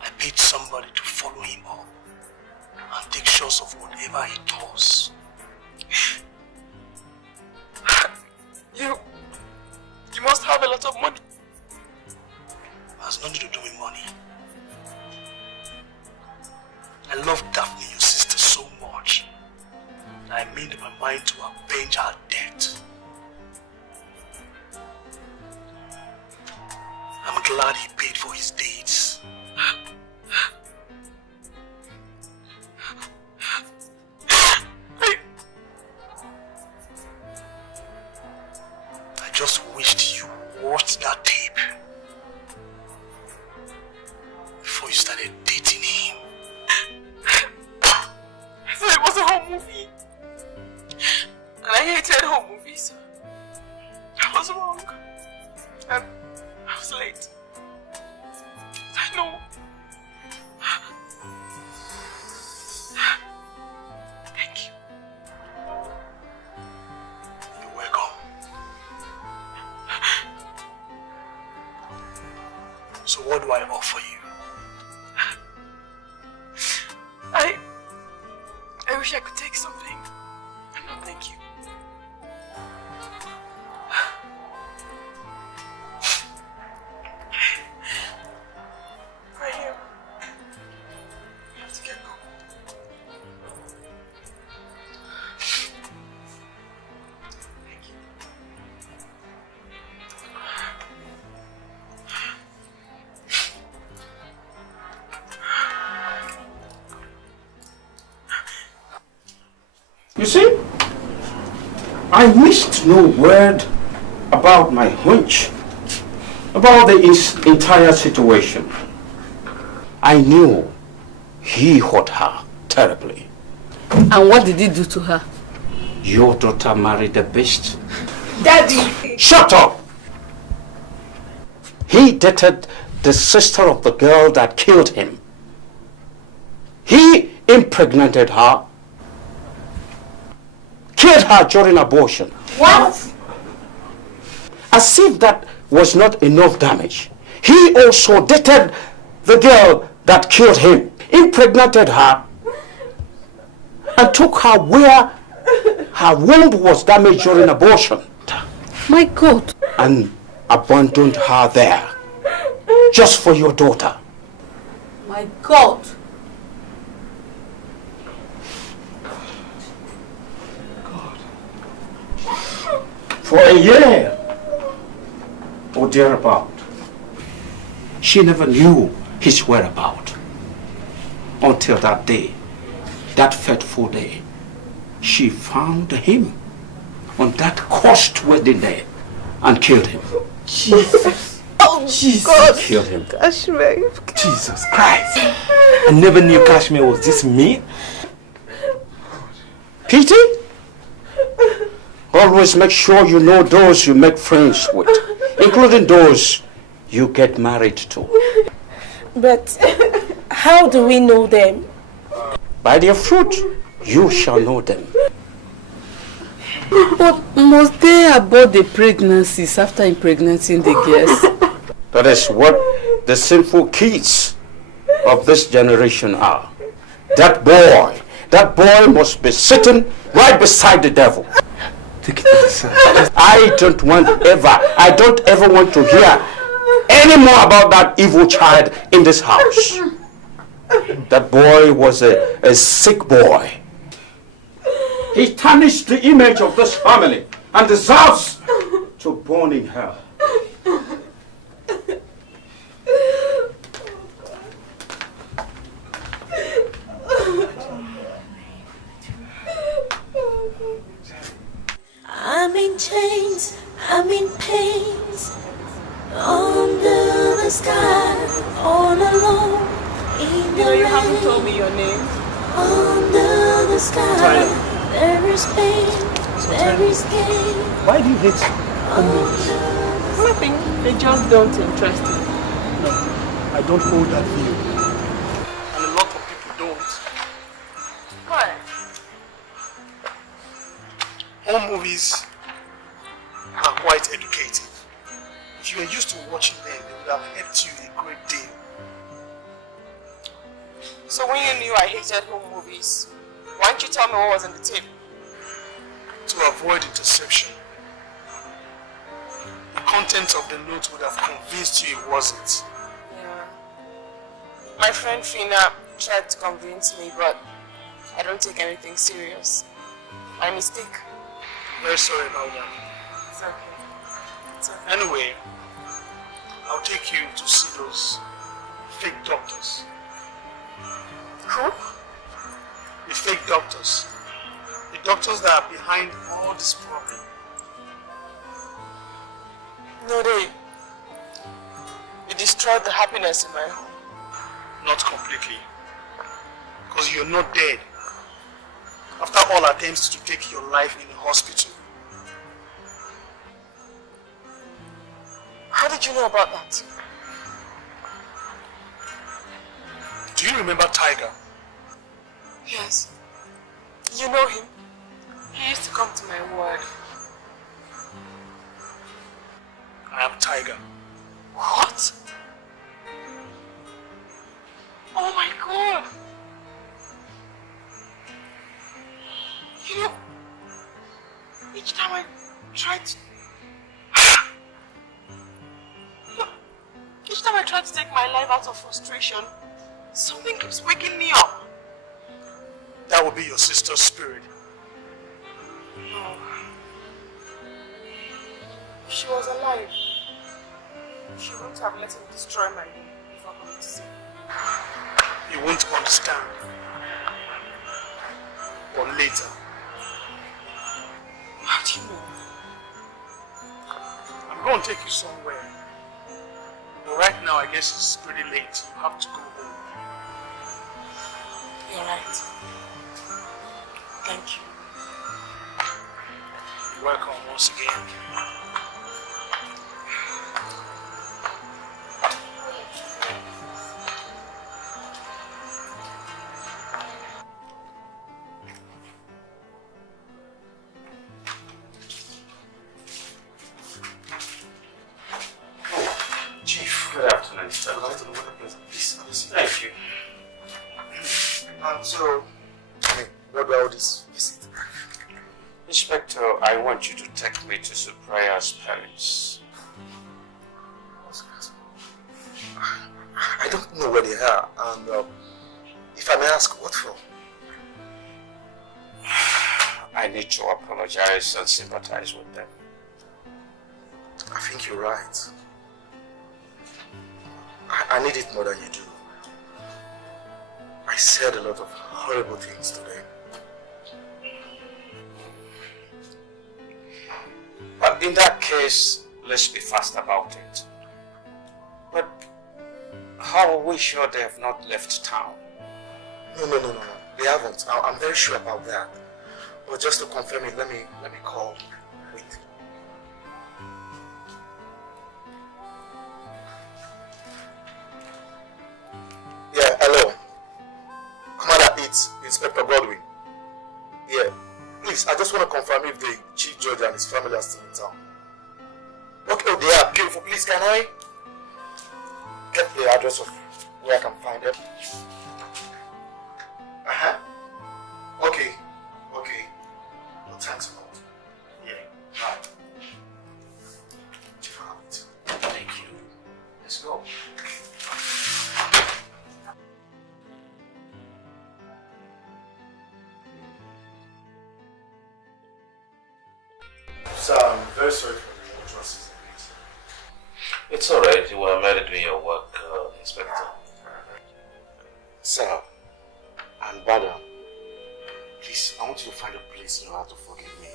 I paid somebody to follow him up and take shots of whatever he does. You must have a lot of money. It has nothing to do with money. I love Daphne, your sister, so much that I made up my mind to avenge her death. I'm glad he paid for his deeds. I just wished you watched that tape before you started dating him. I thought it was a home movie. And I hated home movies. I was wrong. And I was late. I know. Thank you. You're welcome. So what do I offer you? I wish I could take something. No, thank you. Right here. You have to get going. Thank you. You see, I missed no word about my hunch, about the entire situation. I knew he hurt her terribly. And what did he do to her? Your daughter married the beast. Daddy! Shut up! He dated the sister of the girl that killed him. He impregnated her, killed her during abortion. What? As if that was not enough damage, he also dated the girl that killed him, impregnated her, and took her where her womb was damaged during abortion. My God. And abandoned her there, just for your daughter. My God. For a year or thereabout, she never knew his whereabouts until that day, that fateful day. She found him on that cursed wedding day and killed him. Jesus. Oh, Jesus. God. Kill him. Kashmir. Jesus Christ. I never knew Kashmir was this mean. Pity? Always make sure you know those you make friends with, including those you get married to. But how do we know them? By their fruit, you shall know them. But must they abort the pregnancies after impregnating the girls? That is what the sinful kids of this generation are. That boy must be sitting right beside the devil. I don't ever want to hear any more about that evil child in this house. That boy was a sick boy. He tarnished the image of this family and deserves to burn in hell. I'm in chains, I'm in pains, under the sky, all alone, in the rain. You haven't told me your name. Under the sky, there is pain, there is gain. Why do you hate homeless? Nothing, they just don't interest me. No, I don't hold that view. And a lot of people don't. Why? Home movies are quite educative. If you were used to watching them, they would have helped you a great deal. So when you knew I hated home movies, why didn't you tell me what was on the tape? To avoid interception. The contents of the note would have convinced you it wasn't. Yeah. My friend Fina tried to convince me, but I don't take anything serious. My mistake. Very sorry about that. It's okay. It's okay. Anyway, I'll take you to see those fake doctors. Who? The fake doctors. The doctors that are behind all this problem. No, they destroyed the happiness in my home. Not completely. Because you're not dead. After all attempts to take your life in a hospital. How did you know about that? Do you remember Tiger? Yes. You know him? He used to come to my ward. I am Tiger. What? Oh my God! You know, each time I try to take my life out of frustration, something keeps waking me up. That would be your sister's spirit. No. If she was alive, she wouldn't have let him destroy my day before coming to see me. You won't understand. But later. How do you know? I'm going to take you somewhere. But right now, I guess it's pretty late. You have to go home. You're right. Thank you. You're welcome once again. Good afternoon, sir. Good afternoon, please have a seat. Thank you. So, what about this visit? Inspector, I want you to take me to Supraya's parents. I don't know where they are, and if I may ask, what for? I need to apologize and sympathize with them. I think you're right. I need it more than you do. I said a lot of horrible things today. But in that case, let's be fast about it. How are we sure they have not left town? No. They haven't. I'm very sure about that. But just to confirm it, let me call. Wait. Yeah, hello. Commander 8, Inspector Godwin. Yeah. Please, I just want to confirm if the Chief Judge and his family are still in town. Okay, oh, they are. Beautiful. Please, can I get the address of where I can find them? Okay. Well, thanks a lot. Yeah, right. Thank you. Let's go. Sir, I'm very sorry for the atrocities. It's alright, you were married doing your work, Inspector. Sir, and Madam, please, I want you to find a place in your heart to forgive me.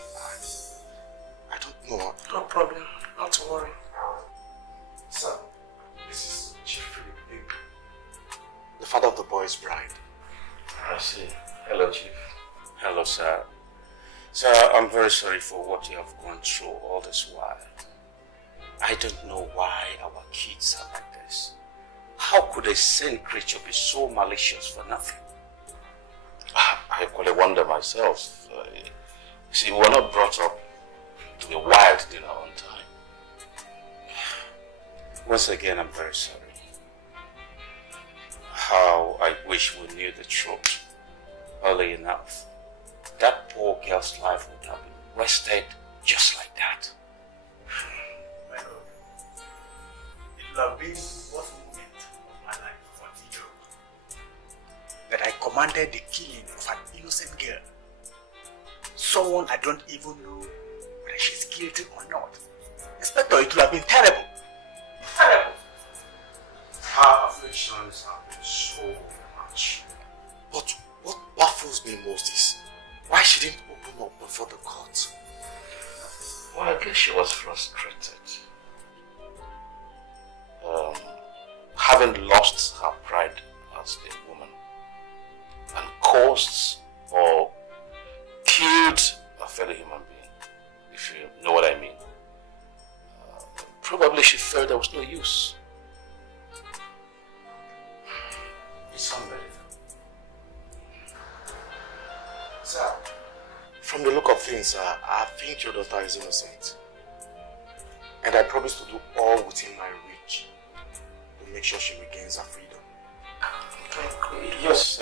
I don't know. No problem. Not to worry. Sir, this is Chief Philip, the father of the boy's bride. I see. Hello, Chief. Hello, sir. Sir, I'm very sorry for what you have gone through all this while. I don't know why our kids are like this. How could a sane creature be so malicious for nothing? I equally wonder myself. See, we were not brought up to be wild dinner on time. Once again, I'm very sorry. How I wish we knew the truth early enough. That poor girl's life would have been wasted just like that. My lord, it would have been the worst moment of my life for Diobi. That I commanded the killing of an innocent girl. Someone I don't even know whether she's guilty or not. Inspector, it would have been terrible. Terrible! Her afflictions have been so much. But what baffles me most is why she didn't open up before the court. Well, I guess she was frustrated. Having lost her pride as a woman and caused or killed a fellow human being, if you know what I mean. Probably she felt there was no use. It's unbelievable. Sir, from the look of things, I think your daughter is innocent. And I promise to do all within my reach to make sure she regains her freedom. Yes,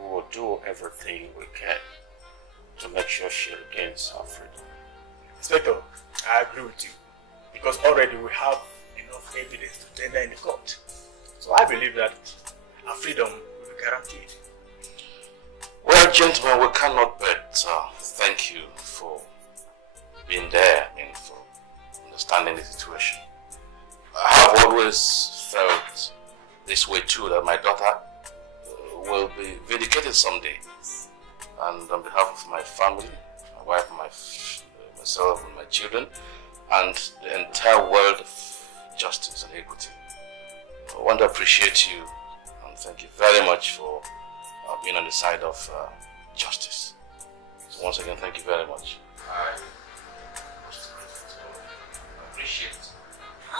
we will do everything we can to make sure she regains her freedom. Inspector, I agree with you. Because already we have enough evidence to tender in the court. So I believe that our freedom will be guaranteed. Well, gentlemen, we cannot but thank you for being there and for understanding the situation. I have always felt this way too, that my daughter will be vindicated someday. And on behalf of my family, my wife, myself and my children, and the entire world of justice and equity, I want to appreciate you and thank you very much for being on the side of justice. So once again, thank you very much. I appreciate it. I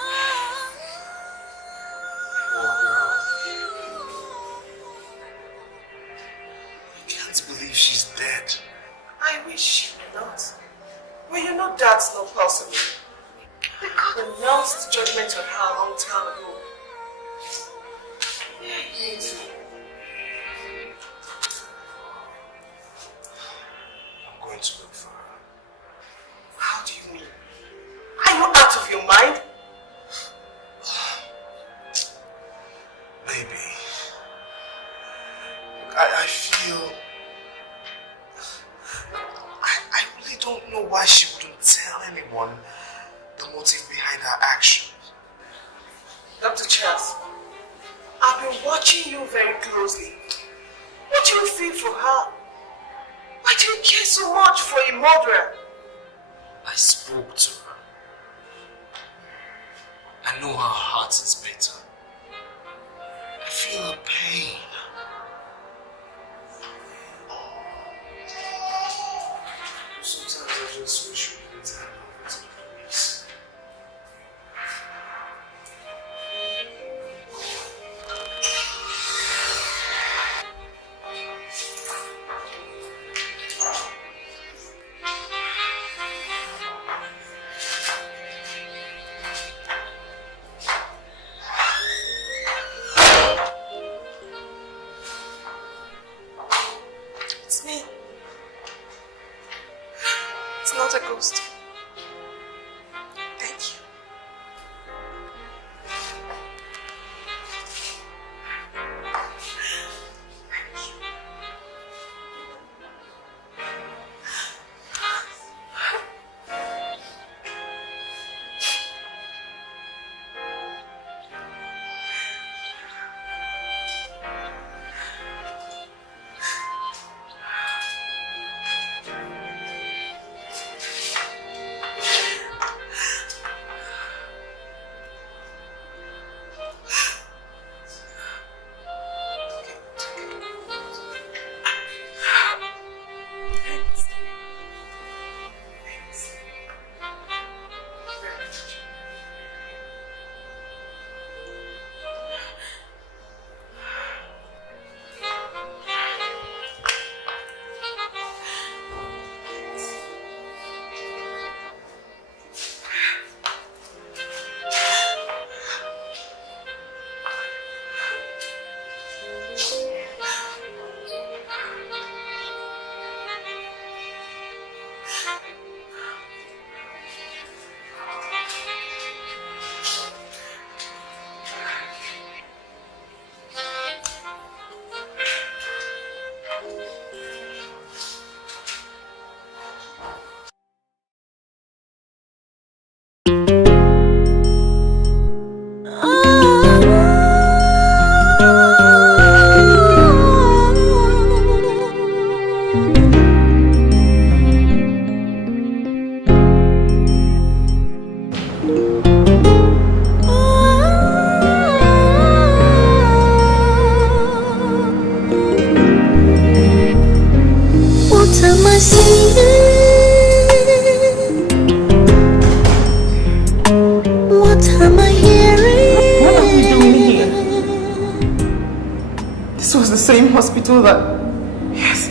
can't believe she's dead. I wish she were not. Well, you know that's not possible. The court announced judgment on her a long time ago. Yeah, you too. I'm going to look for her. How do you mean? Are you out of your mind? Baby, I feel... I really don't know why she wouldn't tell anyone the motive behind her actions. Dr. Charles, I've been watching you very closely. What do you feel for her? Why do you care so much for a murderer? I spoke to her. I know her heart is better. feel a pain. Sometimes I just wish we could turn over to the police. It's me. It's not a ghost. Thank you. What am I seeing? What am I hearing? What are we doing here? This was the same hospital that... Yes.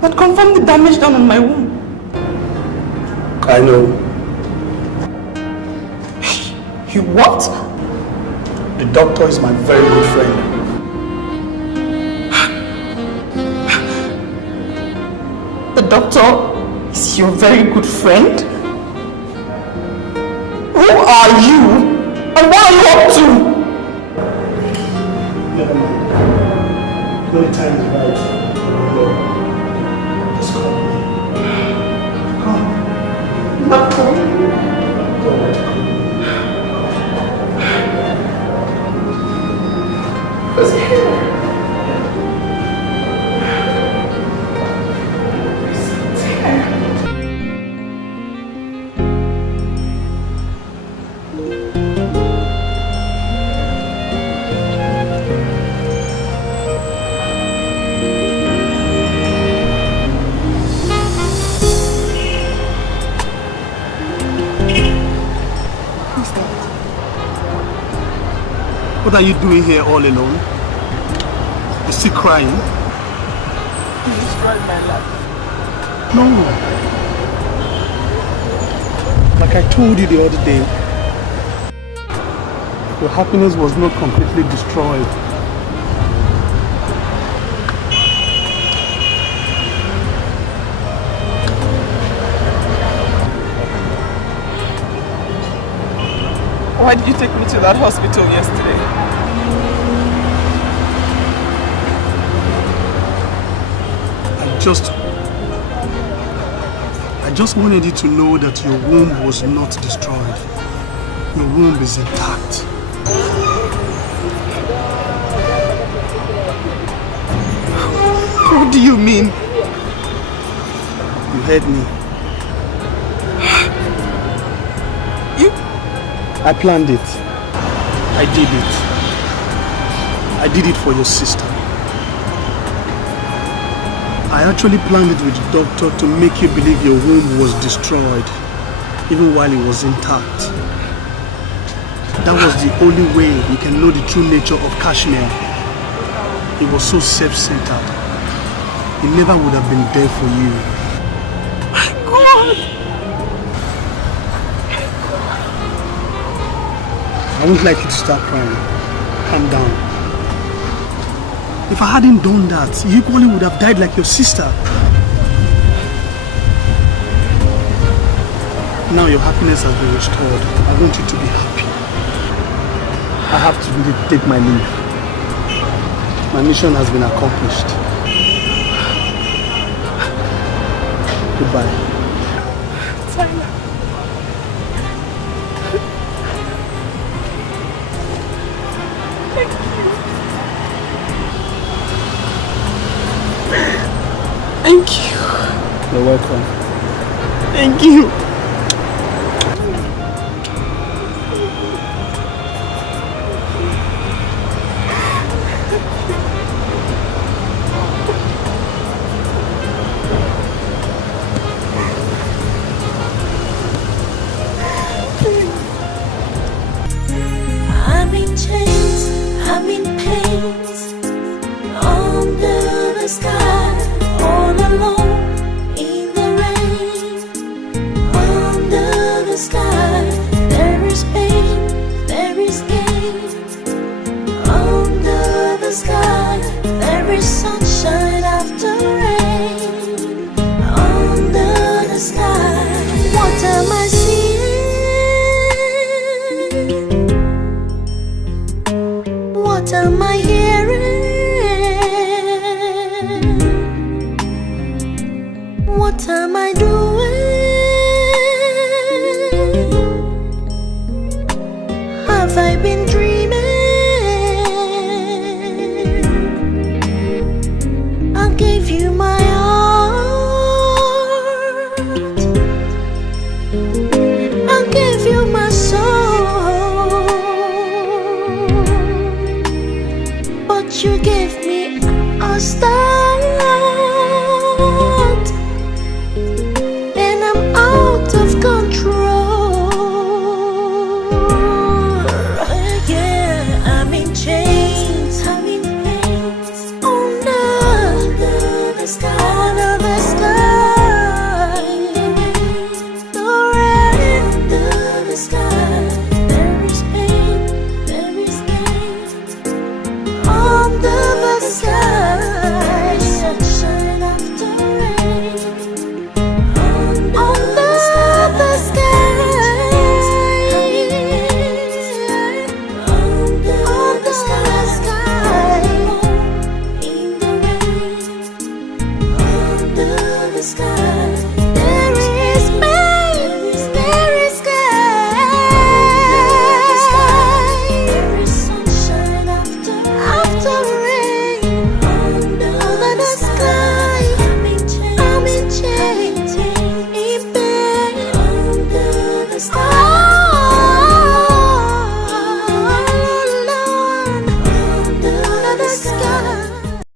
That confirmed the damage done on my womb. I know. You what? The doctor is my very good friend. The doctor is your very good friend? Who are you? And what are you up to? Never mind. When the time is right, just call me. Come. Not coming. Who's here? What are you doing here all alone? You're still crying? You destroyed my life. No. Like I told you the other day, your happiness was not completely destroyed. Why did you take me to that hospital yesterday? I just wanted you to know that your womb was not destroyed. Your womb is intact. What do you mean? You heard me. You... I planned it. I did it. I did it for your sister. I actually planned it with the doctor to make you believe your womb was destroyed, even while it was intact. That was the only way you can know the true nature of Kashmir. He was so self-centered. He never would have been there for you. My God! I won't like you to start crying. Calm down. If I hadn't done that, you probably would have died like your sister. Now your happiness has been restored. I want you to be happy. I have to really take my leave. My mission has been accomplished. Goodbye. Tyler. Thank you. You're welcome. Thank you. I'm in chains, I'm in pains, under the sky, all alone in the rain. Under the sky, there is pain, there is gain. Under the sky, there is sunshine after rain. Under the sky, what am I seeing? What am I hearing? What am I doing? Have I been dreaming? I gave you my heart. I gave you my soul. But you gave me a star.